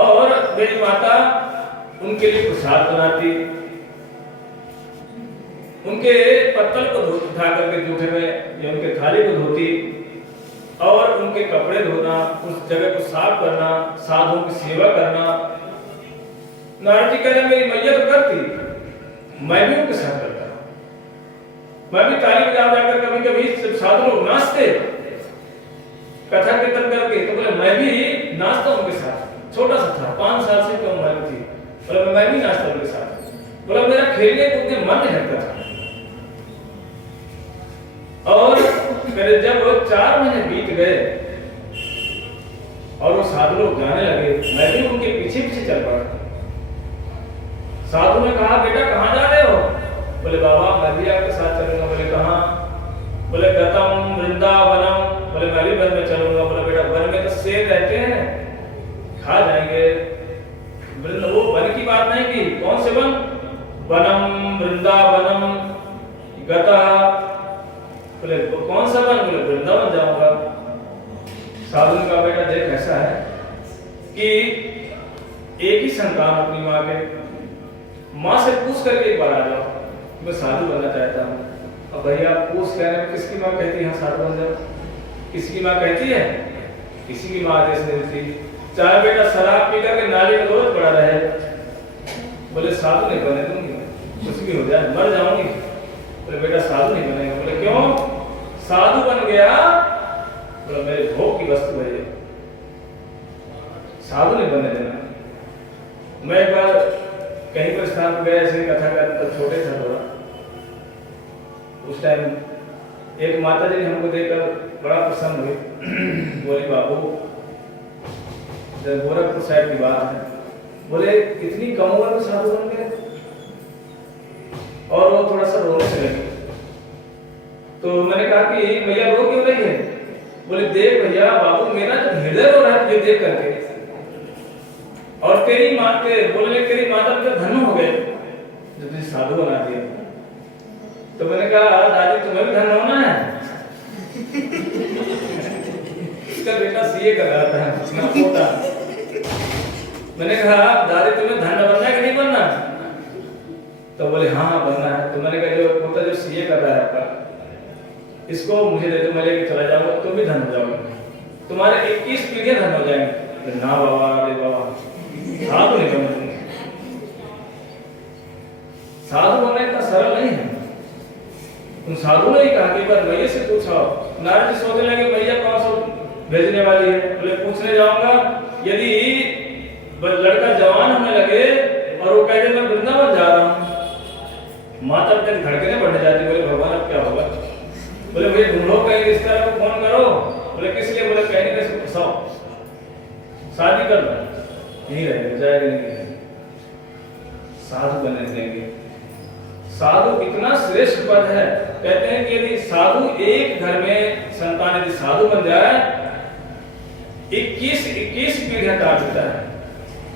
और मेरी माता उनके लिए प्रसाद बनाती, उनके पत्तल को उठा करके जूठे में या उनके थाली को धोती, और उनके कपड़े धोना, उस जगह को साफ करना, साधुओं की सेवा करना। नारद जी कह रहे मेरी मैया तो करती, मैं भी उनके साथ करता, मैं भी ताली बजा जाकर कभी कभी साधु लोग नाचते कथा कीर्तन करके, तो बोले मैं भी नाचता उनके साथ। छोटा सा था, 5 साल से कम उम्र थी, बोले मैं भी नाचता उनके साथ। बोला मेरा खेलने कूदने मन नहीं लगता था। और फिर जब 4 महीने बीत गए और वो साधु लोग जाने लगे, मैं भी उनके पीछे पीछे चल पड़ा। साधु ने कहा बेटा कहाँ जा रहे हो? बोले बाबा मैं भी आपके साथ चलूंगा। बोले कहाँ? बोले गतम वृंदावनम। बोले मैं भी वन में चलूंगा। बोले बेटा वन में तो शेर रहते हैं, खा जाएंगे। वो वन की बात नहीं की, कौन से वन? वनम वृंदावनम गता। बोले कौन सा वन? बोले वृंदावन जाऊंगा। साधु ने कहा बेटा देख ऐसा है कि एक ही संतान अपनी माँ के, माँ से पूछ करके एक बार आ जाओ मैं साधु बनना चाहता हूँ। अब भैया पूछ कह रहे हैं किसकी माँ कहती है साधु बन जाओ? किसकी माँ कहती है? किसी की माँ आदेश नहीं देती। चाहे बेटा शराब पी करके नाली में रोज पड़ा रहे, बोले साधु नहीं बने दूंगी। कुछ भी हो जाए, मर जाऊंगी। बोले बेटा साधु नहीं बनेगा। बोले क्यों? साधु बन गया बोले मेरे भोग की वस्तु है ये, साधु नहीं बनने देना। मैं एक बार कहीं पर स्थान पर गया, ऐसे कथा करता, छोटे था थोड़ा, उस टाइम एक माता जी ने हमको देखकर बड़ा प्रसन्न हुई। बोले बाबू, गोरखपुर साइड की बात है, बोले इतनी कम उम्र में साधु बन गए। और वो थोड़ा सा रोने से लगी। तो मैंने कहा कि भैया रो क्यों रही है? बोले देख भैया बाबू, मेरा जो हृदय रो रहा है तुझे देख करके, और तेरी माँ के बोले तेरी माता पिता धन्य हो गए जो तुझे साधु बना दिया। तो मैंने कहा दादी तुम्हें भी धन्य होना है। इसका बेटा सीए कर रहा था, अपना पोता। मैंने कहा दादी तुम्हें धन्य बनना है कि नहीं बनना? तो बोले हाँ बनना है। तो मैंने कहा जो पोता जो सीए कर रहा है आपका, इसको मुझे दे दो, मैं लेके चला जाऊंगा, तुम भी धन्य हो जाओगे, तुम्हारे 21 पीढ़ियां धन्य हो जाएंगे। ना बाबा, अरे बाबा साधु नहीं बनना, साधु बनना इतना सरल नहीं है। उन साधु ने कहा कि बार भैया से पूछा, नारद जी सोचने लगे भैया कौन सा भेजने वाली है। बोले पूछने जाऊंगा, यदि लड़का जवान होने लगे और वो कहे मैं वृंदावन जा रहा हूँ, माता पिता की धड़कनें बढ़ने जाती। बोले भगवान अब क्या होगा? बोले भैया ढूंढो कहीं रिश्तेदार को फोन करो। बोले किस लिए? बोले कहीं नहीं फंसाओ, शादी कर लो, यहीं रहेंगे, जाएगा नहीं, साधु बनने देंगे। साधु इतना श्रेष्ठ पद है, कहते हैं कि यदि साधु एक घर में संतान यदि साधु बन जाए 21 पीढ़ियां काट देता है।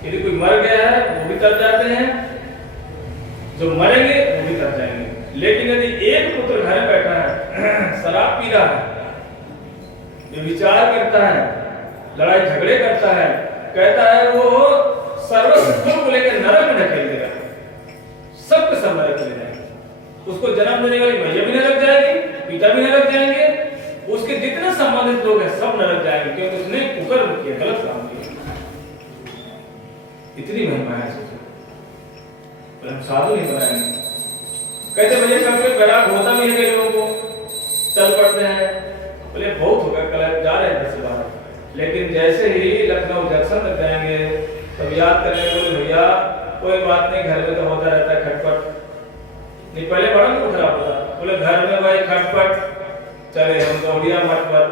यदि कोई मर गया है वो भी तर जाते हैं, जो मरेंगे वो भी तर जाएंगे। लेकिन यदि एक पुत्र घर में बैठा है, शराब पी रहा है, व्यभिचार करता है, लड़ाई झगड़े करता है, कहता है वो सर्वस्व को लेकर नरक में ढकेल देगा, सबके सब नरक में जाएंगे। उसको जन्म देने वाली मैया भी नरक जाएगी, पिता भी नरक जाएंगे, उसके जितने संबंधित लोग हैं सब नरक जाएंगे, क्योंकि उसने कुकर्म किया, गलत काम किया। इतनी महिमा है। हम साधु नहीं बनाएंगे। कहते भैया कभी बैराग होता भी है कई लोगों को, चल पड़ते हैं। बोले बहुत हो गया, कल जा रहे हैं घर से बाहर, लेकिन जैसे ही लखनऊ जंक्शन तक जाएंगे तब याद करेंगे, बोले भैया कोई बात नहीं, घर में तो होता रहता है खटपट, नहीं पहले बड़ा नहीं उठ रहा होता। बोले घर में भाई खटपट, चले हम गौड़िया मठ पर,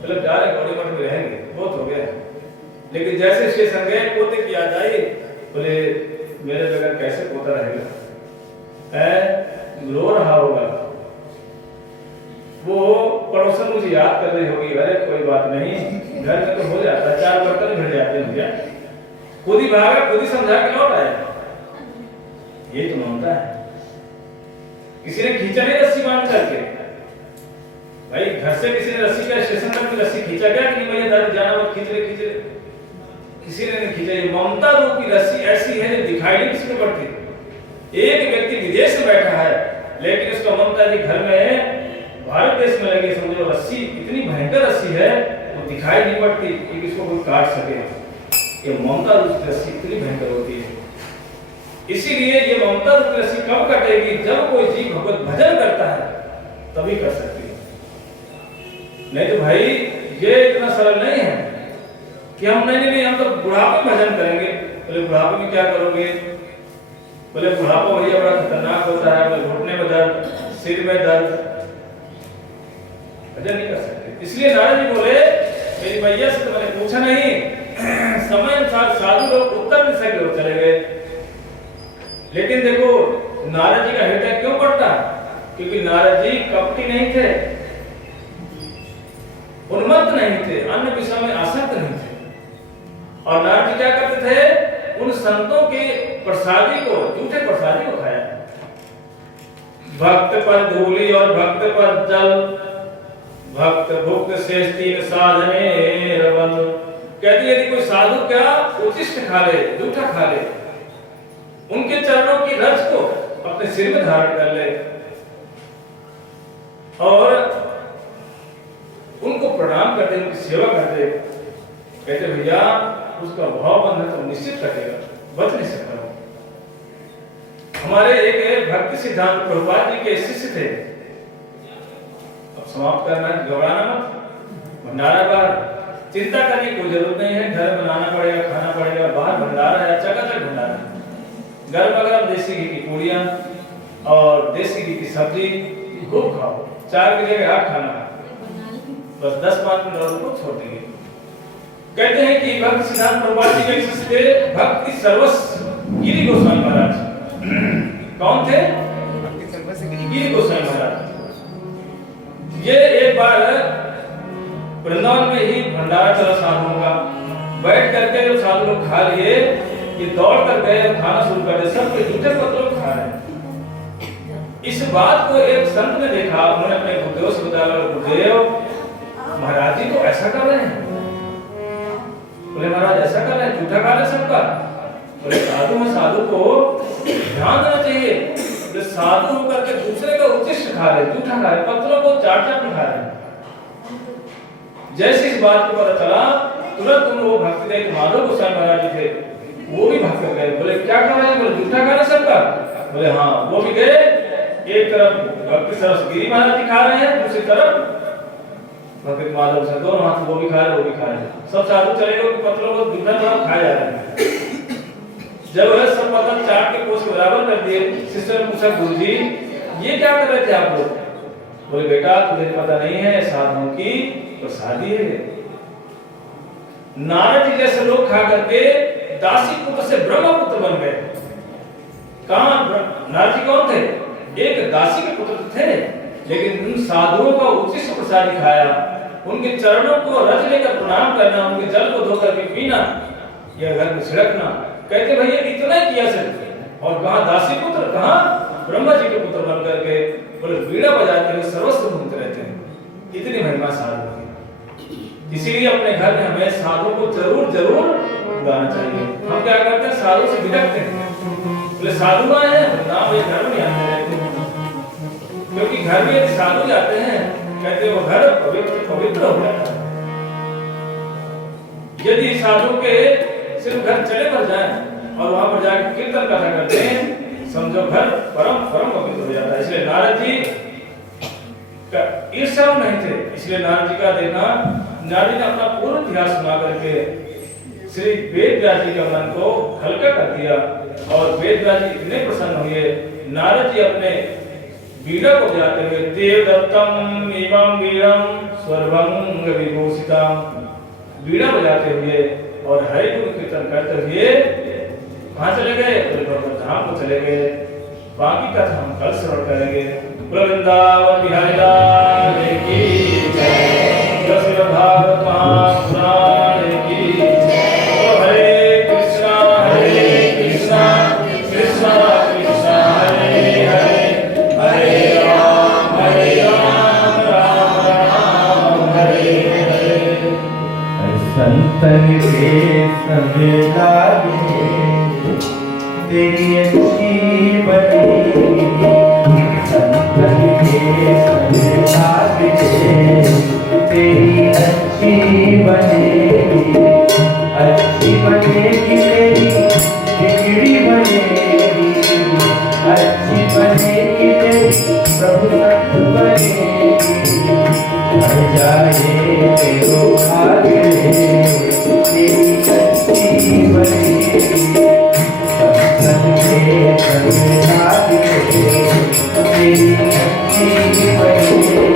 बोले जा रहे गौड़ी मठ में रहेंगे, बहुत हो गया। लेकिन जैसे स्टेशन गए, पोते की याद आई, बोले मेरे बगैर कैसे पोता रहेगा, रो रहा होगा। वो पड़ोसन मुझे याद कर रही होगी, अरे कोई बात नहीं, घर में तो हो जाता है, 4 बर्तन भिड़ जाते हैं भैया, खुद ही भागा, खुद ही समझा के लौट आया। ये तो मानता है। किसी ने खींचा नहीं रस्सी बांध करके, भाई घर से किसी ने रस्सी का स्टेशन तक में रस्सी खींचा क्या कि नहीं भैया दादी जाना मत, खींच ले। किसी ने नहीं खींचा। ये ममता रूपी रस्सी ऐसी है जो दिखाई नहीं किसी को पड़ती। एक व्यक्ति विदेश में बैठा है, लेकिन उसका ममता जी घर में भारत देश में लगी, समझो रस्सी इतनी भयंकर रस्सी है वो दिखाई नहीं पड़ती कि किसको कोई काट सके। ये ममता रूपी रस्सी इतनी भयंकर होती है। इसीलिए ये ममता रूपी रस्सी कब कटेगी? जब कोई जीव भगवत भजन करता है तभी कर सकती है। नहीं तो भाई ये इतना सरल नहीं है कि हम नहीं हम तो बुढ़ापे में भजन करेंगे। बोले बुढ़ापे में क्या करोगे? बोले बुढ़ापा भैया बड़ा खतरनाक होता है, बोले घुटने में दर्द, सिर में दर्द, भजन नहीं कर सकते। इसलिए नारद जी बोले मेरी मैया से तो मैंने पूछा नहीं, समय अनुसार साधु लोग उत्तर दिशा की ओर चले गए। लेकिन देखो नारद जी का हृदय क्यों बढ़ता? क्योंकि नारद जी कपटी नहीं थे, उन्मत्त नहीं थे, अन्य विषयों में आसक्त नहीं थे। और नारद जी क्या करते थे? उन संतों के प्रसादी को, झूठे प्रसादी को खाया। भक्त पर धूली और भक्त पर जल, भक्त भुक्त शेष तीन साधने रवन। कहती यदि कोई साधु क्या उचिष्ट खा ले, झूठा खा ले, उनके चरणों की रज को अपने सिर में धारण कर ले और उनको प्रणाम करते, उनकी सेवा करते, कहते भैया उसका भाव बंधन तो निश्चित कटेगा, बच नहीं सकता। हमारे एक भक्ति सिद्धांत प्रभुपाद जी के शिष्य थे। अब समाप्त करना है, घबराना मत। भंडारा बार चिंता करने की कोई जरूरत नहीं है। घर बनाना पड़ेगा, खाना पड़ेगा, बाहर भंडारा है, जगह जगह भंडारा है। गर्म गरम देसी घी की पूड़ियां और देसी घी की सब्जी खूब खाओ। 4 की जगह 8 खाना, बस 10-5 मिनट और को छोड़ देंगे। कहते हैं कि भक्त सिद्धांत प्रभुपाद जी के शिष्य थे भक्ति सर्वस्व गिरि गोस्वामी महाराज। कौन थे? गिरि गोस्वामी महाराज। ये एक बार वृंदावन में ही भंडारा चला साधुओं का। बैठ करके जब साधु लोग खा लिए, ये दौड़ कर गए, खाना शुरू कर दिया। सब जूठे पत्रों खा रहे हैं। इस बात को एक संत ने देखा। उन्होंने अपने गुरुदेव से बताया, गुरुदेव महाराज जी तो ऐसा कर रहे हैं। बोले महाराज ऐसा कर रहे हैं, जूठा खा रहे सबका। बोले साधु में साधु को ध्यान देना चाहिए। बोले साधु होकर के दूसरे का उच्चिष्ट खा रहे, जूठा खा रहे, पत्रों को चाट खा रहे। जैसे इस बात को पता चला, तुरंत वो भक्ति देख माधव गोस्वामी महाराज जी थे, वो भी भक्त गए। बोले क्या कर रहे हैं? बोले जूठा खा रहे सबका। बोले हाँ। वो भी गए। एक तरफ भक्ति सरस गिरि महाराज जी खा रहे हैं, दूसरी तरफ भक्त माधव से दोनों हाथ, वो भी खा रहे, वो भी खा रहे। सब साधु चले गए, पत्रों को जूठा खाया जा रहा है। जब वह सब पत्थर चाट के कोस बराबर कर दिए, शिष्य ने पूछा गुरुजी ये क्या कर रहे थे आप लोग? बोले बेटा तुझे पता नहीं है, साधुओं की प्रसादी है। नारद जी जैसे लोग खा करके दासी पुत्र से ब्रह्म पुत्र बन गए। कहां नारद जी कौन थे? एक दासी के पुत्र थे, लेकिन उन साधुओं का उच्चिष्ट प्रसाद खाया। उनके चरणों को रज लेकर प्रणाम करना, उनके जल को धोकर के पीना, यह घर में छिड़कना। कहते भैया इतना ही किया सर। और कहां दासी पुत्र, कहां ब्रह्मा जी के पुत्र बन करके बोले वीणा बजाते हुए सर्वस्व घूमते रहते हैं। इतनी महिमा साधु की। इसीलिए अपने घर में हमें साधु को जरूर जरूर बुलाना चाहिए। हम क्या करते हैं? साधु से भिड़कते हैं। बोले साधु आए हैं, नाम ये घर में आते रहते हैं। क्योंकि घर में यदि साधु जाते हैं, कहते वो घर पवित्र हो जाता है। यदि साधु के सिर्फ घर चले भर जाए और वहां पर जाकर कीर्तन कथा करते हैं, समझो घर परम पवित्र हो जाता है। इसलिए नारद जी का ईर्ष्या नहीं थे। इसलिए नारद जी का देखना, नारद जी ने अपना पूर्ण इतिहास सुना करके श्री वेदव्यास जी के मन को हल्का कर दिया। और वेदव्यास जी इतने प्रसन्न हुए, नारद जी अपने वीणा को बजाते हुए देवदत्तम एवं वीणम स्वर्भंग विभूषितम, वीणा बजाते हुए और हरि गुण कीर्तन करते हुए कहां चले गए? भगवत धाम को चले गए। बाकी कथा हम कल श्रवण करेंगे। वृंदावन बिहारी लाल की जय। श्रीमद् भागवत महापुराण की जय। हरे कृष्णा कृष्णा कृष्णा हरे हरे, हरे राम राम राम हरे हरे। संतन के संग लागे तेरी अच्छी बनी, संतन के संग लागे तेरी अच्छी बनेगी, अच्छी बनेगी तेरी बिगड़ी बनेगी, अच्छी बनेगी तेरी प्रभु संत बनेगी। हर जाए तेरो भाग्य तेरी अच्छी बनेगी, संतन के संग लागे तेरी अच्छी बनेगी।